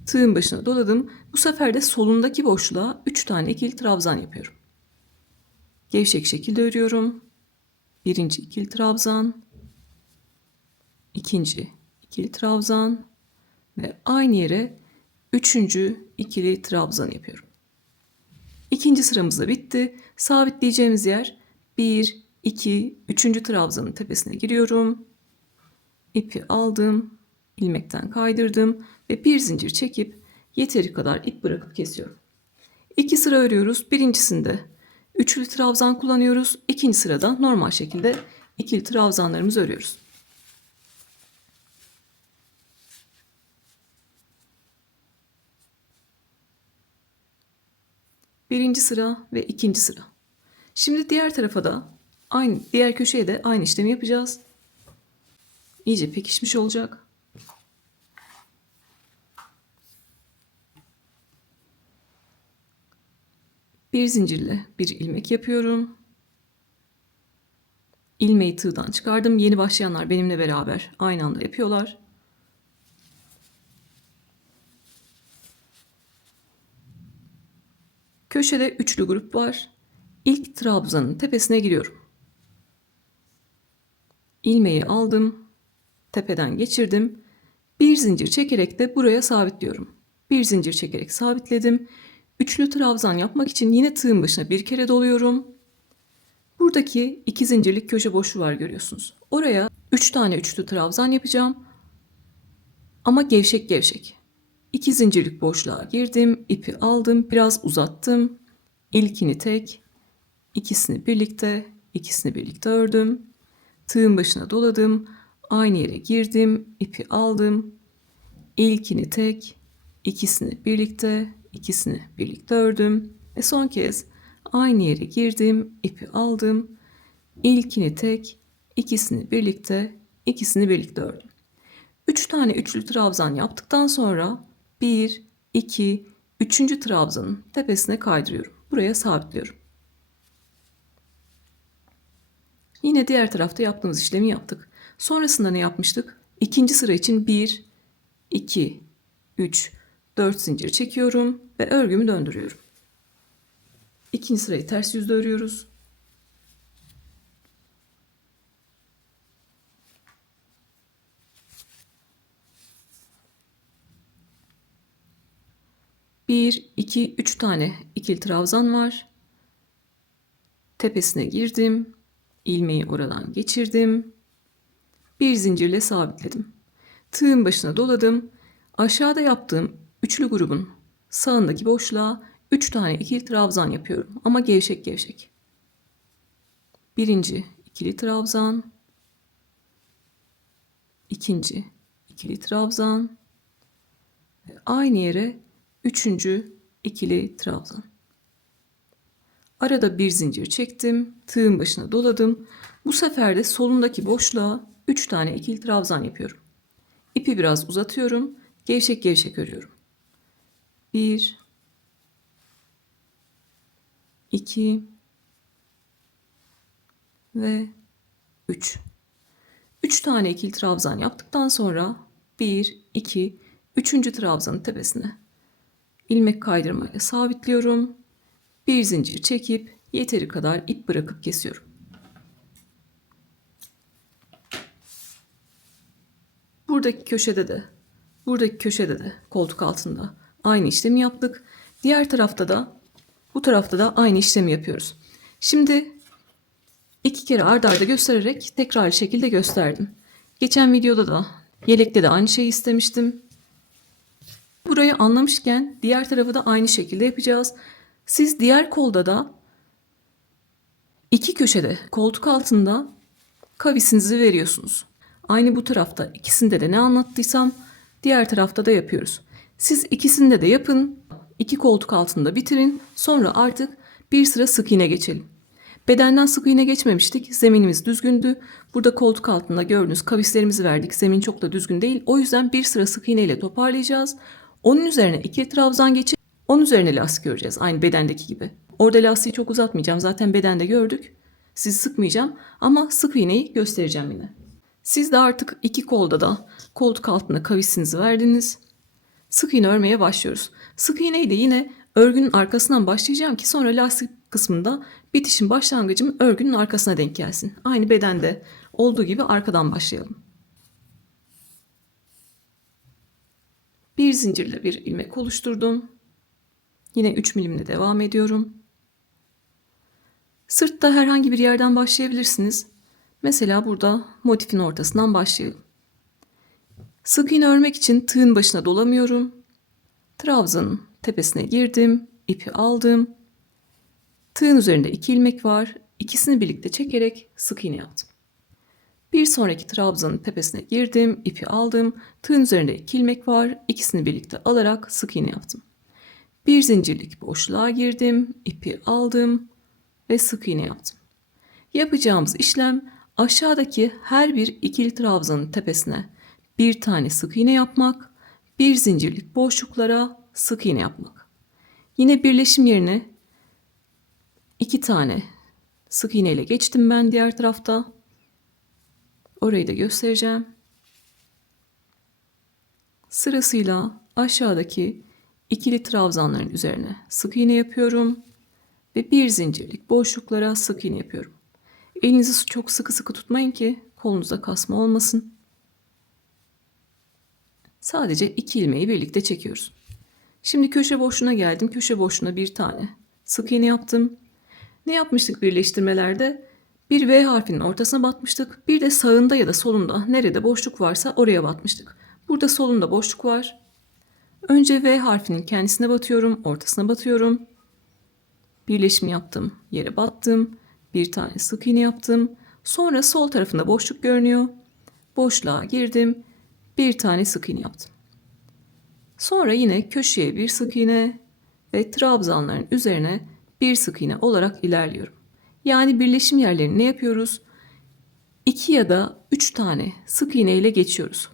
Tığın başına doladım. Bu sefer de solundaki boşluğa 3 tane ikili trabzan yapıyorum. Gevşek şekilde örüyorum. Birinci ikili trabzan, ikinci ikili trabzan ve aynı yere üçüncü ikili trabzan yapıyorum. İkinci sıramız da bitti. Sabitleyeceğimiz yer 1, 2, 3. trabzanın tepesine giriyorum. İpi aldım, ilmekten kaydırdım ve bir zincir çekip yeteri kadar ip bırakıp kesiyorum. 2 sıra örüyoruz. Birincisinde üçlü trabzan kullanıyoruz. İkinci sırada normal şekilde ikili trabzanlarımızı örüyoruz. Birinci sıra ve ikinci sıra. Şimdi diğer tarafa da diğer köşeye de aynı işlemi yapacağız. İyice pekişmiş olacak. Bir zincirle bir ilmek yapıyorum. İlmeği tığdan çıkardım. Yeni başlayanlar benimle beraber aynı anda yapıyorlar. Köşede üçlü grup var. İlk trabzanın tepesine giriyorum. İlmeği aldım. Tepeden geçirdim. Bir zincir çekerek de buraya sabitliyorum. Bir zincir çekerek sabitledim. Üçlü trabzan yapmak için yine tığın başına bir kere doluyorum. Buradaki 2 zincirlik köşe boşluğu var, görüyorsunuz. Oraya 3 tane üçlü trabzan yapacağım. Ama gevşek gevşek. 2 zincirlik boşluğa girdim, ipi aldım, biraz uzattım. İlkini tek, ikisini birlikte ördüm. Tığın başına doladım, aynı yere girdim, ipi aldım. İlkini tek, ikisini birlikte ördüm. Ve son kez aynı yere girdim, ipi aldım. İlkini tek, ikisini birlikte ördüm. 3 tane üçlü trabzan yaptıktan sonra 1, 2, 3. trabzanın tepesine kaydırıyorum. Buraya sabitliyorum. Yine diğer tarafta yaptığımız işlemi yaptık. Sonrasında ne yapmıştık? İkinci sıra için 1, 2, 3, 4 zincir çekiyorum ve örgümü döndürüyorum. İkinci sırayı ters yüzde örüyoruz. Bir, iki, üç tane ikili trabzan var. Tepesine girdim. İlmeği oradan geçirdim. Bir zincirle sabitledim. Tığın başına doladım. Aşağıda yaptığım üçlü grubun sağındaki boşluğa 3 tane ikili trabzan yapıyorum. Ama gevşek gevşek. Birinci ikili trabzan. İkinci ikili trabzan. Ve aynı yere üçüncü ikili trabzan. Arada bir zincir çektim. Tığın başına doladım. Bu sefer de solundaki boşluğa 3 tane ikili trabzan yapıyorum. İpi biraz uzatıyorum. Gevşek gevşek örüyorum. 1, 2 ve 3. 3 tane ikili trabzan yaptıktan sonra 1, 2, 3. trabzanın tepesine ilmek kaydırmayla sabitliyorum. Bir zincir çekip yeteri kadar ip bırakıp kesiyorum. Buradaki köşede de koltuk altında aynı işlemi yaptık. Diğer tarafta da bu tarafta da aynı işlemi yapıyoruz. Şimdi 2 kere ard arda göstererek tekrar şekilde gösterdim. Geçen videoda da yelekte de aynı şeyi istemiştim. Burayı anlamışken diğer tarafı da aynı şekilde yapacağız. Siz diğer kolda da iki köşede koltuk altında kavisinizi veriyorsunuz. Aynı bu tarafta ikisinde de ne anlattıysam diğer tarafta da yapıyoruz. Siz ikisinde de yapın. 2 koltuk altında bitirin. Sonra artık bir sıra sık iğne geçelim. Bedenden sık iğne geçmemiştik. Zeminimiz düzgündü. Burada koltuk altında gördüğünüz kavislerimizi verdik. Zemin çok da düzgün değil. O yüzden bir sıra sık iğne ile toparlayacağız. Onun üzerine 2 trabzan geçip onun üzerine lastik öreceğiz. Aynı bedendeki gibi. Orada lastiği çok uzatmayacağım. Zaten bedende gördük. Sizi sıkmayacağım ama sık iğneyi göstereceğim yine. Siz de artık 2 kolda da koltuk altında kavisinizi verdiniz. Sık iğne örmeye başlıyoruz. Sık iğneyi de yine örgünün arkasından başlayacağım ki sonra lastik kısmında bitişin başlangıcım örgünün arkasına denk gelsin. Aynı bedende olduğu gibi arkadan başlayalım. Bir zincirle bir ilmek oluşturdum. Yine 3 milimle devam ediyorum. Sırtta herhangi bir yerden başlayabilirsiniz. Mesela burada motifin ortasından başlayalım. Sık iğne örmek için tığın başına dolamıyorum. Trabzanın tepesine girdim, ipi aldım. Tığın üzerinde 2 ilmek var. İkisini birlikte çekerek sık iğne yaptım. Bir sonraki trabzanın tepesine girdim, ipi aldım. Tığın üzerinde 2 ilmek var. İkisini birlikte alarak sık iğne yaptım. Bir zincirlik boşluğa girdim, ipi aldım ve sık iğne yaptım. Yapacağımız işlem aşağıdaki her bir ikili trabzanın tepesine bir tane sık iğne yapmak, bir zincirlik boşluklara sık iğne yapmak. Yine birleşim yerine 2 tane sık iğne ile geçtim ben diğer tarafta. Orayı da göstereceğim. Sırasıyla aşağıdaki ikili trabzanların üzerine sık iğne yapıyorum ve bir zincirlik boşluklara sık iğne yapıyorum. Elinizi çok sıkı sıkı tutmayın ki kolunuzda kasma olmasın. Sadece 2 ilmeği birlikte çekiyoruz. Şimdi köşe boşluğuna geldim. Köşe boşluğuna bir tane sık iğne yaptım. Ne yapmıştık birleştirmelerde? Bir V harfinin ortasına batmıştık. Bir de sağında ya da solunda nerede boşluk varsa oraya batmıştık. Burada solunda boşluk var. Önce V harfinin kendisine batıyorum, ortasına batıyorum. Birleşim yaptım, yere battım. Bir tane sık iğne yaptım. Sonra sol tarafında boşluk görünüyor. Boşluğa girdim. Bir tane sık iğne yaptım. Sonra yine köşeye bir sık iğne ve trabzanların üzerine bir sık iğne olarak ilerliyorum. Yani birleşim yerlerini ne yapıyoruz? 2 ya da 3 tane sık iğne ile geçiyoruz.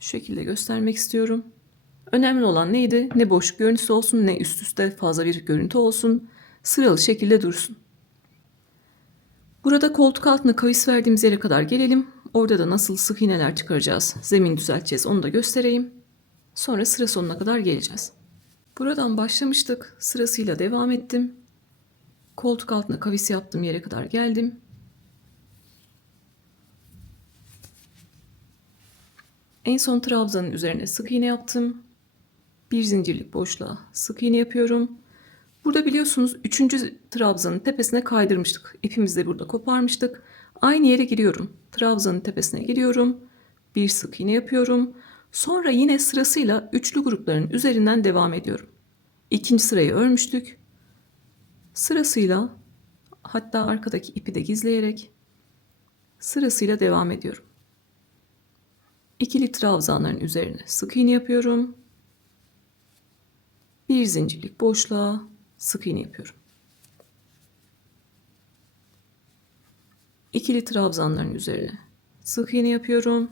Şu şekilde göstermek istiyorum. Önemli olan neydi? Ne boşluk görüntüsü olsun, ne üst üste fazla bir görüntü olsun. Sıralı şekilde dursun. Burada koltuk altına kavis verdiğimiz yere kadar gelelim. Orada da nasıl sık iğneler çıkaracağız, zemin düzelteceğiz onu da göstereyim. Sonra sıra sonuna kadar geleceğiz. Buradan başlamıştık. Sırasıyla devam ettim. Koltuk altına kavis yaptığım yere kadar geldim. En son trabzanın üzerine sık iğne yaptım. Bir zincirlik boşluğa sık iğne yapıyorum. Burada biliyorsunuz 3. trabzanın tepesine kaydırmıştık. İpimizi de burada koparmıştık. Aynı yere giriyorum. Trabzanın tepesine giriyorum. Bir sık iğne yapıyorum. Sonra yine sırasıyla üçlü grupların üzerinden devam ediyorum. İkinci sırayı örmüştük. Sırasıyla, hatta arkadaki ipi de gizleyerek sırasıyla devam ediyorum. İkili trabzanların üzerine sık iğne yapıyorum. Bir zincirlik boşluğa sık iğne yapıyorum. İkili trabzanların üzerine sık iğne yapıyorum.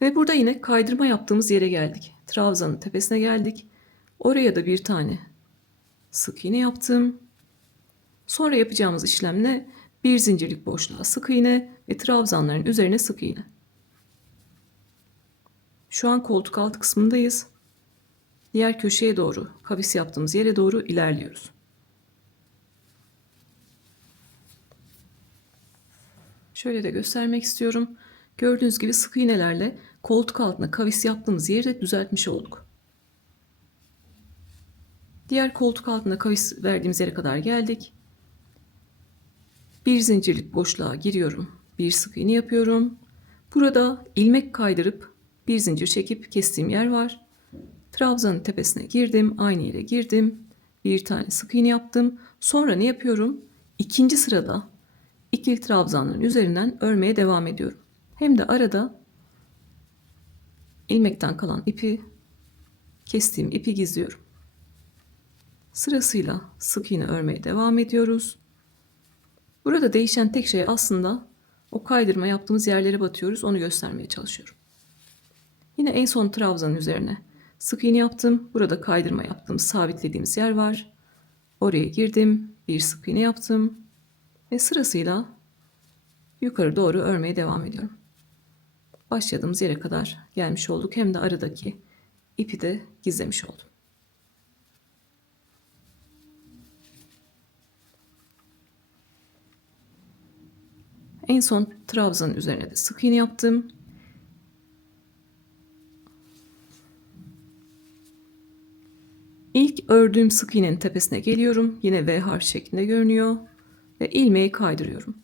Ve burada yine kaydırma yaptığımız yere geldik. Trabzanın tepesine geldik. Oraya da bir tane sık iğne yaptım. Sonra yapacağımız işlem ne? Bir zincirlik boşluğa sık iğne ve trabzanların üzerine sık iğne. Şu an koltuk altı kısmındayız. Diğer köşeye doğru, kavis yaptığımız yere doğru ilerliyoruz. Şöyle de göstermek istiyorum. Gördüğünüz gibi sık iğnelerle koltuk altına kavis yaptığımız yeri de düzeltmiş olduk. Diğer koltuk altına kavis verdiğimiz yere kadar geldik. Bir zincirlik boşluğa giriyorum. Bir sık iğne yapıyorum. Burada ilmek kaydırıp bir zincir çekip kestiğim yer var. Trabzanın tepesine girdim. Aynı yere girdim. Bir tane sık iğne yaptım. Sonra ne yapıyorum? İkinci sırada ikili trabzanların üzerinden örmeye devam ediyorum. Hem de arada ilmekten kalan ipi, kestiğim ipi gizliyorum. Sırasıyla sık iğne örmeye devam ediyoruz. Burada değişen tek şey aslında o kaydırma yaptığımız yerlere batıyoruz. Onu göstermeye çalışıyorum. Yine en son trabzanın üzerine sık iğne yaptım. Burada kaydırma yaptığımız, sabitlediğimiz yer var. Oraya girdim. Bir sık iğne yaptım. Ve sırasıyla yukarı doğru örmeye devam ediyorum. Başladığımız yere kadar gelmiş olduk. Hem de aradaki ipi de gizlemiş oldum. En son trabzanın üzerine de sık iğne yaptım. İlk ördüğüm sık iğnenin tepesine geliyorum. Yine V harf şeklinde görünüyor. Ve ilmeği kaydırıyorum.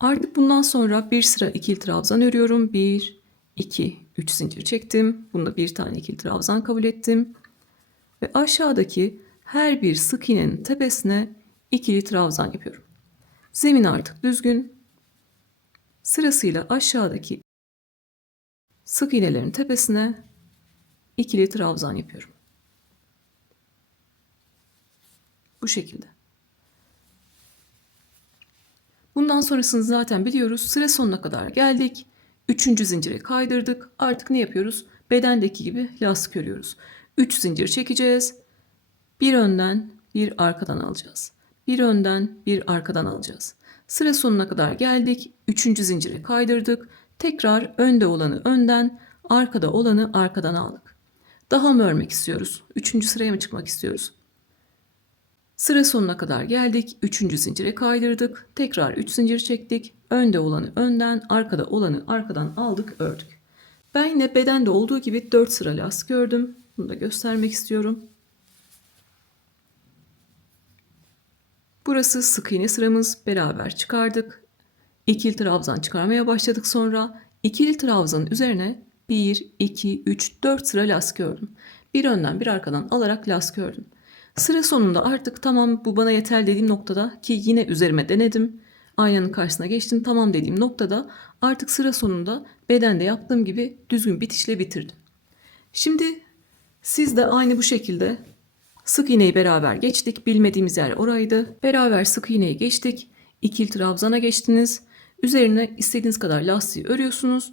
Artık bundan sonra bir sıra ikili trabzan örüyorum. 1, 2, 3 zincir çektim. Bunda bir tane ikili trabzan kabul ettim. Ve aşağıdaki her bir sık iğnenin tepesine ikili trabzan yapıyorum. Zemin artık düzgün. Sırasıyla aşağıdaki sık iğnelerin tepesine ikili trabzan yapıyorum. Bu şekilde. Bundan sonrasını zaten biliyoruz. Sıra sonuna kadar geldik. 3. zincire kaydırdık. Artık ne yapıyoruz? Bedendeki gibi lastik örüyoruz. 3 zincir çekeceğiz. Bir önden, bir arkadan alacağız. Bir önden, bir arkadan alacağız. Sıra sonuna kadar geldik. 3. zincire kaydırdık. Tekrar önde olanı önden, arkada olanı arkadan aldık. Daha mı örmek istiyoruz? 3. sıraya mı çıkmak istiyoruz? Sıra sonuna kadar geldik. 3. zincire kaydırdık. Tekrar 3 zincir çektik. Önde olanı önden, arkada olanı arkadan aldık, ördük. Ben yine bedende olduğu gibi 4 sıra lastik ördüm. Bunu da göstermek istiyorum. Burası sık iğne sıramız. Beraber çıkardık. İkili trabzan çıkarmaya başladık sonra. İkili trabzanın üzerine 1, 2, 3, 4 sıra lastik ördüm. Bir önden bir arkadan alarak lastik ördüm. Sıra sonunda artık tamam bu bana yeter dediğim noktada, ki yine üzerime denedim. Aynanın karşısına geçtim, tamam dediğim noktada artık sıra sonunda bedende yaptığım gibi düzgün bitişle bitirdim. Şimdi siz de aynı bu şekilde sık iğneyi beraber geçtik. Bilmediğimiz yer oraydı. Beraber sık iğneyi geçtik. İkili trabzana geçtiniz. Üzerine istediğiniz kadar lastiği örüyorsunuz.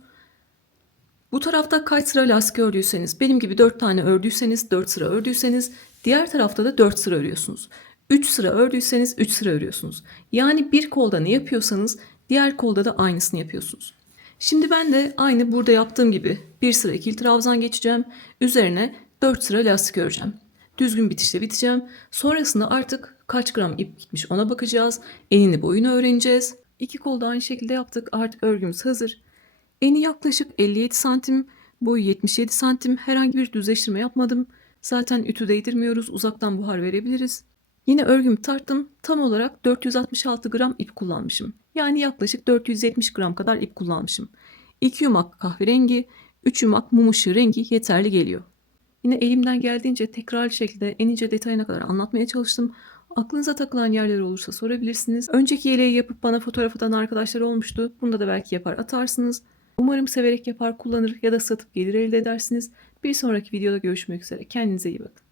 Bu tarafta kaç sıra lastik ördüyseniz, benim gibi 4 tane ördüyseniz, 4 sıra ördüyseniz, diğer tarafta da 4 sıra örüyorsunuz. 3 sıra ördüyseniz 3 sıra örüyorsunuz. Yani bir kolda ne yapıyorsanız diğer kolda da aynısını yapıyorsunuz. Şimdi ben de aynı burada yaptığım gibi bir sıra ikili trabzan geçeceğim. Üzerine 4 sıra lastik öreceğim. Düzgün bitişle biteceğim. Sonrasında artık kaç gram ip gitmiş ona bakacağız. Enini boyunu öğreneceğiz. İki kolda aynı şekilde yaptık. Artık örgümüz hazır. Eni yaklaşık 57 santim, boyu 77 santim. Herhangi bir düzleştirme yapmadım. Zaten ütü değdirmiyoruz. Uzaktan buhar verebiliriz. Yine örgümü tarttım. Tam olarak 466 gram ip kullanmışım. Yani yaklaşık 470 gram kadar ip kullanmışım. 2 yumak kahverengi, 3 yumak mum ışığı rengi yeterli geliyor. Yine elimden geldiğince tekrarlı şekilde en ince detayına kadar anlatmaya çalıştım. Aklınıza takılan yerler olursa sorabilirsiniz. Önceki yeleği yapıp bana fotoğraf atan arkadaşlar olmuştu. Bunda da belki yapar atarsınız. Umarım severek yapar, kullanır ya da satıp gelir elde edersiniz. Bir sonraki videoda görüşmek üzere. Kendinize iyi bakın.